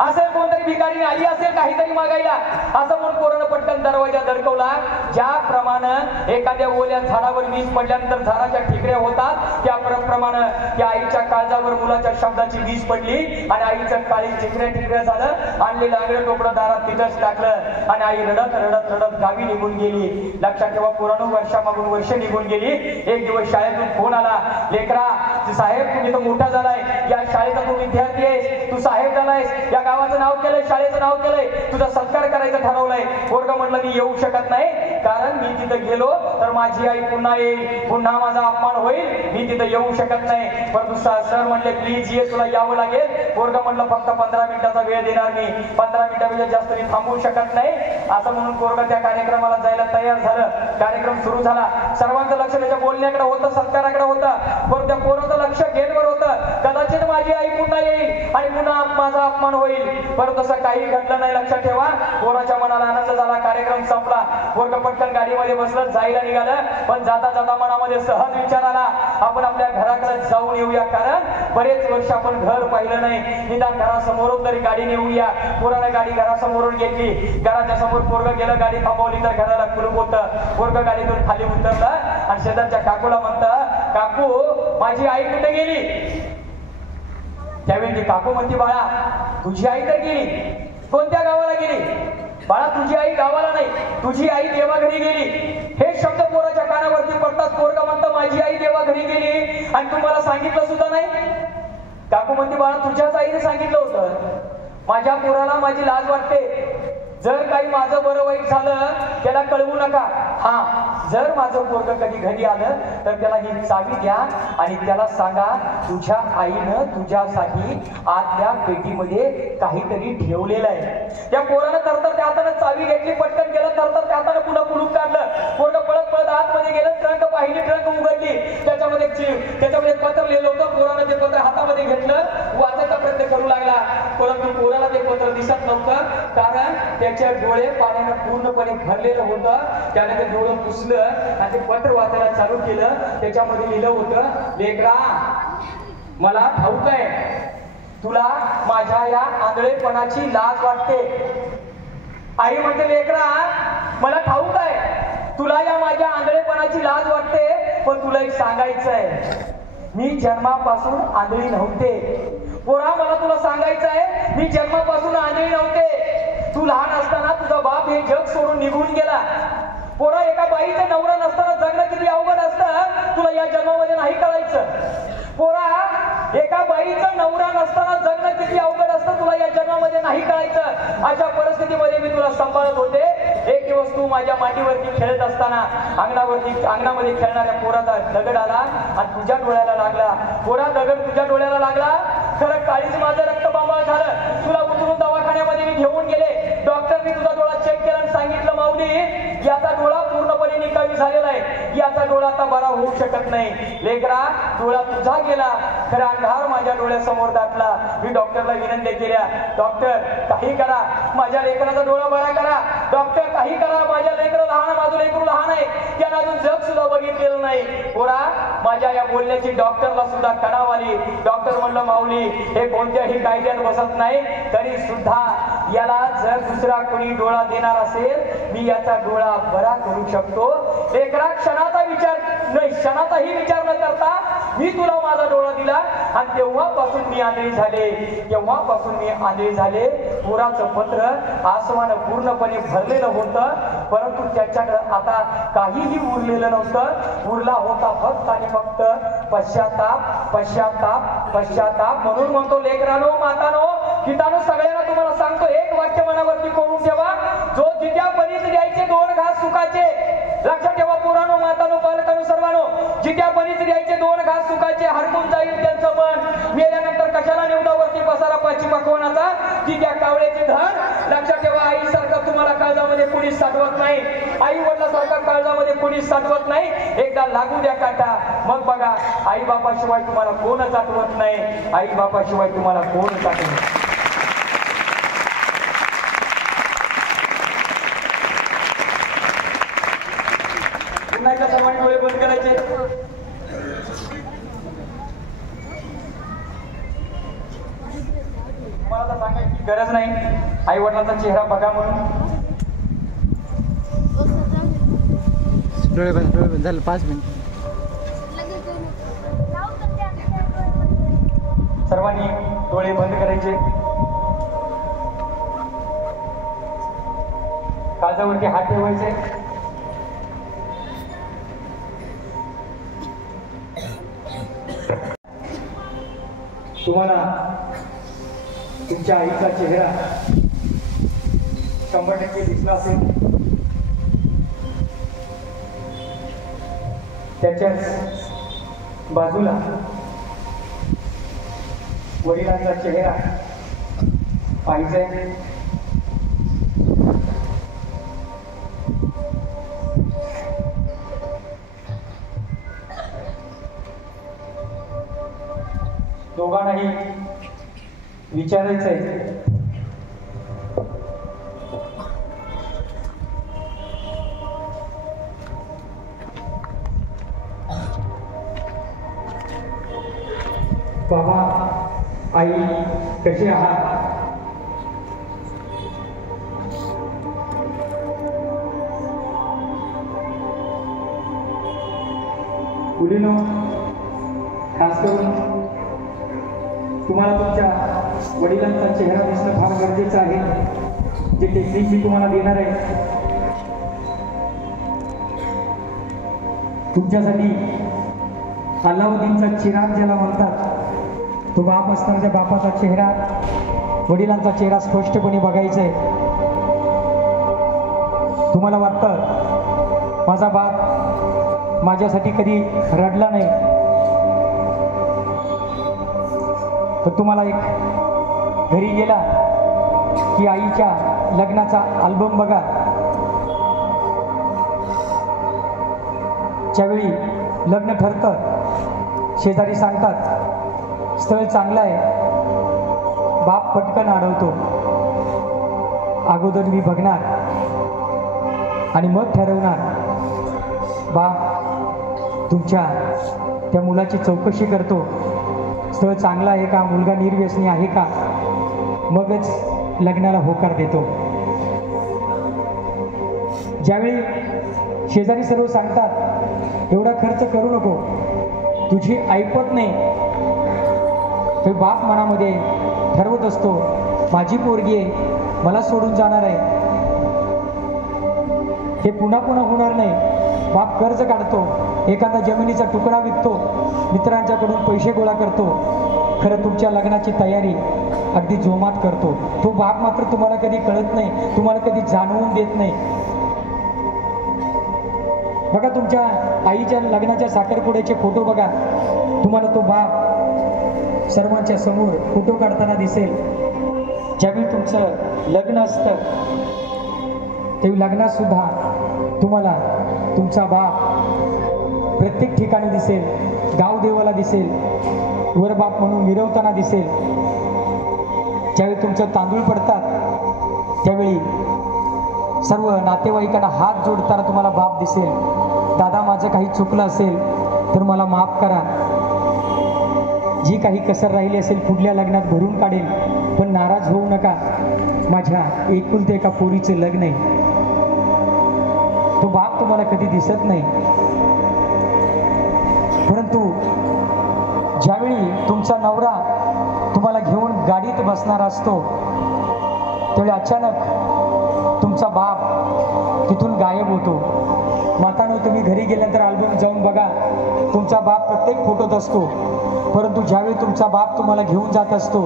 असेल कोणतरी भिकारी आली असेल काहीतरी मागायला, असं म्हणून पोरानं पटकन दरवाजा धडकवला. ज्याप्रमाणे एखाद्या ओल्या झाडावर वीज पडल्यानंतर झाडाच्या ठिकऱ्या होतात त्याप्रमाणे त्या आईच्या काळजावर मुलाच्या शब्दाची वीज पडली आणि आईचं काळी ठिकऱ्या झालं. आणलेलं आगळं टोपडं दारात तिथंच टाकलं आणि आई रडत रडत रडत गावी निघून गेली. लक्षात ठेवा, पोरानं वर्षामागून वर्ष निघून गेली. एक दिवस शाळेतून फोन आला, लेकरा साहेब तुम्ही तर मोठा झालाय, या शाळेचा तू विद्यार्थी आहेस, तू साहेब झालायस, या गावाचं नाव केलंय, शाळेचं नाव केलंय, तुझा सत्कार करायचं ठरवलंय. पोरगं म्हटलं मी येऊ शकत नाही, कारण मी तिथं गेलो तर माझी आई पुन्हा येईल, पुन्हा माझा अपमान होईल, मी तिथं येऊ शकत नाही. परंतु सर म्हणले प्लीज ये, तुला यावं लागेल. पोरगं म्हटलं फक्त 15 मिनिटाचा वेळ देणार मी, 15 मिनिटापेक्षा जास्त मी थांबवू शकत नाही. असं म्हणून पोरगं त्या कार्यक्रमाला जायला तयार झालं. कार्यक्रम सुरू झाला. सर्वांचं लक्ष त्याच्या बोलण्याकडे होतं, सत्काराकडे होतं, पण त्या पोराचं लक्ष गेटवर होतं. कदाचित माझी आई पुन्हा येईल आणि पुन्हा माझा अपमान होईल, परंतु तसं काही घडलं नाही. लक्षात ठेवा, पोराच्या मनाला आनंद झाला. कार्यक्रम संपला. पोरगं पटकन गाडीमध्ये बसलं, जायला निघालं. पण जाता जाता मनामध्ये सहज विचार आला, आपण आपल्या घराकडे जाऊन येऊया, कारण बरेच वर्ष आपण घर पाहिलं नाही. निदान घरासमोरून तरी गाडी नेऊया. पोरानं गाडी घरासमोरून घेतली. घराच्या समोर पोरगं गेलं, गाडी थांबवली तर घराला कुलूप होतं. पोरगं गाडीतून खाली उतरलं आणि शेजारच्या काकूला म्हणतं, काकू माझी आई कुठे गेली. त्यावेळी ती काकू म्हणती, बाळा तुझी आई तर गेली. कोणत्या गावाला गेली. बाळा तुझी आई गावाला नाही, तुझी आई देवाघरी गेली. हे शब्द पोराच्या कानावरती पडताच पोरगा म्हणतं माझी आई देवाघरी गेली आणि तुम्हाला सांगितलं सुद्धा नाही. काकू म्हणते, बाळा तुझ्याच आईने सांगितलं होतं. माझ्या पोराला माझी लाज वाटते. जर काही माझं बरं वाईट झालं त्याला कळवू नका. हा, जर माझं पोरगं कधी घरी आलं तर त्याला ही चावी द्या आणि त्याला सांगा तुझ्या आईनं तुझ्यासाठी आतल्या पेटीमध्ये काहीतरी ठेवलेलं आहे. त्या पोरानं तरतर त्या हातानं चावी घेतली, पटकन गेलं, तरतर त्या हातानं पुन्हा कुलूप काढलं. पोरगं पळत पळत आतमध्ये गेलं, ट्रंक पाहिली, ट्रंक उघडली. त्याच्यामध्ये पत्र लिहिलं होतं. पोरानं ते पत्र हातामध्ये घेतलं, वाचायचा प्रयत्न करू लागला, परंतु पोराला ते पत्र दिसत नव्हतं, कारण त्याच्या डोळे पाण्यानं पूर्णपणे भरलेलं होतं. त्याने ते डोळं पुसलं आणि ते पत्र वाचायला चालू केलं. त्याच्यामध्ये लिहिलं होतं, लेकरा मला ठाऊक आहे तुला माझ्या या आंधळेपणाची लाज वाटते. आई म्हणते, लेकरा मला ठाऊक आहे तुला या माझ्या आंधळेपणाची लाज वाटते, पण तुला एक सांगायचं आहे, मी जन्मापासून आंधळी नव्हते. पोरा मला तुला सांगायचं आहे, मी जन्मापासून आंधळी नव्हते. तू लहान असताना तुझा बाप हे जग सोडून निघून गेला. पोरा एका बाईचा नवरा नसताना जगणं किती अवघड असतं तुला या जन्मामध्ये नाही कळायचं. पोरा एका बाईचा नवरा नसताना जगणं किती अवघड असतं तुला या जन्मामध्ये नाही कळायचं. अशा परिस्थितीमध्ये मी तुला सांभाळत होते. एक दिवस तू माझ्या मांडीवरती खेळत असताना अंगणामध्ये खेळणाऱ्या पोराचा दगड आला आणि तुझ्या डोळ्याला लागला. पोरा दगड तुझ्या डोळ्याला लागला, खरं काळीच माझं रक्तबंबाळ झालं. तुला उचलून दवाखान्यामध्ये मी घेऊन गेले. डॉक्टरनी तुझा डोळा चेक केला आणि सांगितलं, माऊली याचा डोळा पूर्णपणे निकामी झालेला आहे, याचा डोळा आता बरा होऊ शकत नाही. लेकरा डोळा तुझा गेला, खरं अंधार माझ्या डोळ्यासमोर दाटला. मी डॉक्टरला विनंती केल्या, डॉक्टर काही करा, माझ्या लेकराचा डोळा बरा करा. डॉक्टर काही करा, माझ्या लेकरं लहान, माझं लेकरू लहान आहे, त्यानं अजून जग सुद्धा बघितलेलं नाही. पोरा माझ्या या बोलण्याची डॉक्टरला सुद्धा कणाव आली. डॉक्टर म्हणलं, माऊली हे कोणत्याही कायद्यात बसत नाही, तरी सुद्धा याला जर दुसरा कोणी डोळा देणार असेल मी याचा डोळा बरा करू शकतो. लेकरा क्षणाचाही विचार न करता मी तुला माझा डोळा दिला आणि तेव्हापासून मी आंधळी झाले. पोराचं पत्र आसमान पूर्णपणे भरलेलं होतं, परंतु त्याच्याकडे आता काहीही उरलेलं नव्हतं. उरला होता फक्त आणि फक्त पश्चाताप, पश्चाताप, पश्चाताप. म्हणून म्हणतो लेकरानो, मातानो, पितानो, सगळ्यांना तुम्हाला सांगतो, एक वाक्य मनावरती कोरून ठेवा, जो जित्या परीस द्यायचे 2 घास सुखाचे. लक्षात ठेवा पोरांनो, मातांनो, पालकांनो, सर्वांनो, जित्या परीस द्यायचे 2 घास सुखाचे. हरकून जाईल त्यांचं मन. मेल्यानंतर कशाला निवडावरती पसारा पाची पकवण्याचा, की त्या कावळ्याची धन. लक्षात ठेवा, आईसारखं तुम्हाला काळजामध्ये कोणीच साठवत नाही. आई वडिलांसारखं काळजामध्ये कोणीच साठवत नाही. एकदा लागू द्या काटा, मग बघा आई बापाशिवाय तुम्हाला कोणच आठवत नाही. आई बापाशिवाय तुम्हाला कोणच आठवत नाही. पुन्हा एकदा सर्वांनी डोळे बंद करायचे. तुम्हाला तर सांगायची गरज नाही आई वडिलांचा चेहरा बघा म्हणून. डोळे बंद झालं 5 मिनिट. सर्वांनी डोळे बंद करायचे. काळजावरती हात ठेवायचे. तुम्हाला तुमच्या आईचा चेहरा 100% दिसला असेल. त्याच्याच बाजूला वडिलांचा चेहरा पाहिजे. दोघांनाही विचारायचंय, बाबा आई कसे आहात? मुलीनो, खास करून तुम्हाला तुमच्या वडिलांचा चेहरा दिसणं फार गरजेचं आहे. जे टेक्निक मी तुम्हाला देणार आहे तुमच्यासाठी अल्लाउद्दीनचा चिराग ज्याला म्हणतात, तो बाप असताना त्या बापाचा चेहरा, वडिलांचा चेहरा स्पष्टपणे बघायचा आहे. तुम्हाला वाटतं माझा बाप माझ्यासाठी कधी रडला नाही, तर तुम्हाला एक घरी गेला की आईच्या लग्नाचा अल्बम बघा. ज्यावेळी लग्न ठरतं, शेजारी सांगतात स्थळ चांगलं आहे, बाप पटकन अडवतो, अगोदर मी बघणार आणि मग ठरवणार. बाप तुमच्या त्या मुलाची चौकशी करतो, स्थळ चांगलं आहे का, मुलगा निर्व्यसनी आहे का, मगच लग्नाला होकार देतो. ज्यावेळी शेजारी सर्व सांगतात एवढा खर्च करू नको, तुझी ऐपत नाही, तर बाप मनामध्ये ठरवत असतो माझी पोरगी आहे, मला सोडून जाणार आहे, हे पुन्हा पुन्हा होणार नाही. बाप कर्ज काढतो, एखादा जमिनीचा तुकडा विकतो, मित्रांच्याकडून पैसे गोळा करतो, खरं तुमच्या लग्नाची तयारी अगदी जोमात करतो. तो बाप मात्र तुम्हाला कधी कळत नाही, तुम्हाला कधी जाणवून देत नाही. बघा तुमच्या आईच्या लग्नाच्या साखरपुड्याचे फोटो बघा, तुम्हाला तो बाप सर्वांच्या समोर फोटो काढताना दिसेल. ज्यावेळी तुमचं लग्न असतं त्यावेळी लग्नात सुद्धा तुम्हाला तुमचा बाप प्रत्येक ठिकाणी दिसेल, गाव देवाला दिसेल, वर बाप म्हणून मिरवताना दिसेल. ज्यावेळी तुमचं तांदूळ पडतात त्यावेळी सर्व नातेवाईकांना हात जोडताना तुम्हाला बाप दिसेल. दादा माझं काही चुकलं असेल तर मला माफ करा, जी काही कसर राहिली असेल पुढल्या लग्नात भरून काढेल, पण नाराज होऊ नका, माझ्या एकुलते एका पोरीचं लग्न आहे. तो बाप तुम्हाला कधी दिसत नाही. परंतु ज्यावेळी तुमचा नवरा तुम्हाला घेऊन गाडीत बसणार असतो त्यावेळी अचानक तुमचा बाप तिथून गायब होतो. मातानो, तुम्ही घरी गेल्यानंतर अल्बम जाऊन बघा, तुमचा बाप प्रत्येक फोटोत असतो. परंतु ज्यावेळी तुमचा बाप तुम्हाला घेऊन जात असतो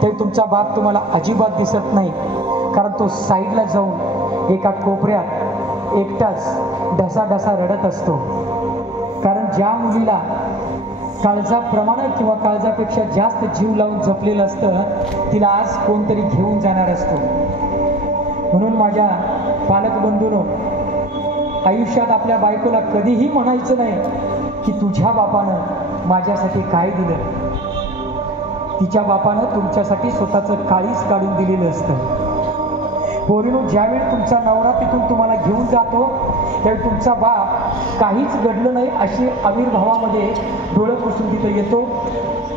त्यावेळी तुमचा बाप तुम्हाला अजिबात दिसत नाही, कारण तो साईडला जाऊन एका कोपऱ्यात एकटाच ढसाढसा रडत असतो. कारण ज्या मुलीला काळजाप्रमाणे किंवा काळजापेक्षा जास्त जीव लावून जपलेलं असतं तिला आज कोणतरी घेऊन जाणार असतो. म्हणून माझ्या पालक बंधूंनो, आयुष्यात आपल्या बायकोला कधीही म्हणायचं नाही की तुझ्या बापानं माझ्यासाठी काय दिलं. तिच्या बापानं तुमच्यासाठी स्वतःचं काळीज काढून दिलेलं असतं. पोरीनो, ज्यावेळी तुमचा नवरा तिथून तुम्हाला घेऊन जातो त्यावेळी तुमचा बाप काहीच घडलं नाही अशी आविर्भावामध्ये डोळं पुसून तिथं येतो.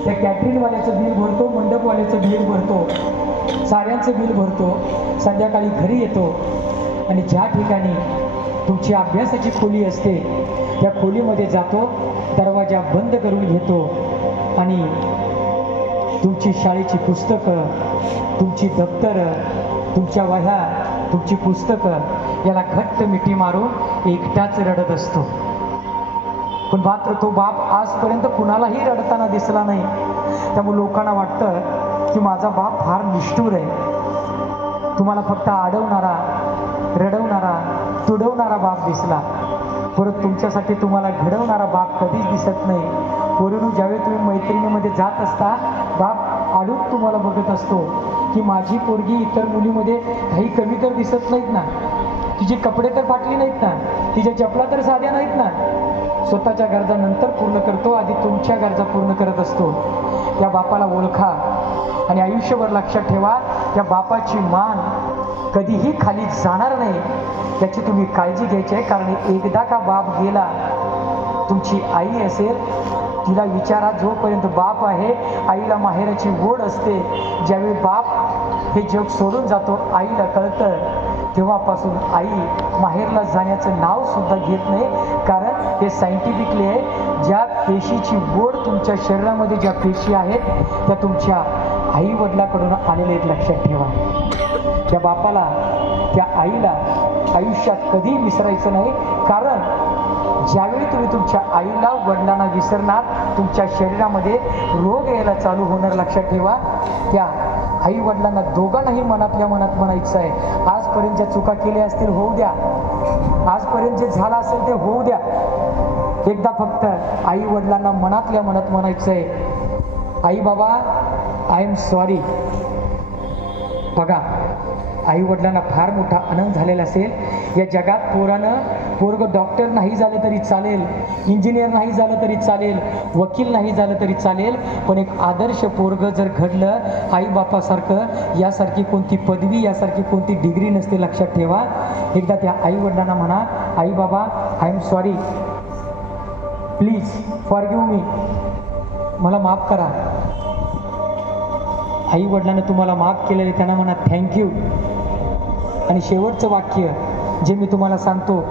त्या कॅटरिंगवाल्याचं बिल भरतो, मंडपवाल्याचं बिल भरतो, साऱ्यांचं बिल भरतो. संध्याकाळी घरी येतो आणि ज्या ठिकाणी तुमची अभ्यासाची खोली असते त्या खोलीमध्ये जातो, दरवाजा बंद करून घेतो आणि तुमची शाळेची पुस्तकं, तुमची दप्तरं, तुमच्या वह्या, तुमची पुस्तकं याला घट्ट मिठी मारून एकटाच रडत असतो. पण मात्र तो बाप आजपर्यंत कुणालाही रडताना दिसला नाही. त्यामुळे लोकांना वाटतं की माझा बाप फार निष्ठुर आहे. तुम्हाला फक्त अडवणारा, रडवणारा, तुडवणारा बाप दिसला, परत तुमच्यासाठी तुम्हाला घडवणारा बाप कधीच दिसत नाही. पोरीनो, ज्यावेळी तुम्ही मैत्रिणीमध्ये जात असता बाप आडून तुम्हाला बघत असतो की माझी पोरगी इतर मुलीमध्ये काही कमी तर दिसत नाहीत ना, तिचे कपडे तर फाटली नाहीत ना, तिच्या चपला तर साध्या नाहीत ना. स्वतःच्या गरजा नंतर पूर्ण करतो, आधी तुमच्या गरजा पूर्ण करत असतो. त्या बापाला ओळखा आणि आयुष्यभर लक्षात ठेवा, त्या बापाची मान कधीही खाली जाणार नाही याची तुम्ही काळजी घ्यायची आहे. कारण एकदा का बाप गेला, तुमची आई असेल तिला विचारा, जोपर्यंत बाप आहे आईला माहेराची ओढ असते. ज्यावेळी बाप हे जग सोडून जातो आईला कळतं, तेव्हापासून आई माहेरला जाण्याचं नाव सुद्धा घेत नाही. कारण हे सायंटिफिकली आहे, ज्या पेशीची ओढ तुमच्या शरीरामध्ये ज्या पेशी आहेत त्या तुमच्या आई वडिलाकडून आलेले आहेत, लक्षात ठेवा. त्या बापाला, त्या आईला आयुष्यात कधी विसरायचं नाही. कारण ज्यावेळी तुम्ही तुमच्या आईला वडिलांना विसरणार तुमच्या शरीरामध्ये रोग यायला चालू होणार, लक्षात ठेवा. त्या आई वडिलांना दोघांनाही मनातल्या मनात म्हणायचं आहे, आजपर्यंत ज्या चुका केल्या असतील होऊ द्या, आजपर्यंत जे झालं असेल ते होऊ द्या. एकदा फक्त आई वडिलांना मनातल्या मनात म्हणायचं आहे, आई बाबा आय एम सॉरी. बघा, आई वडिलांना फार मोठा आनंद झालेला असेल. या जगात पोरग डॉक्टर नाही झालं तरी चालेल, इंजिनियर नाही झालं तरी चालेल, वकील नाही झालं तरी चालेल, पण एक आदर्श पोरग जर घडलं आईबापासारखं, यासारखी कोणती पदवी, यासारखी कोणती डिग्री नसते, लक्षात ठेवा. एकदा त्या आई वडिलांना म्हणा, आई बाबा I am sorry, please forgive me, मला माफ करा. आई वडिलांना तुम्हाला माफ केलेले त्यांना म्हणा थँक्यू. आणि शेवटचं वाक्य जे मी तुम्हाला सांगतो,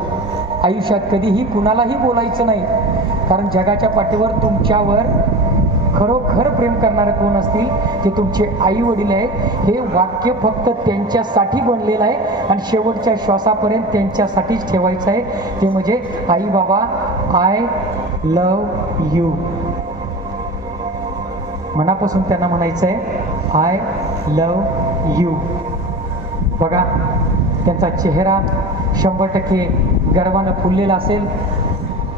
आयुष्यात कधीही कुणालाही बोलायचं नाही. कारण जगाच्या पाठीवर तुमच्यावर खरोखर प्रेम करणारे कोण असतील ते तुमचे आई वडील आहे. हे वाक्य फक्त त्यांच्यासाठी बनलेलं आहे आणि शेवटच्या श्वासापर्यंत त्यांच्यासाठीच ठेवायचं आहे. ते म्हणजे आई बाबा आय लव यू. मनापासून त्यांना म्हणायचं आहे आय लव यू. बघा, त्यांचा चेहरा 100% गर्वानं फुललेला असेल.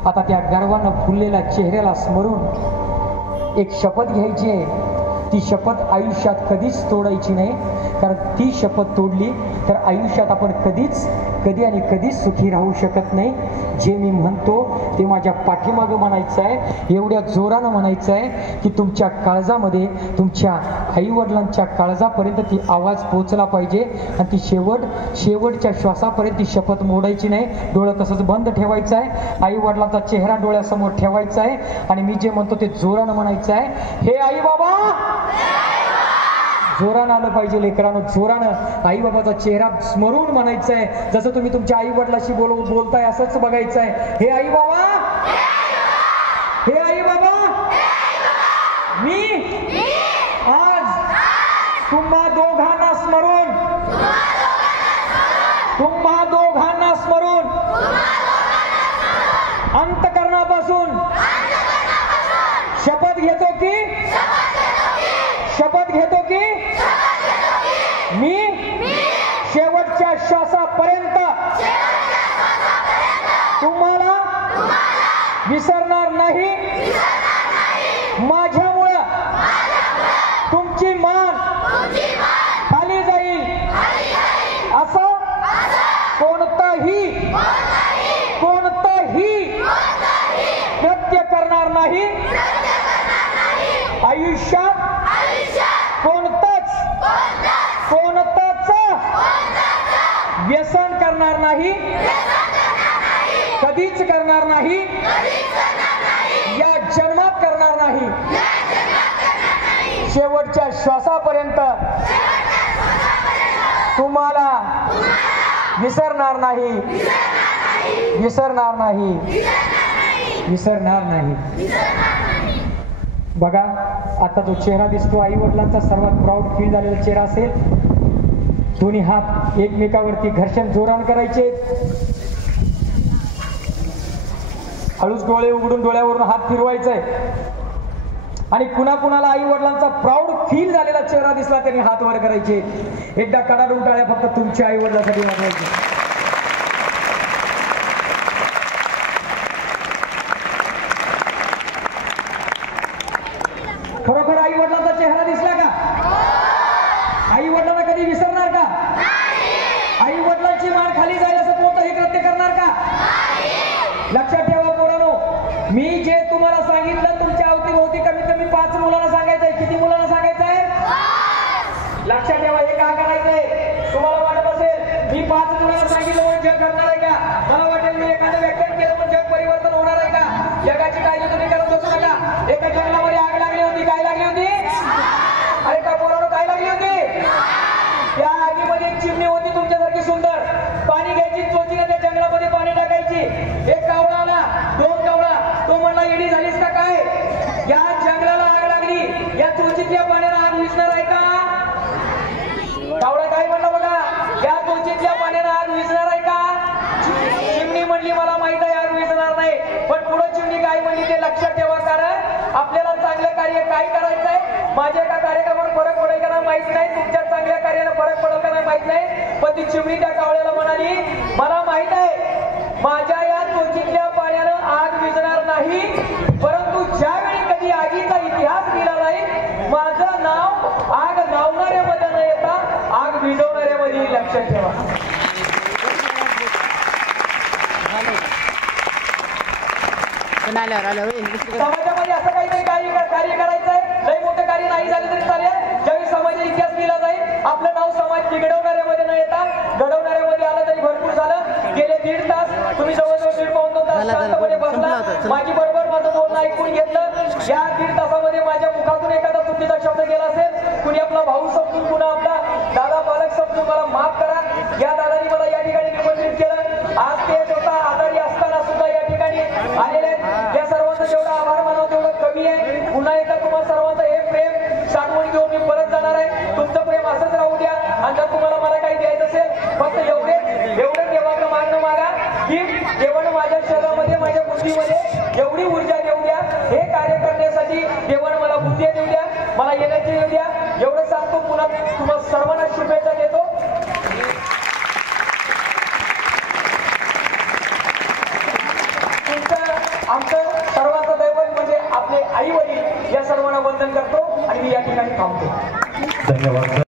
आता त्या गर्वानं फुललेल्या चेहऱ्याला स्मरून एक शपथ घ्यायची आहे. ती शपथ आयुष्यात कधीच तोडायची नाही. कारण ती शपथ तोडली तर आयुष्यात आपण कधी आणि कधीच सुखी राहू शकत नाही. जे मी म्हणतो ते माझ्या पाठीमागं म्हणायचं आहे, एवढ्या जोरानं म्हणायचं आहे की तुमच्या काळजामध्ये, तुमच्या आईवडिलांच्या काळजापर्यंत ती आवाज पोचला पाहिजे. आणि ती शेवटच्या श्वासापर्यंत ती शपथ मोडायची नाही. डोळं तसंच बंद ठेवायचं आहे, आईवडिलांचा चेहरा डोळ्यासमोर ठेवायचा आहे आणि मी जे म्हणतो ते जोरानं म्हणायचं आहे, हे आई बाबा. जोरानं आलं पाहिजे लेकरानं, जोरानं आई बाबाचा चेहरा स्मरून म्हणायचं आहे. जसं तुम्ही तुमच्या आई वडिलाशी बोलताय असंच बघायचं आहे, हे आई बाबा, हे आई बाबा, मी आज तुम्हा दोघांना स्मरून अंतःकरणापासून शपथ घेतो की मी शेवटच्या श्वासापर्यंत नाही आयुष्यात कोणतंच व्यसन करणार नाही, कधीच करणार नाही, या जन्मात करणार नाही, शेवटच्या श्वासापर्यंत तुम्हाला विसरणार नाही, विसरणार नाही, विसरणार नाही. बघा आता जो चेहरा दिसतो आई वडिलांचा सर्वात प्राऊड फील झालेला चेहरा असेल. दोन्ही हात एकमेकावरती घर्षण जोरान करायचे. हळूच डोळे उघडून डोळ्यावरून हात फिरवायचे आणि कुणा कुणाला आई वडिलांचा प्राऊड फील झालेला चेहरा दिसला त्यांनी हात वर करायचे. एकदा कडाडून टाळ्या फक्त तुमच्या आई वडिलांसाठी वाजवायचे. खरोखर आई वडिलांचा चेहरा दिसला का? आई वडिलांना कधी विसरणार का? आई वडिलांची मान खाली जाईल असं कोणतंही कृत्य करणार का? लक्षात ठेवा पोरांनो, मी जे तुम्हाला सांगितलं तुमच्या अवतीभोवती कमीत कमी 5 मुलांना सांगायचंय. किती मुलांना सांगायचंय? लक्षात ठेवा. हे का करायचंय? तुम्हाला वाटत असेल मी 5 मुलांना सांगितलं म्हणून जग करणार आहे का? मला वाटेल मी एखादं व्याख्यान केलं पण जग परिवर्तन होणार आहे का? जगाची काळजी तुम्ही करत बसू नका. एका जंगलामध्ये आग लागली होती. काय लागली होती? अरे का पोरांनो, काय लागली होती? त्या आगीमध्ये एक चिमणी होती तुमच्यासारखी सुंदर. पाणी घ्यायची, चोचीने त्या जंगलामध्ये पाणी टाकायची. एक कावळा आला, 2 कावळा. तो म्हणला येडी झालीस का काय? या जंगलाला आग लागली, या चोचीतल्या पाण्याला आग विझणार आहे का? कावळा काय म्हणला बघा, या चोचीतल्या पाण्याला आग विझणार आहे का? चिमणी म्हणली मला माहित आहे आग विझणार नाही. पण पुढे चिमणी काय म्हणली ते लक्षात ठेवा. कारण आपल्याला चांगलं कार्य काय करायचंय, माझ्या एका कार्यक्रमावर फरक पडेल का नाही माहित नाही, तुमच्या चांगल्या कार्याला फरक पडेल का नाही माहित नाही. पण ती चिमणी त्या कावळ्याला म्हणाली मला माहित आहे माझ्या या चोचीतल्या पाण्यानं आग विझणार नाही, परंतु ज्यावेळी कधी आगीचा इतिहास लिहिला जाईल माझं नाव आग लावणाऱ्यामध्ये न येता आग विझवणाऱ्यामध्ये. लक्षात ठेवा. समाजामध्ये असं काहीतरी कार्य करायचंय. लई मोठं कार्य नाही झालं तरी चालेल. ज्यावेळी समाजाचा इतिहास लिहिला जाईल आपलं नाव समाज बिघडवणाऱ्यामध्ये न येता घडवणाऱ्यामध्ये आलं तरी भरपूर झालं. गेले 1.5 तास तुम्ही जवळजवळ 1.5-2 तास शांतपणे बसला, माझी बरोबर माझं बोलणं ऐकून घेतलं. या 1.5 तासामध्ये माझ्या मुखातून एखादा चुकीचा शब्द गेला असेल, कुणी आपला भाऊ समजून, पुन्हा आपला दादा पालक समजून मला माफ करा. या दादानी मला या ठिकाणी निमंत्रित केलं. आज ते स्वतः आजारी असताना सुद्धा या ठिकाणी आलेले आहेत. या सर्वांचा जेवढा आभार मानावं तेवढं कमी आहे. पुन्हा एकदा तुम्हाला सर्वांचं हे प्रेम साठवून घेऊन मी परत जाणार आहे. तुमचं प्रेम असंच राहू द्या. आणि जर तुम्हाला मला काही द्यायचं असेल फक्त एवढं देवाचं मागणं मागा की देवानं माझ्या शरीरामध्ये माझ्या बुद्धीमध्ये एवढी ऊर्जा देऊ द्या, हे कार्य करण्यासाठी देवानं मला बुद्धी देऊ द्या, मला एनर्जी देऊ द्या. एवढं सांगतो. पुन्हा तुम्हाला सर्वांना शुभेच्छा देतो. आमचं सर्वांचं दैवत म्हणजे आपले आई वडील, या सर्वांना वंदन करतो आणि मी या ठिकाणी थांबतो. धन्यवाद.